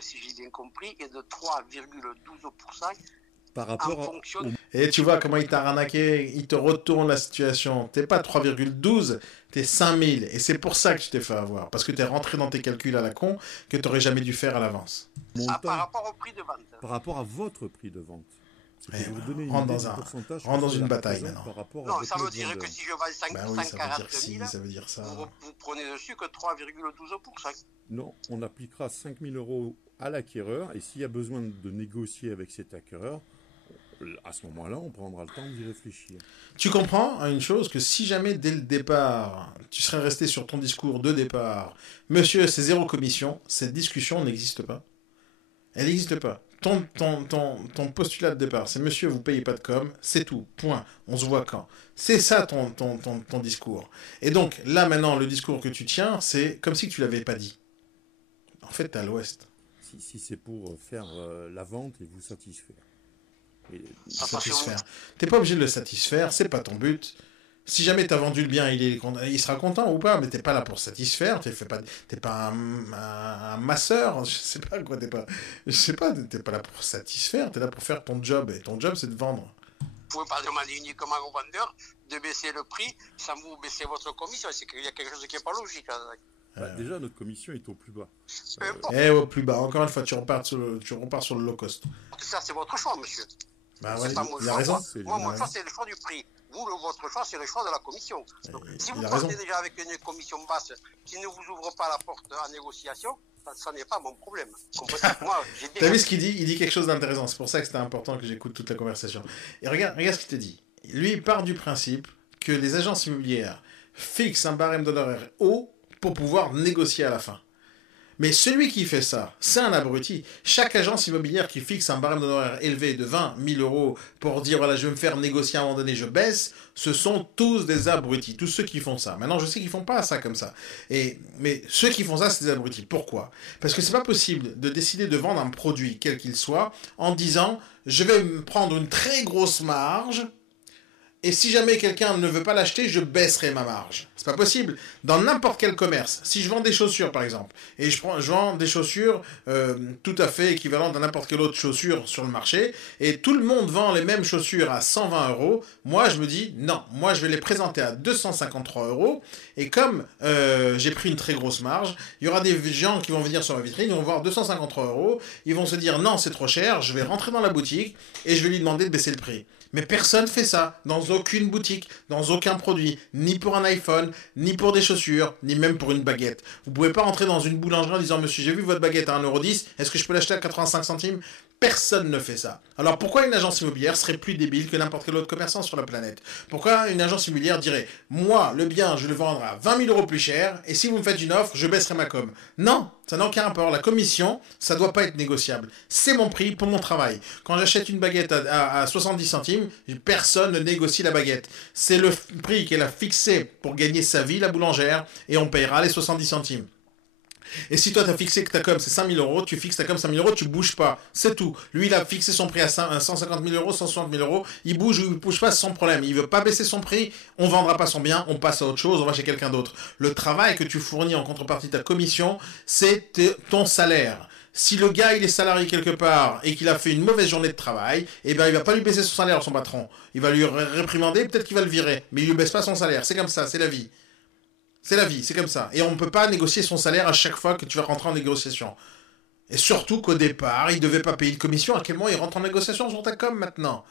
si j'ai bien compris, est de 3,12%. Par rapport Et tu vois comment il t'a arnaqué, il te retourne la situation. T'es pas 3,12, t'es 5000. Et c'est pour ça que tu t'es fait avoir. Parce que t'es rentré dans tes calculs à la con que t'aurais jamais dû faire à l'avance. Par rapport au prix de vente. Par rapport à votre prix de vente. Rentre dans une bataille maintenant. Non, ça veut dire que si je vends 140 000, ça veut dire ça. Vous prenez dessus que 3,12%. Non, on appliquera 5 000 euros à l'acquéreur. Et s'il y a besoin de négocier avec cet acquéreur, à ce moment-là, on prendra le temps d'y réfléchir. Tu comprends une chose, que si jamais dès le départ, tu serais resté sur ton discours de départ, monsieur, c'est 0 commission, cette discussion n'existe pas. Elle n'existe pas. Ton postulat de départ, c'est monsieur, vous payez pas de com, c'est tout, point. On se voit quand. C'est ça ton discours. Et donc, là maintenant, le discours que tu tiens, c'est comme si tu l'avais pas dit. En fait, t'es à l'ouest. Si c'est pour faire la vente et vous satisfaire. Satisfaire. T'es pas obligé de le satisfaire, c'est pas ton but. Si jamais t'as vendu le bien, il sera content ou pas, mais t'es pas là pour satisfaire, t'es pas un masseur, je sais pas quoi, t'es pas là pour satisfaire, t'es là pour faire ton job, et ton job c'est de vendre. Vous pouvez pas demander uniquement au vendeur de baisser le prix sans vous baisser votre commission, c'est qu'il y a quelque chose qui est pas logique. Déjà, notre commission est au plus bas. Au plus bas, encore une fois, tu repars sur le low cost. Ça, c'est votre choix, monsieur. Bah C'est ouais, pas mon il a choix. raison. Moi, mon choix, c'est le choix du prix. Vous, votre choix, c'est le choix de la commission. Donc, si vous Il a partez raison. déjà avec une commission basse qui ne vous ouvre pas la porte à négociation, ça n'est pas mon problème. Moi, j'ai T'as vu ce qu'il dit? Il dit quelque chose d'intéressant. C'est pour ça que c'était important que j'écoute toute la conversation. Et regarde ce qu'il te dit. Lui, il part du principe que les agences immobilières fixent un barème d'honoraires haut pour pouvoir négocier à la fin. Mais celui qui fait ça, c'est un abruti. Chaque agence immobilière qui fixe un barème d'honoraires élevé de 20 000 euros pour dire, voilà, je vais me faire négocier à un moment donné, je baisse, ce sont tous des abrutis, tous ceux qui font ça. Maintenant, je sais qu'ils font pas ça comme ça. Mais ceux qui font ça, c'est des abrutis. Pourquoi? Parce que c'est pas possible de décider de vendre un produit, quel qu'il soit, en disant, je vais me prendre une très grosse marge, et si jamais quelqu'un ne veut pas l'acheter, je baisserai ma marge. C'est pas possible. Dans n'importe quel commerce, si je vends des chaussures par exemple, et je vends des chaussures tout à fait équivalentes à n'importe quelle autre chaussure sur le marché, et tout le monde vend les mêmes chaussures à 120 euros, moi je me dis non, moi je vais les présenter à 253 euros, et comme j'ai pris une très grosse marge, il y aura des gens qui vont venir sur ma vitrine, ils vont voir 253 euros, ils vont se dire non, c'est trop cher, je vais rentrer dans la boutique et je vais lui demander de baisser le prix. Mais personne fait ça, dans aucune boutique, dans aucun produit, ni pour un iPhone, ni pour des chaussures, ni même pour une baguette. Vous pouvez pas rentrer dans une boulangerie en disant « Monsieur, j'ai vu votre baguette à 1,10 €, est-ce que je peux l'acheter à 85 centimes ?» Personne ne fait ça. Alors pourquoi une agence immobilière serait plus débile que n'importe quel autre commerçant sur la planète? Pourquoi une agence immobilière dirait « Moi, le bien, je le vendrai à 20 000 € plus cher, et si vous me faites une offre, je baisserai ma com. » Non, ça n'a aucun rapport. La commission, ça doit pas être négociable. C'est mon prix pour mon travail. Quand j'achète une baguette à 70 centimes, personne ne négocie la baguette. C'est le prix qu'elle a fixé pour gagner sa vie, la boulangère, et on payera les 70 centimes. Et si toi, tu as fixé que ta com, c'est 5 000 €, tu fixes ta com 5 000 €, tu bouges pas. C'est tout. Lui, il a fixé son prix à 150 000 €, 160 000 €. Il bouge ou il bouge pas, c'est son problème. Il veut pas baisser son prix, on vendra pas son bien, on passe à autre chose, on va chez quelqu'un d'autre. Le travail que tu fournis en contrepartie de ta commission, c'est ton salaire. Si le gars, il est salarié quelque part et qu'il a fait une mauvaise journée de travail, eh ben, il va pas lui baisser son salaire, son patron. Il va lui réprimander, peut-être qu'il va le virer. Mais il lui baisse pas son salaire. C'est comme ça, c'est la vie. C'est la vie, c'est comme ça. Et on ne peut pas négocier son salaire à chaque fois que tu vas rentrer en négociation. Et surtout qu'au départ, il ne devait pas payer de commission. À quel moment il rentre en négociation sur ta com maintenant?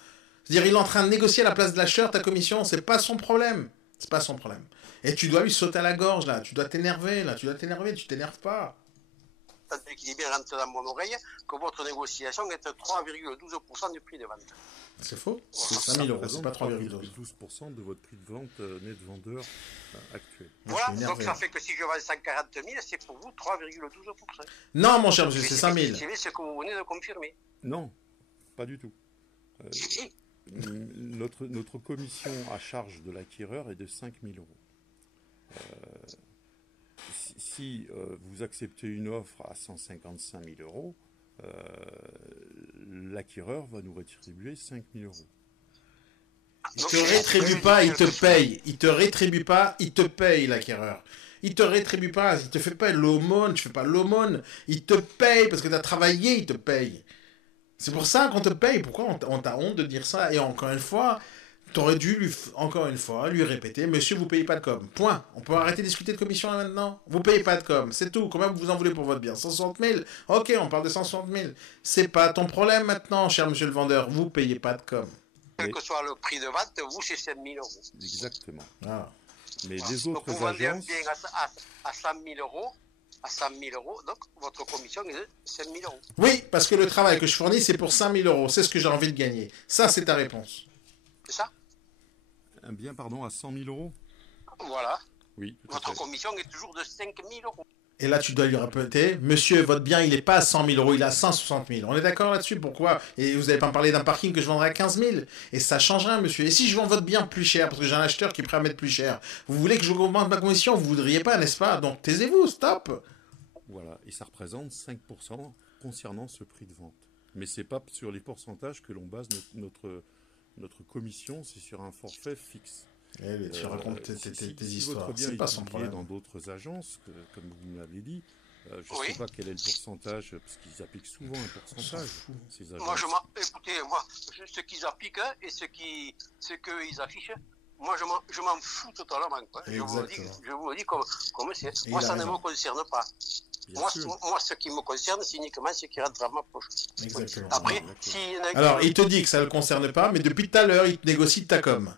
C'est-à-dire, il est en train de négocier à la place de l'acheteur ta commission. C'est pas son problème. C'est pas son problème. Et tu dois lui sauter à la gorge, là. Tu dois t'énerver, là. Tu dois t'énerver, tu t'énerves pas. Qui dit bien rentre dans mon oreille que votre négociation est 3,12% du prix de vente. C'est faux. C'est 5 000 €, c'est pas 3,12. 12% de votre prix de vente net vendeur actuel. Voilà, donc ça fait que si je vends 140 000, c'est pour vous 3,12%. Non, mon cher monsieur, c'est 5 000. C'est ce que vous venez de confirmer. Non, pas du tout. Notre commission à charge de l'acquéreur est de 5 000 €. Si vous acceptez une offre à 155 000 €, l'acquéreur va nous rétribuer 5 000 €. Il te rétribue pas, il te paye. Il te rétribue pas, il te paye, l'acquéreur. Il te rétribue pas, il te fait pas l'aumône, tu fais pas l'aumône. Il te paye parce que tu as travaillé, il te paye. C'est pour ça qu'on te paye. Pourquoi on t'a honte de dire ça? Et encore une fois, t'aurais dû lui répéter, monsieur, vous payez pas de com. Point. On peut arrêter de discuter de commission là maintenant. Vous payez pas de com. C'est tout. Combien vous en voulez pour votre bien? 160 000. Ok, on parle de 160 000. C'est pas ton problème maintenant, cher monsieur le vendeur. Vous payez pas de com. Quel que soit le prix de vente, vous, c'est 5 000 €. Exactement. Ah. Mais Voilà. les Donc autres vous vendez un agences... bien à 100 000 €. À 100 000 €, donc votre commission est de 5 000 €. Oui, parce que le travail que je fournis, c'est pour 5 000 €. C'est ce que j'ai envie de gagner. Ça, c'est ta réponse. C'est ça? Un bien, pardon, à 100 000 €. Voilà. Oui, tout à Votre fait. commission est toujours de 5 000 €. Et là, tu dois lui répéter, monsieur, votre bien, il n'est pas à 100 000 €, il est à 160 000. On est d'accord là-dessus? Pourquoi? Et vous n'avez pas parlé d'un parking que je vendrais à 15 000. Et ça change rien, monsieur. Et si je vends votre bien plus cher, parce que j'ai un acheteur qui est prêt à mettre plus cher, vous voulez que je augmente ma commission? Vous voudriez pas, n'est-ce pas? Donc taisez-vous, stop. Voilà, et ça représente 5% concernant ce prix de vente. Mais c'est pas sur les pourcentages que l'on base notre commission, c'est sur un forfait fixe. Tu racontes tes si histoires, votre bien c'est est pas son publié problème. dans d'autres agences, comme vous me l'avez dit, je ne Oui. sais pas quel est le pourcentage, parce qu'ils appliquent souvent un pourcentage, ces agences. Moi, écoutez, ce qu'ils appliquent et ce qu'ils affichent, moi, je m'en fous totalement. Quoi. Je vous le dis comme c'est. Et Moi, il a ça ne raison. me concerne pas. Moi, ce qui me concerne, c'est uniquement ce qui rentre dans ma poche. Exactement. Après, alors, il te dit que ça ne le concerne pas, mais depuis tout à l'heure, il te négocie ta com.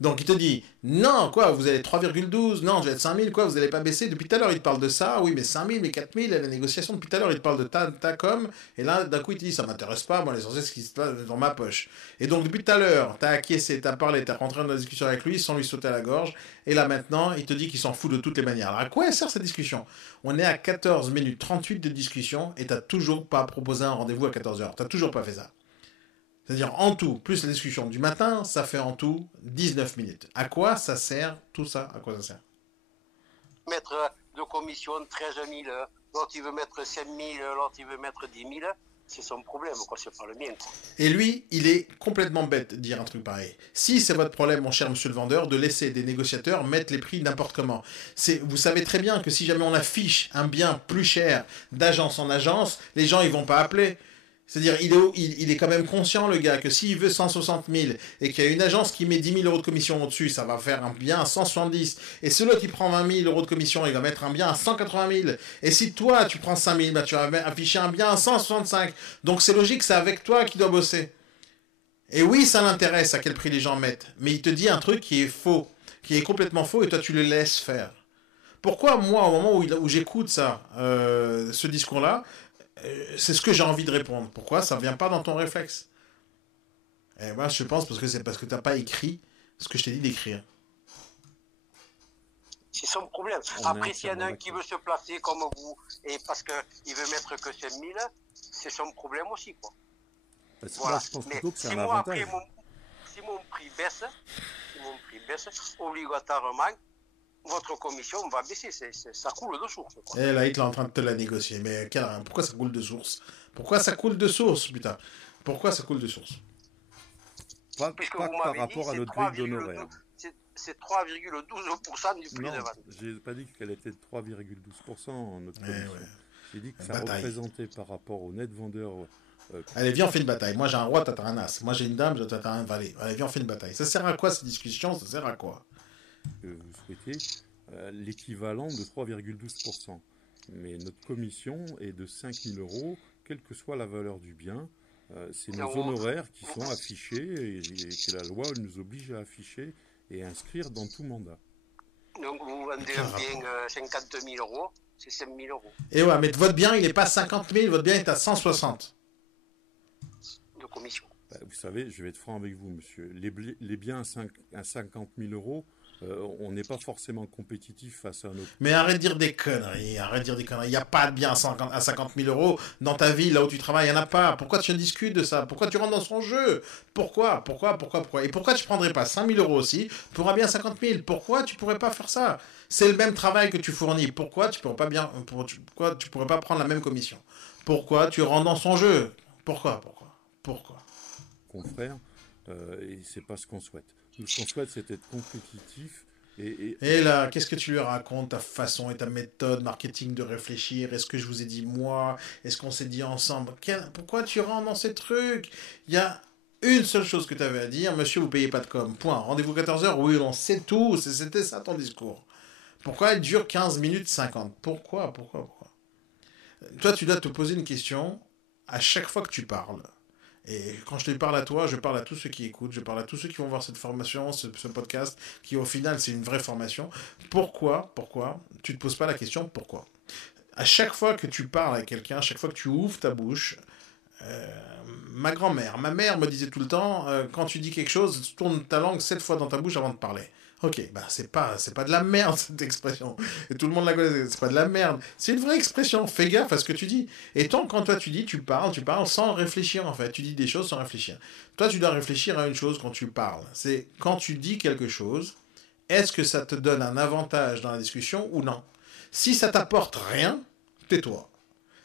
Donc il te dit, non, quoi, vous allez 3,12, non, je vais être 5000, quoi, vous n'allez pas baisser. Depuis tout à l'heure, il te parle de ça, oui, mais 5000, mais 4000, la négociation, depuis tout à l'heure, il te parle de ta com, et là, d'un coup, il te dit, ça m'intéresse pas, moi, l'essentiel, c'est ce qui se passe dans ma poche. Et donc, depuis tout à l'heure, t'as acquiescé, t'as parlé, t'as rentré dans la discussion avec lui sans lui sauter à la gorge, et là, maintenant, il te dit qu'il s'en fout de toutes les manières. Alors, à quoi elle sert cette discussion? On est à 14 minutes 38 de discussion, et t'as toujours pas proposé un rendez-vous à 14h. T'as toujours pas fait ça. C'est-à-dire, en tout, plus la discussion du matin, ça fait en tout 19 minutes. À quoi ça sert tout ça? À quoi ça sert? Mettre de commission 13 000, l'autre il veut mettre 5 000, l'autre il veut mettre 10 000, c'est son problème, quoi, c'est pas le mien, quoi. Et lui, il est complètement bête de dire un truc pareil. Si c'est votre problème, mon cher monsieur le vendeur, de laisser des négociateurs mettre les prix n'importe comment. Vous savez très bien que si jamais on affiche un bien plus cher d'agence en agence, les gens ils vont pas appeler. C'est-à-dire, il est quand même conscient, le gars, que s'il veut 160 000 et qu'il y a une agence qui met 10 000 euros de commission au-dessus, ça va faire un bien à 170. Et celui qui prend 20 000 euros de commission, il va mettre un bien à 180 000. Et si toi, tu prends 5 000, bah, tu vas afficher un bien à 165. Donc c'est logique, c'est avec toi qu'il doit bosser. Et oui, ça l'intéresse à quel prix les gens mettent. Mais il te dit un truc qui est faux, qui est complètement faux, et toi, tu le laisses faire. Pourquoi, moi, au moment où j'écoute ça, ce discours-là, c'est ce que j'ai envie de répondre. Pourquoi ça ne vient pas dans ton réflexe? Et moi, je pense que c'est parce que tu n'as pas écrit ce que je t'ai dit d'écrire. C'est son problème. Après, s'il y en a un qui veut se placer comme vous, et parce qu'il veut mettre que 5 000, c'est son problème aussi, quoi. Voilà. Je pense plutôt que c'est un avantage. Après, si mon prix baisse, obligatoirement, votre commission va baisser, ça coule de source, quoi. Et là, il est en train de te la négocier. Mais pourquoi ça coule de source? Pourquoi ça coule de source, putain? Pourquoi ça coule de source? Pas par rapport à notre grille d'honoraires. C'est 3,12% du prix de vente. Je n'ai pas dit qu'elle était de 3,12% notre commission. Ouais. J'ai dit que ça représentait par rapport au net vendeur. Allez, viens, on fait une bataille. Moi, j'ai un roi, t'as un as. Moi, j'ai une dame, t'as un valet. Allez, viens, on fait une bataille. Ça sert à quoi, cette discussion? Ça sert à quoi? Vous souhaitez l'équivalent de 3,12%. Mais notre commission est de 5 000 euros, quelle que soit la valeur du bien. C'est nos honoraires qui sont affichés et que la loi nous oblige à afficher et à inscrire dans tout mandat. Donc vous vendez un bien 50 000 euros, c'est 5 000 euros. Et ouais, mais votre bien, il n'est pas 50 000, votre bien est à 160. De commission. Vous savez, je vais être franc avec vous, monsieur. Les biens à 50 000 euros, on n'est pas forcément compétitif face à nos... Mais arrête de dire des conneries, Il n'y a pas de bien à 50 000 euros dans ta ville, là où tu travailles, il n'y en a pas. Pourquoi tu discutes de ça? Pourquoi tu rentres dans son jeu? Pourquoi? Et pourquoi tu ne prendrais pas 5 000 euros aussi pour un bien à 50 000? Pourquoi tu ne pourrais pas faire ça? C'est le même travail que tu fournis. Pourquoi tu pourrais pas prendre la même commission? Pourquoi tu rentres dans son jeu? Pourquoi? Confrère, et c'est pas ce qu'on souhaite. Nous, ce qu'on souhaite, c'est être compétitif. Et là, qu'est-ce que tu lui racontes, ta façon et ta méthode marketing de réfléchir? Est-ce que je vous ai dit moi? Est-ce qu'on s'est dit ensemble? Pourquoi tu rentres dans ces trucs? Il y a une seule chose que tu avais à dire, monsieur, vous payez pas de com. Point. Rendez-vous 14h? Oui, on sait tout. C'était ça ton discours. Pourquoi il dure 15 minutes 50? Pourquoi? Toi, tu dois te poser une question à chaque fois que tu parles. Et quand je te parle à toi, je parle à tous ceux qui écoutent, je parle à tous ceux qui vont voir cette formation, ce podcast, qui au final, c'est une vraie formation. Pourquoi tu ne te poses pas la question pourquoi? À chaque fois que tu parles à quelqu'un, à chaque fois que tu ouvres ta bouche, ma mère me disait tout le temps, quand tu dis quelque chose, tourne ta langue 7 fois dans ta bouche avant de parler. Ok, c'est pas de la merde cette expression. Et tout le monde la connaît, c'est pas de la merde. C'est une vraie expression, fais gaffe à ce que tu dis. Et quand toi tu dis, tu parles sans réfléchir en fait. Tu dis des choses sans réfléchir. Toi tu dois réfléchir à une chose quand tu parles. C'est quand tu dis quelque chose, est-ce que ça te donne un avantage dans la discussion ou non? Si ça t'apporte rien, tais-toi.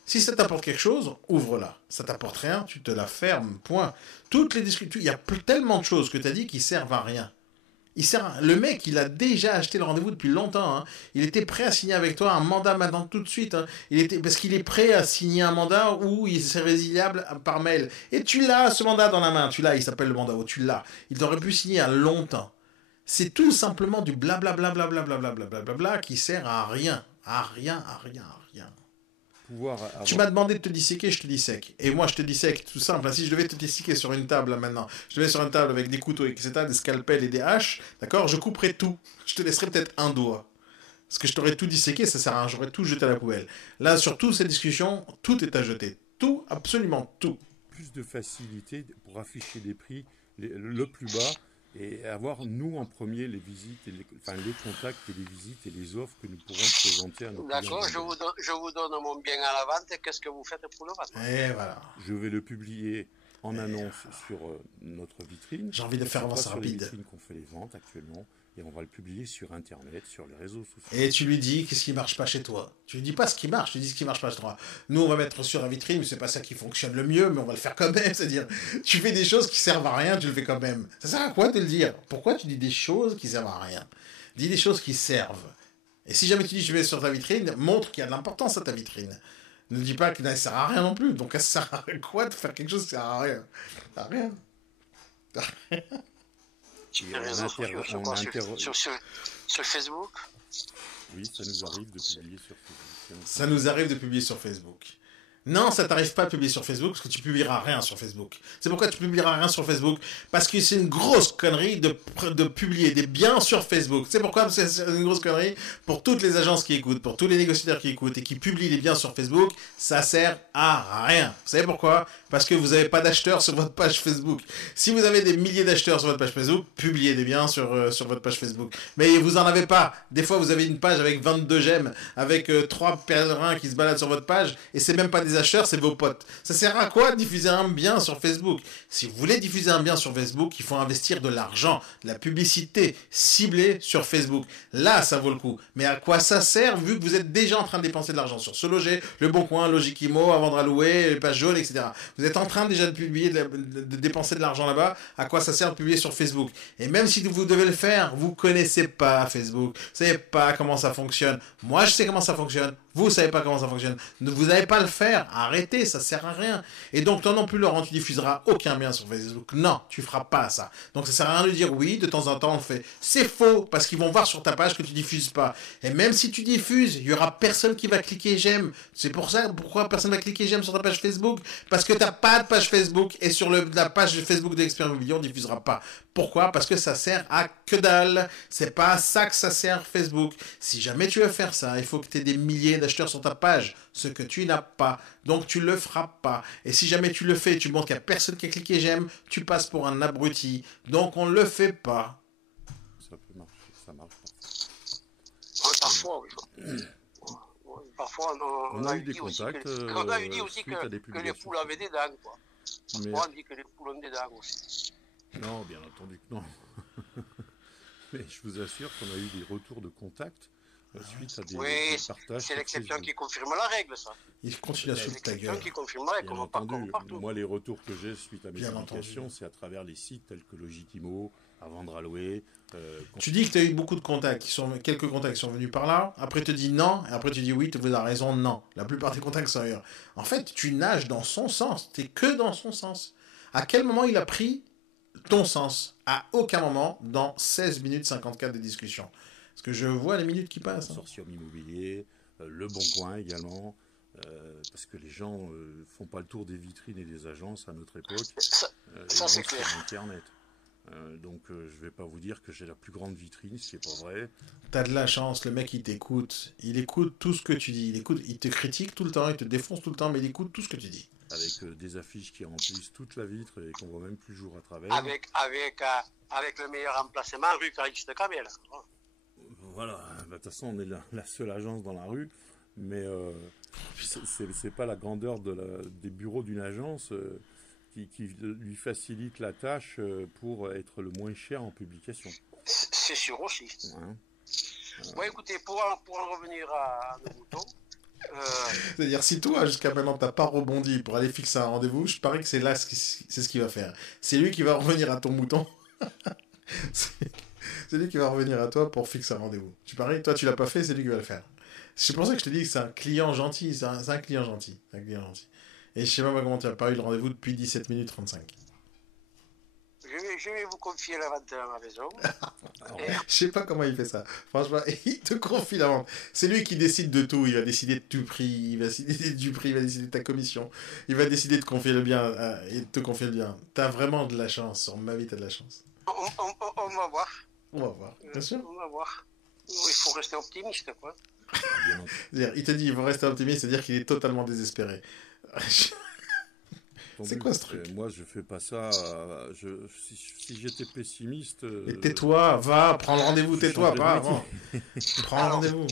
Si ça t'apporte quelque chose, ouvre-la. Ça t'apporte rien, tu te la fermes, point. Toutes les discussions, il y a tellement de choses que tu as dit qui servent à rien. Le mec, il a déjà acheté le rendez-vous depuis longtemps. Hein. Il était prêt à signer avec toi un mandat maintenant tout de suite. Hein. Parce qu'il est prêt à signer un mandat où il est résiliable par mail. Et tu l'as, ce mandat dans la main. Tu l'as, il s'appelle le mandat. Tu l'as. Il aurait pu signer à longtemps. C'est tout simplement du blablabla qui sert à rien. À rien. pouvoir avoir... Tu m'as demandé de te disséquer, je te dissèque. Et moi, je te dissèque, tout simple. Si je devais te disséquer sur une table, là, maintenant, je devais sur une table avec des couteaux, etc., des scalpels et des haches, d'accord, je couperais tout. Je te laisserais peut-être un doigt. Parce que je t'aurais tout disséqué, ça sert à rien, j'aurais tout jeté à la poubelle. Là, sur toutes ces discussions, tout est à jeter. Tout, absolument tout. Plus de facilité pour afficher des prix le plus bas et avoir, nous, en premier, les visites, et les contacts et les visites et les offres que nous pourrons présenter à nos clients. D'accord, je vous donne mon bien à la vente. Qu'est-ce que vous faites pour le vendre? Et voilà. Je vais le publier en annonce sur notre vitrine. J'ai envie de faire avancer rapide. C'est sur les vitrines qu'on fait les ventes actuellement. Et on va le publier sur Internet, sur les réseaux sociaux. Et tu lui dis qu'est-ce qui marche pas chez toi. Tu lui dis pas ce qui marche, tu lui dis ce qui marche pas chez toi. Nous, on va mettre sur la vitrine, mais c'est pas ça qui fonctionne le mieux, mais on va le faire quand même. C'est-à-dire, tu fais des choses qui servent à rien, tu le fais quand même. Ça sert à quoi de le dire? Pourquoi tu dis des choses qui servent à rien? Dis des choses qui servent. Et si jamais tu dis je vais sur ta vitrine, montre qu'il y a de l'importance à ta vitrine. Ne dis pas que ça sert à rien non plus. Donc, ça sert à quoi de faire quelque chose qui sert à rien? À rien. Sur les réseaux sociaux, sur Facebook. Oui, ça nous arrive de publier sur Facebook. Ça nous arrive de publier sur Facebook. Non, ça t'arrive pas de publier sur Facebook parce que tu publieras rien sur Facebook. C'est pourquoi tu publieras rien sur Facebook. Parce que c'est une grosse connerie de publier des biens sur Facebook. C'est pourquoi c'est une grosse connerie pour toutes les agences qui écoutent, pour tous les négociateurs qui écoutent et qui publient des biens sur Facebook. Ça sert à rien. Vous savez pourquoi? Parce que vous n'avez pas d'acheteurs sur votre page Facebook. Si vous avez des milliers d'acheteurs sur votre page Facebook, publiez des biens sur votre page Facebook. Mais vous en avez pas. Des fois, vous avez une page avec 22 j'aime, avec 3 pèlerins qui se baladent sur votre page, et c'est même pas des acheteurs, c'est vos potes. Ça sert à quoi de diffuser un bien sur Facebook? Si vous voulez diffuser un bien sur Facebook, il faut investir de l'argent, de la publicité ciblée sur Facebook. Là, ça vaut le coup. Mais à quoi ça sert vu que vous êtes déjà en train de dépenser de l'argent sur Se Loger, Le Bon Coin, Logiquimo, À Vendre à Louer, les pages jaunes, etc. Vous êtes en train déjà de publier, de dépenser de l'argent là-bas. À quoi ça sert de publier sur Facebook? Et même si vous devez le faire, vous connaissez pas Facebook. Vous savez pas comment ça fonctionne. Moi, je sais comment ça fonctionne. Vous savez pas comment ça fonctionne. Vous n'allez pas le faire. Arrêtez, ça sert à rien. Et donc, toi non plus, Laurent, tu diffuseras aucun bien sur Facebook. Non, tu feras pas ça. Donc, ça sert à rien de dire oui, de temps en temps, on le fait. C'est faux, parce qu'ils vont voir sur ta page que tu diffuses pas. Et même si tu diffuses, il y aura personne qui va cliquer j'aime. C'est pour ça, pourquoi personne va cliquer j'aime sur ta page Facebook? Parce que t'as pas de page Facebook, et sur la page Facebook de l'Expert Immobilier, on diffusera pas. Pourquoi? Parce que ça sert à que dalle. C'est pas à ça que ça sert Facebook. Si jamais tu veux faire ça, il faut que tu aies des milliers d'acheteurs sur ta page, ce que tu n'as pas. Donc tu le feras pas. Et si jamais tu le fais, tu montres qu'il n'y a personne qui a cliqué j'aime, tu passes pour un abruti. Donc on le fait pas. Ça peut marcher, ça marche parfois, oui. Parfois, on a eu des contacts. On a eu dit aussi que les poules avaient des dents, quoi. Parfois, on dit que les poules ont des dents aussi. Non, bien entendu que non. Mais je vous assure qu'on a eu des retours de contact suite à des partages. C'est l'exception qui confirme la règle, ça. Il continue à se foutre ta gueule. C'est l'exception qui confirme la règle, bien entendu, partout. moi, les retours que j'ai suite à mes publications, c'est à travers les sites tels que Logiquimo, À Vendre à Louer. Tu dis que tu as eu beaucoup de contacts, quelques contacts qui sont venus par là, après tu dis non, et après tu dis oui, tu as raison, non. La plupart des contacts sont ailleurs. En fait, tu nages dans son sens, tu n'es que dans son sens. À quel moment il a pris ton sens? À aucun moment dans 16 minutes 54 de discussion. Parce que je vois les minutes qui passent. Consortium immobilier, Le Bon Coin également, parce que les gens font pas le tour des vitrines et des agences à notre époque. Ça c'est clair. Sur Internet. Donc je vais pas vous dire que j'ai la plus grande vitrine, ce qui est pas vrai. T'as de la chance, le mec il t'écoute, il écoute tout ce que tu dis, il te critique tout le temps, il te défonce tout le temps, mais il écoute tout ce que tu dis. Avec des affiches qui remplissent toute la vitre et qu'on voit même plus le jour à travers. Avec le meilleur emplacement, rue Carix de Cabel. Voilà, de toute façon on est la seule agence dans la rue, mais c'est pas la grandeur des bureaux d'une agence qui lui facilite la tâche pour être le moins cher en publication. C'est sûr aussi. Hein. Bon, écoutez, pour en revenir à nos moutons. C'est-à-dire, si toi, jusqu'à maintenant, t'as pas rebondi pour aller fixer un rendez-vous, je parie que c'est ce qu'il va faire. C'est lui qui va revenir à ton mouton. C'est lui qui va revenir à toi pour fixer un rendez-vous. Tu paries, toi, tu l'as pas fait, c'est lui qui va le faire. C'est pour ça que je te dis que c'est un client gentil. C'est un client gentil. Et je sais pas comment tu n'as pas eu le rendez-vous depuis 17 minutes 35. Je vais vous confier la vente de ma maison. Je sais pas comment il fait ça. Franchement, il te confie la vente. C'est lui qui décide de tout. Il va décider de tout prix. Il va décider du prix. Il va décider de ta commission. Il va décider de confier le bien et de te confier le bien. T'as vraiment de la chance. Sur ma vie, t'as de la chance. On va voir. On va voir. Bien sûr. On va voir. Il faut rester optimiste, quoi. Il te dit, il faut rester optimiste, c'est-à-dire qu'il est totalement désespéré. C'est quoi ce truc? Moi, je fais pas ça. Si j'étais pessimiste. Et tais-toi, va, prends le rendez-vous, tais-toi, pas avant. Prends le rendez-vous.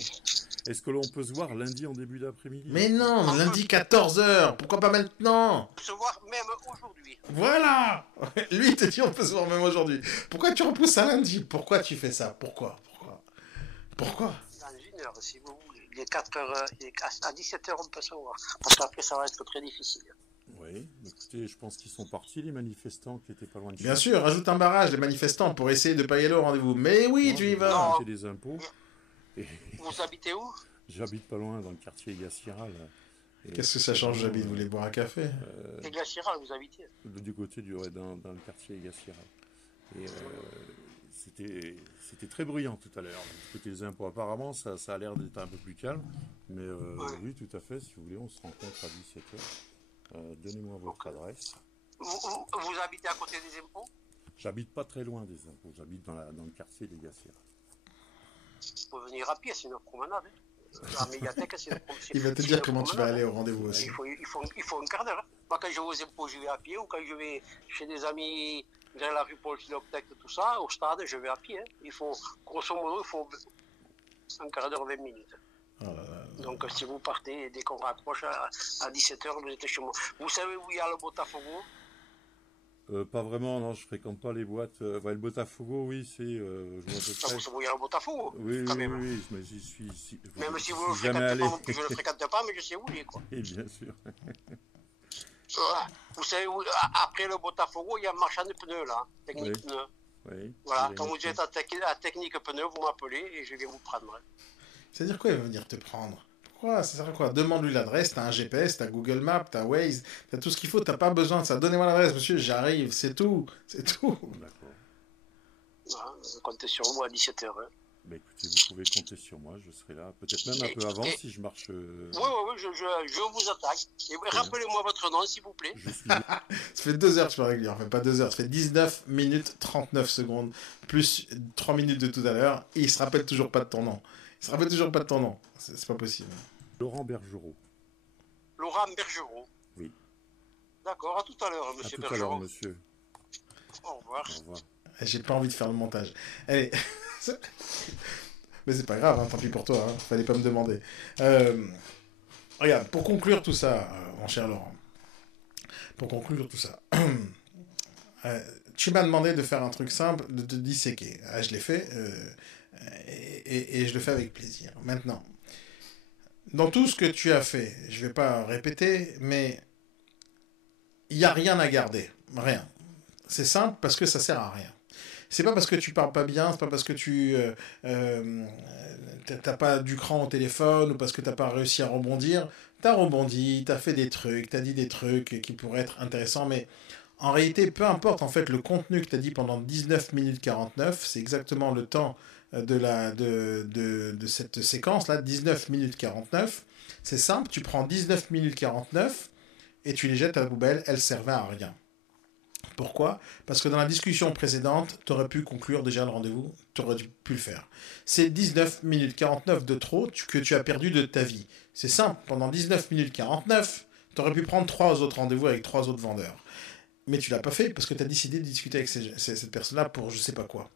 Est-ce que l'on peut se voir lundi en début d'après-midi? Mais non, lundi 14h, pourquoi pas maintenant? On peut se voir même aujourd'hui. Voilà. Lui, il te dit on peut se voir même aujourd'hui. Pourquoi tu repousses à lundi? Pourquoi tu fais ça? Pourquoi? Dans une heure, si vous voulez. Il est 4h, à 17h, on peut se voir. Parce qu'après, ça va être très difficile. Oui, écoutez, je pense qu'ils sont partis, les manifestants qui étaient pas loin de chez Bien sûr, rajoute un barrage, les manifestants, pour essayer de pas y aller au rendez-vous. Mais oui, tu y vas. J'ai des impôts. Vous habitez où? J'habite pas loin, dans le quartier Gassiral. Qu'est-ce que ça change, j'habite? Vous voulez boire un café? C'est Gassiral, vous habitez? Du côté dans le quartier Gassiral. Et c'était très bruyant tout à l'heure. Du côté des impôts, apparemment, ça a l'air d'être un peu plus calme. Mais oui, tout à fait, si vous voulez, on se rencontre à 17h. Donnez-moi votre adresse. Vous habitez à côté des impôts? J'habite pas très loin des impôts, j'habite dans le quartier des Gassières. Vous pouvez venir à pied, c'est une promenade. La médiathèque, c'est une promenade. Il va te dire comment tu vas aller au rendez-vous aussi. Il faut un quart d'heure. Moi, quand je vais aux impôts, je vais à pied. Ou quand je vais chez des amis dans la rue Paul Philoptèque, tout ça, au stade, je vais à pied. Il faut, grosso modo, il faut un quart d'heure, 20 minutes. Oh là là. Donc, si vous partez, dès qu'on raccroche à 17h, vous êtes chez moi. Vous savez où il y a le Botafogo? Pas vraiment, non, je fréquente pas les boîtes. Le Botafogo, oui, c'est. Je vois à peu près. Vous savez où il y a le Botafogo? Oui, quand oui, même. oui, mais j'y suis. Même si vous ne le fréquentez pas, non plus, je ne le fréquente pas, mais je sais où il est, quoi. Et bien sûr. Voilà. Vous savez où, après le Botafogo, il y a un marchand de pneus, là, technique pneus. Oui. Voilà, quand vous êtes à technique pneus, vous m'appelez et je viens vous prendre. C'est-à-dire quoi, il va venir te prendre? Pourquoi? Ça sert à quoi? Demande-lui l'adresse, t'as un GPS, t'as Google Maps, t'as Waze, t'as tout ce qu'il faut, t'as pas besoin de ça. Donnez-moi l'adresse, monsieur, j'arrive, c'est tout. D'accord. Voilà, comptez sur moi à 17h. Hein. Bah écoutez, vous pouvez compter sur moi, je serai là. Peut-être même un peu avant si je marche. Oui, je vous attaque. Et rappelez-moi votre nom, s'il vous plaît. Ça fait 2 heures que je parle avec lui, enfin pas 2 heures, ça fait 19 minutes 39 secondes, plus 3 minutes de tout à l'heure, et il se rappelle toujours pas de ton nom. C'est pas possible. Laurent Bergerot. Laurent Bergerot. Oui. D'accord, à tout à l'heure, monsieur Bergerot. À tout à l'heure, monsieur. Au revoir. Au revoir. J'ai pas envie de faire le montage. Allez. Mais c'est pas grave, hein, tant pis pour toi, hein, fallait pas me demander. Regarde, pour conclure tout ça, mon cher Laurent, tu m'as demandé de faire un truc simple, de te disséquer. Ah, je l'ai fait, et je le fais avec plaisir. Maintenant, dans tout ce que tu as fait, je vais pas répéter, mais il n'y a rien à garder. Rien. C'est simple parce que ça sert à rien. C'est pas parce que tu parles pas bien, c'est pas parce que tu t'as pas du cran au téléphone ou parce que t'as pas réussi à rebondir. T'as rebondi, t'as fait des trucs, t'as dit des trucs qui pourraient être intéressants, mais en réalité, peu importe en fait le contenu que t'as dit pendant 19 minutes 49, c'est exactement le temps de cette séquence là, 19 minutes 49. C'est simple, tu prends 19 minutes 49 et tu les jettes à la poubelle, elles servaient à rien. Pourquoi? Parce que dans la discussion précédente, tu aurais pu conclure déjà le rendez-vous, tu aurais pu le faire. C'est 19 minutes 49 de trop que tu as perdu de ta vie. C'est simple, pendant 19 minutes 49, tu aurais pu prendre 3 autres rendez-vous avec 3 autres vendeurs. Mais tu l'as pas fait parce que tu as décidé de discuter avec cette personne-là pour je sais pas quoi.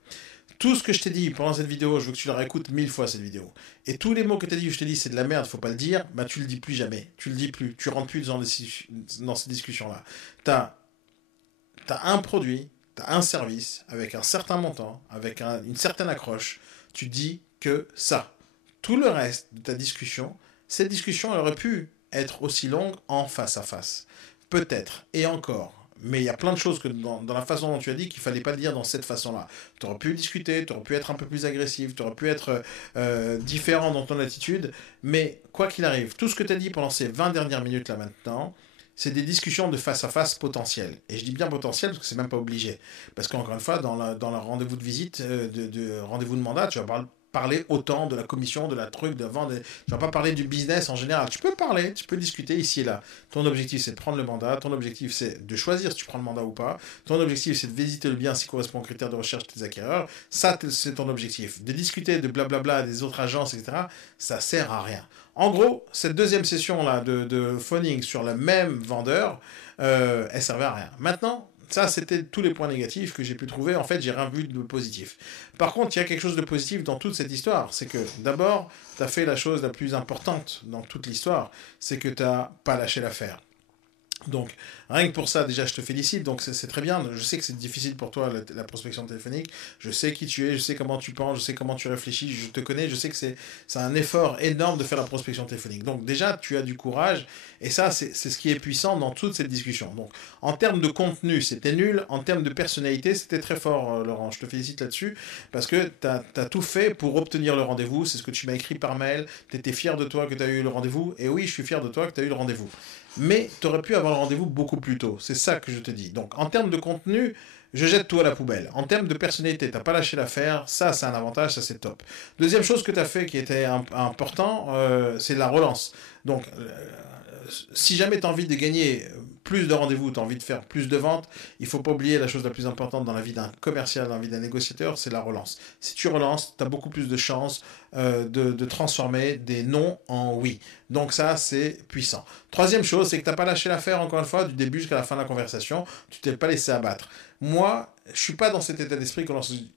Tout ce que je t'ai dit pendant cette vidéo, je veux que tu la réécoutes 1000 fois cette vidéo. Et tous les mots que tu as dit, je te dis c'est de la merde, faut pas le dire, bah tu le dis plus jamais. Tu le dis plus, tu rentres plus dans ces discussions-là. T'as un produit, tu as un service avec un certain montant, avec une certaine accroche, tu dis que ça. Tout le reste de ta discussion, cette discussion elle aurait pu être aussi longue en face à face. Peut-être, et encore. Mais il y a plein de choses que dans la façon dont tu as dit qu'il ne fallait pas le dire dans cette façon-là. Tu aurais pu discuter, tu aurais pu être un peu plus agressif, tu aurais pu être différent dans ton attitude, mais quoi qu'il arrive, tout ce que tu as dit pendant ces 20 dernières minutes là maintenant, c'est des discussions de face à face potentielles. Et je dis bien potentielles parce que c'est même pas obligé. Parce qu'encore une fois, dans le rendez-vous de visite, de rendez-vous de mandat, tu vas parler autant de la commission, de la truc, de vendre. Tu vas pas parler du business en général. Tu peux parler, tu peux discuter ici et là. Ton objectif, c'est de prendre le mandat. Ton objectif, c'est de choisir si tu prends le mandat ou pas. Ton objectif, c'est de visiter le bien s'il correspond aux critères de recherche des acquéreurs. Ça, c'est ton objectif. De discuter de blablabla des autres agences, etc., ça sert à rien. En gros, cette deuxième session-là de phoning sur le même vendeur, elle servait à rien. Maintenant, ça, c'était tous les points négatifs que j'ai pu trouver. En fait, j'ai rien vu de positif. Par contre, il y a quelque chose de positif dans toute cette histoire. C'est que, d'abord, tu as fait la chose la plus importante dans toute l'histoire. C'est que tu n'as pas lâché l'affaire. Donc, rien que pour ça, déjà, je te félicite. Donc, c'est très bien. Je sais que c'est difficile pour toi, la prospection téléphonique. Je sais qui tu es, je sais comment tu penses, je sais comment tu réfléchis, je te connais, je sais que c'est un effort énorme de faire la prospection téléphonique. Donc, déjà, tu as du courage. Et ça, c'est ce qui est puissant dans toute cette discussion. Donc, en termes de contenu, c'était nul. En termes de personnalité, c'était très fort, Laurent. Je te félicite là-dessus parce que tu as tout fait pour obtenir le rendez-vous. C'est ce que tu m'as écrit par mail. Tu étais fier de toi que tu as eu le rendez-vous. Et oui, je suis fier de toi que tu as eu le rendez-vous. Mais tu aurais pu avoir le rendez-vous beaucoup plus tôt. C'est ça que je te dis. Donc, en termes de contenu, je jette tout à la poubelle. En termes de personnalité, tu n'as pas lâché l'affaire. Ça, c'est un avantage, ça, c'est top. Deuxième chose que tu as fait qui était important, c'est la relance. Donc, si jamais tu as envie de gagner plus de rendez-vous, tu as envie de faire plus de ventes, il ne faut pas oublier la chose la plus importante dans la vie d'un commercial, dans la vie d'un négociateur, c'est la relance. Si tu relances, tu as beaucoup plus de chances de transformer des non en oui. Donc ça, c'est puissant. Troisième chose, c'est que tu n'as pas lâché l'affaire, encore une fois, du début jusqu'à la fin de la conversation. Tu t'es pas laissé abattre. Moi, je suis pas dans cet état d'esprit que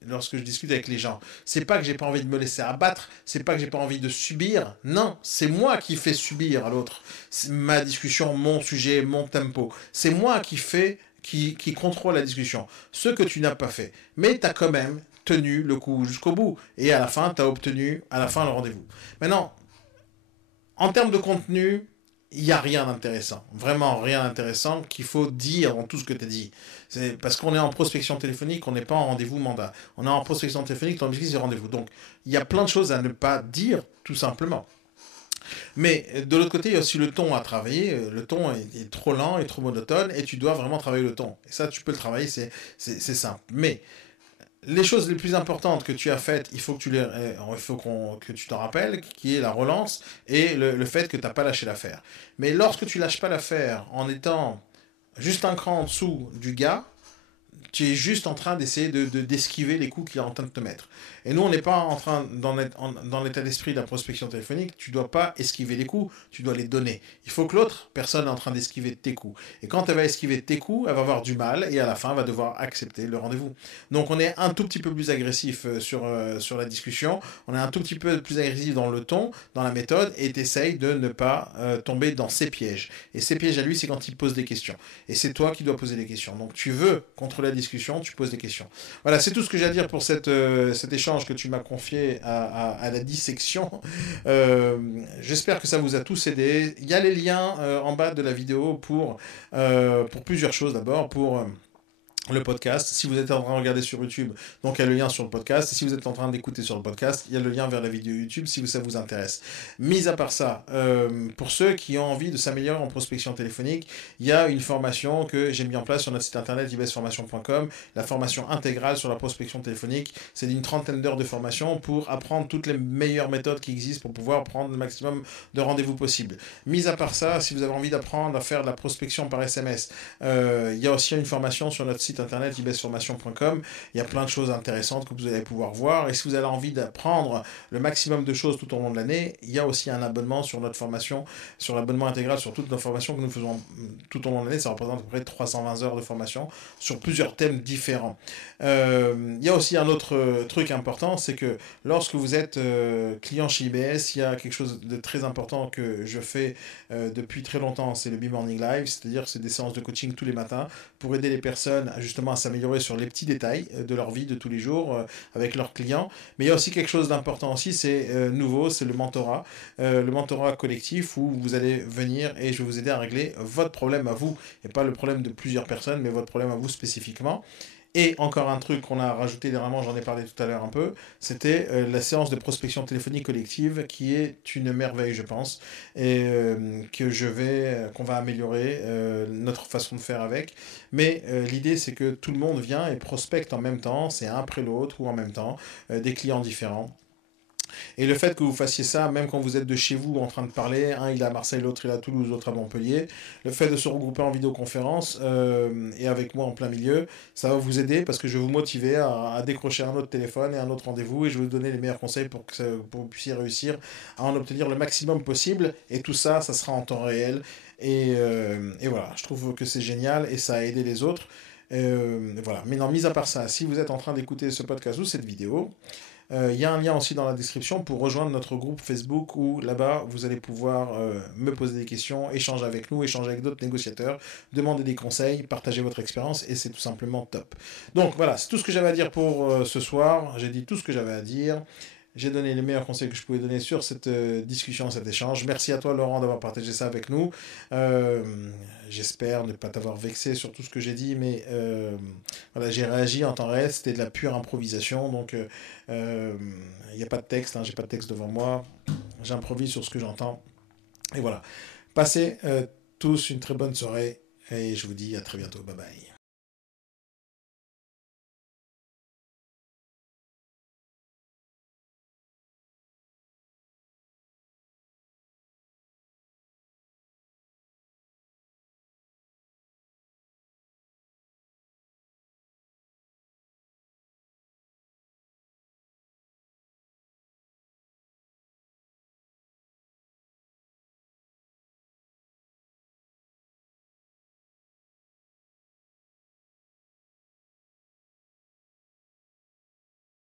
lorsque je discute avec les gens. C'est pas que j'ai pas envie de me laisser abattre, c'est pas que j'ai pas envie de subir. Non, c'est moi qui fais subir à l'autre. Ma discussion, mon sujet, mon tempo. C'est moi qui contrôle la discussion. Ce que tu n'as pas fait. Mais tu as quand même tenu le coup jusqu'au bout. Et à la fin, tu as obtenu à la fin le rendez-vous. Maintenant, en termes de contenu, il n'y a rien d'intéressant. Vraiment rien d'intéressant qu'il faut dire dans tout ce que tu as dit. C'est parce qu'on est en prospection téléphonique, on n'est pas en rendez-vous mandat. On est en prospection téléphonique, ton objectif c'est rendez-vous. Donc, il y a plein de choses à ne pas dire, tout simplement. Mais de l'autre côté, il y a aussi le ton à travailler. Le ton est trop lent et trop monotone et tu dois vraiment travailler le ton. Et ça, tu peux le travailler, c'est simple. Mais les choses les plus importantes que tu as faites, il faut que tu t'en rappelles, qui est la relance et le fait que tu n'as pas lâché l'affaire. Mais lorsque tu lâches pas l'affaire en étant juste un cran en dessous du gars, tu es juste en train d'essayer d'esquiver les coups qu'il est en train de te mettre. Et nous, on n'est pas en train, dans l'état d'esprit de la prospection téléphonique, tu ne dois pas esquiver les coups, tu dois les donner. Il faut que l'autre personne est en train d'esquiver tes coups. Et quand elle va esquiver tes coups, elle va avoir du mal et à la fin, elle va devoir accepter le rendez-vous. Donc, on est un tout petit peu plus agressif sur la discussion, on est un tout petit peu plus agressif dans le ton, dans la méthode, et tu essayes de ne pas tomber dans ses pièges. Et ses pièges à lui, c'est quand il pose des questions. Et c'est toi qui dois poser des questions. Donc, tu veux contrôler la discussion, tu poses des questions. Voilà, c'est tout ce que j'ai à dire pour cet échange que tu m'as confié à la dissection. J'espère que ça vous a tous aidé. Il y a les liens en bas de la vidéo pour plusieurs choses. D'abord, pour le podcast, si vous êtes en train de regarder sur YouTube, donc il y a le lien sur le podcast, et si vous êtes en train d'écouter sur le podcast, il y a le lien vers la vidéo YouTube si ça vous intéresse. Mis à part ça, pour ceux qui ont envie de s'améliorer en prospection téléphonique, il y a une formation que j'ai mis en place sur notre site internet ibesformation.com, la formation intégrale sur la prospection téléphonique. C'est d'une 30aine d'heures de formation pour apprendre toutes les meilleures méthodes qui existent pour pouvoir prendre le maximum de rendez-vous possible. Mis à part ça, si vous avez envie d'apprendre à faire de la prospection par SMS, il y a aussi une formation sur notre site internet ibesformation.com. Il y a plein de choses intéressantes que vous allez pouvoir voir. Et si vous avez envie d'apprendre le maximum de choses tout au long de l'année, il y a aussi un abonnement sur notre formation, sur l'abonnement intégral sur toutes nos formations que nous faisons tout au long de l'année. Ça représente à peu près 320 heures de formation sur plusieurs thèmes différents. Il y a aussi un autre truc important, c'est que lorsque vous êtes client chez IBS, il y a quelque chose de très important que je fais depuis très longtemps, c'est le B-Morning Live, c'est-à-dire c'est des séances de coaching tous les matins pour aider les personnes justement à s'améliorer sur les petits détails de leur vie de tous les jours avec leurs clients. Mais il y a aussi quelque chose d'important aussi, c'est nouveau, c'est le mentorat collectif où vous allez venir et je vais vous aider à régler votre problème à vous, et pas le problème de plusieurs personnes, mais votre problème à vous spécifiquement. Et encore un truc qu'on a rajouté dernièrement, j'en ai parlé tout à l'heure un peu, c'était la séance de prospection téléphonique collective qui est une merveille, je pense, et qu'on va améliorer notre façon de faire avec. Mais l'idée, c'est que tout le monde vient et prospecte en même temps, c'est un après l'autre ou en même temps, des clients différents. Et le fait que vous fassiez ça, même quand vous êtes de chez vous en train de parler, un il est à Marseille, l'autre il est à Toulouse, l'autre à Montpellier, le fait de se regrouper en vidéoconférence et avec moi en plein milieu, ça va vous aider parce que je vais vous motiver à décrocher un autre téléphone et un autre rendez-vous et je vais vous donner les meilleurs conseils pour que vous puissiez réussir à en obtenir le maximum possible. Et tout ça, ça sera en temps réel. Et voilà, je trouve que c'est génial et ça a aidé les autres. Voilà. Mais non, mis à part ça, si vous êtes en train d'écouter ce podcast ou cette vidéo, il y a un lien aussi dans la description pour rejoindre notre groupe Facebook où là-bas vous allez pouvoir me poser des questions, échanger avec nous, échanger avec d'autres négociateurs, demander des conseils, partager votre expérience et c'est tout simplement top. Donc voilà, c'est tout ce que j'avais à dire pour ce soir. J'ai dit tout ce que j'avais à dire. J'ai donné les meilleurs conseils que je pouvais donner sur cette discussion, cet échange. Merci à toi, Laurent, d'avoir partagé ça avec nous. J'espère ne pas t'avoir vexé sur tout ce que j'ai dit, mais voilà, j'ai réagi en temps réel. C'était de la pure improvisation, donc il n'y a pas de texte. J'ai pas de texte devant moi. J'improvise sur ce que j'entends. Et voilà. Passez tous une très bonne soirée et je vous dis à très bientôt. Bye bye.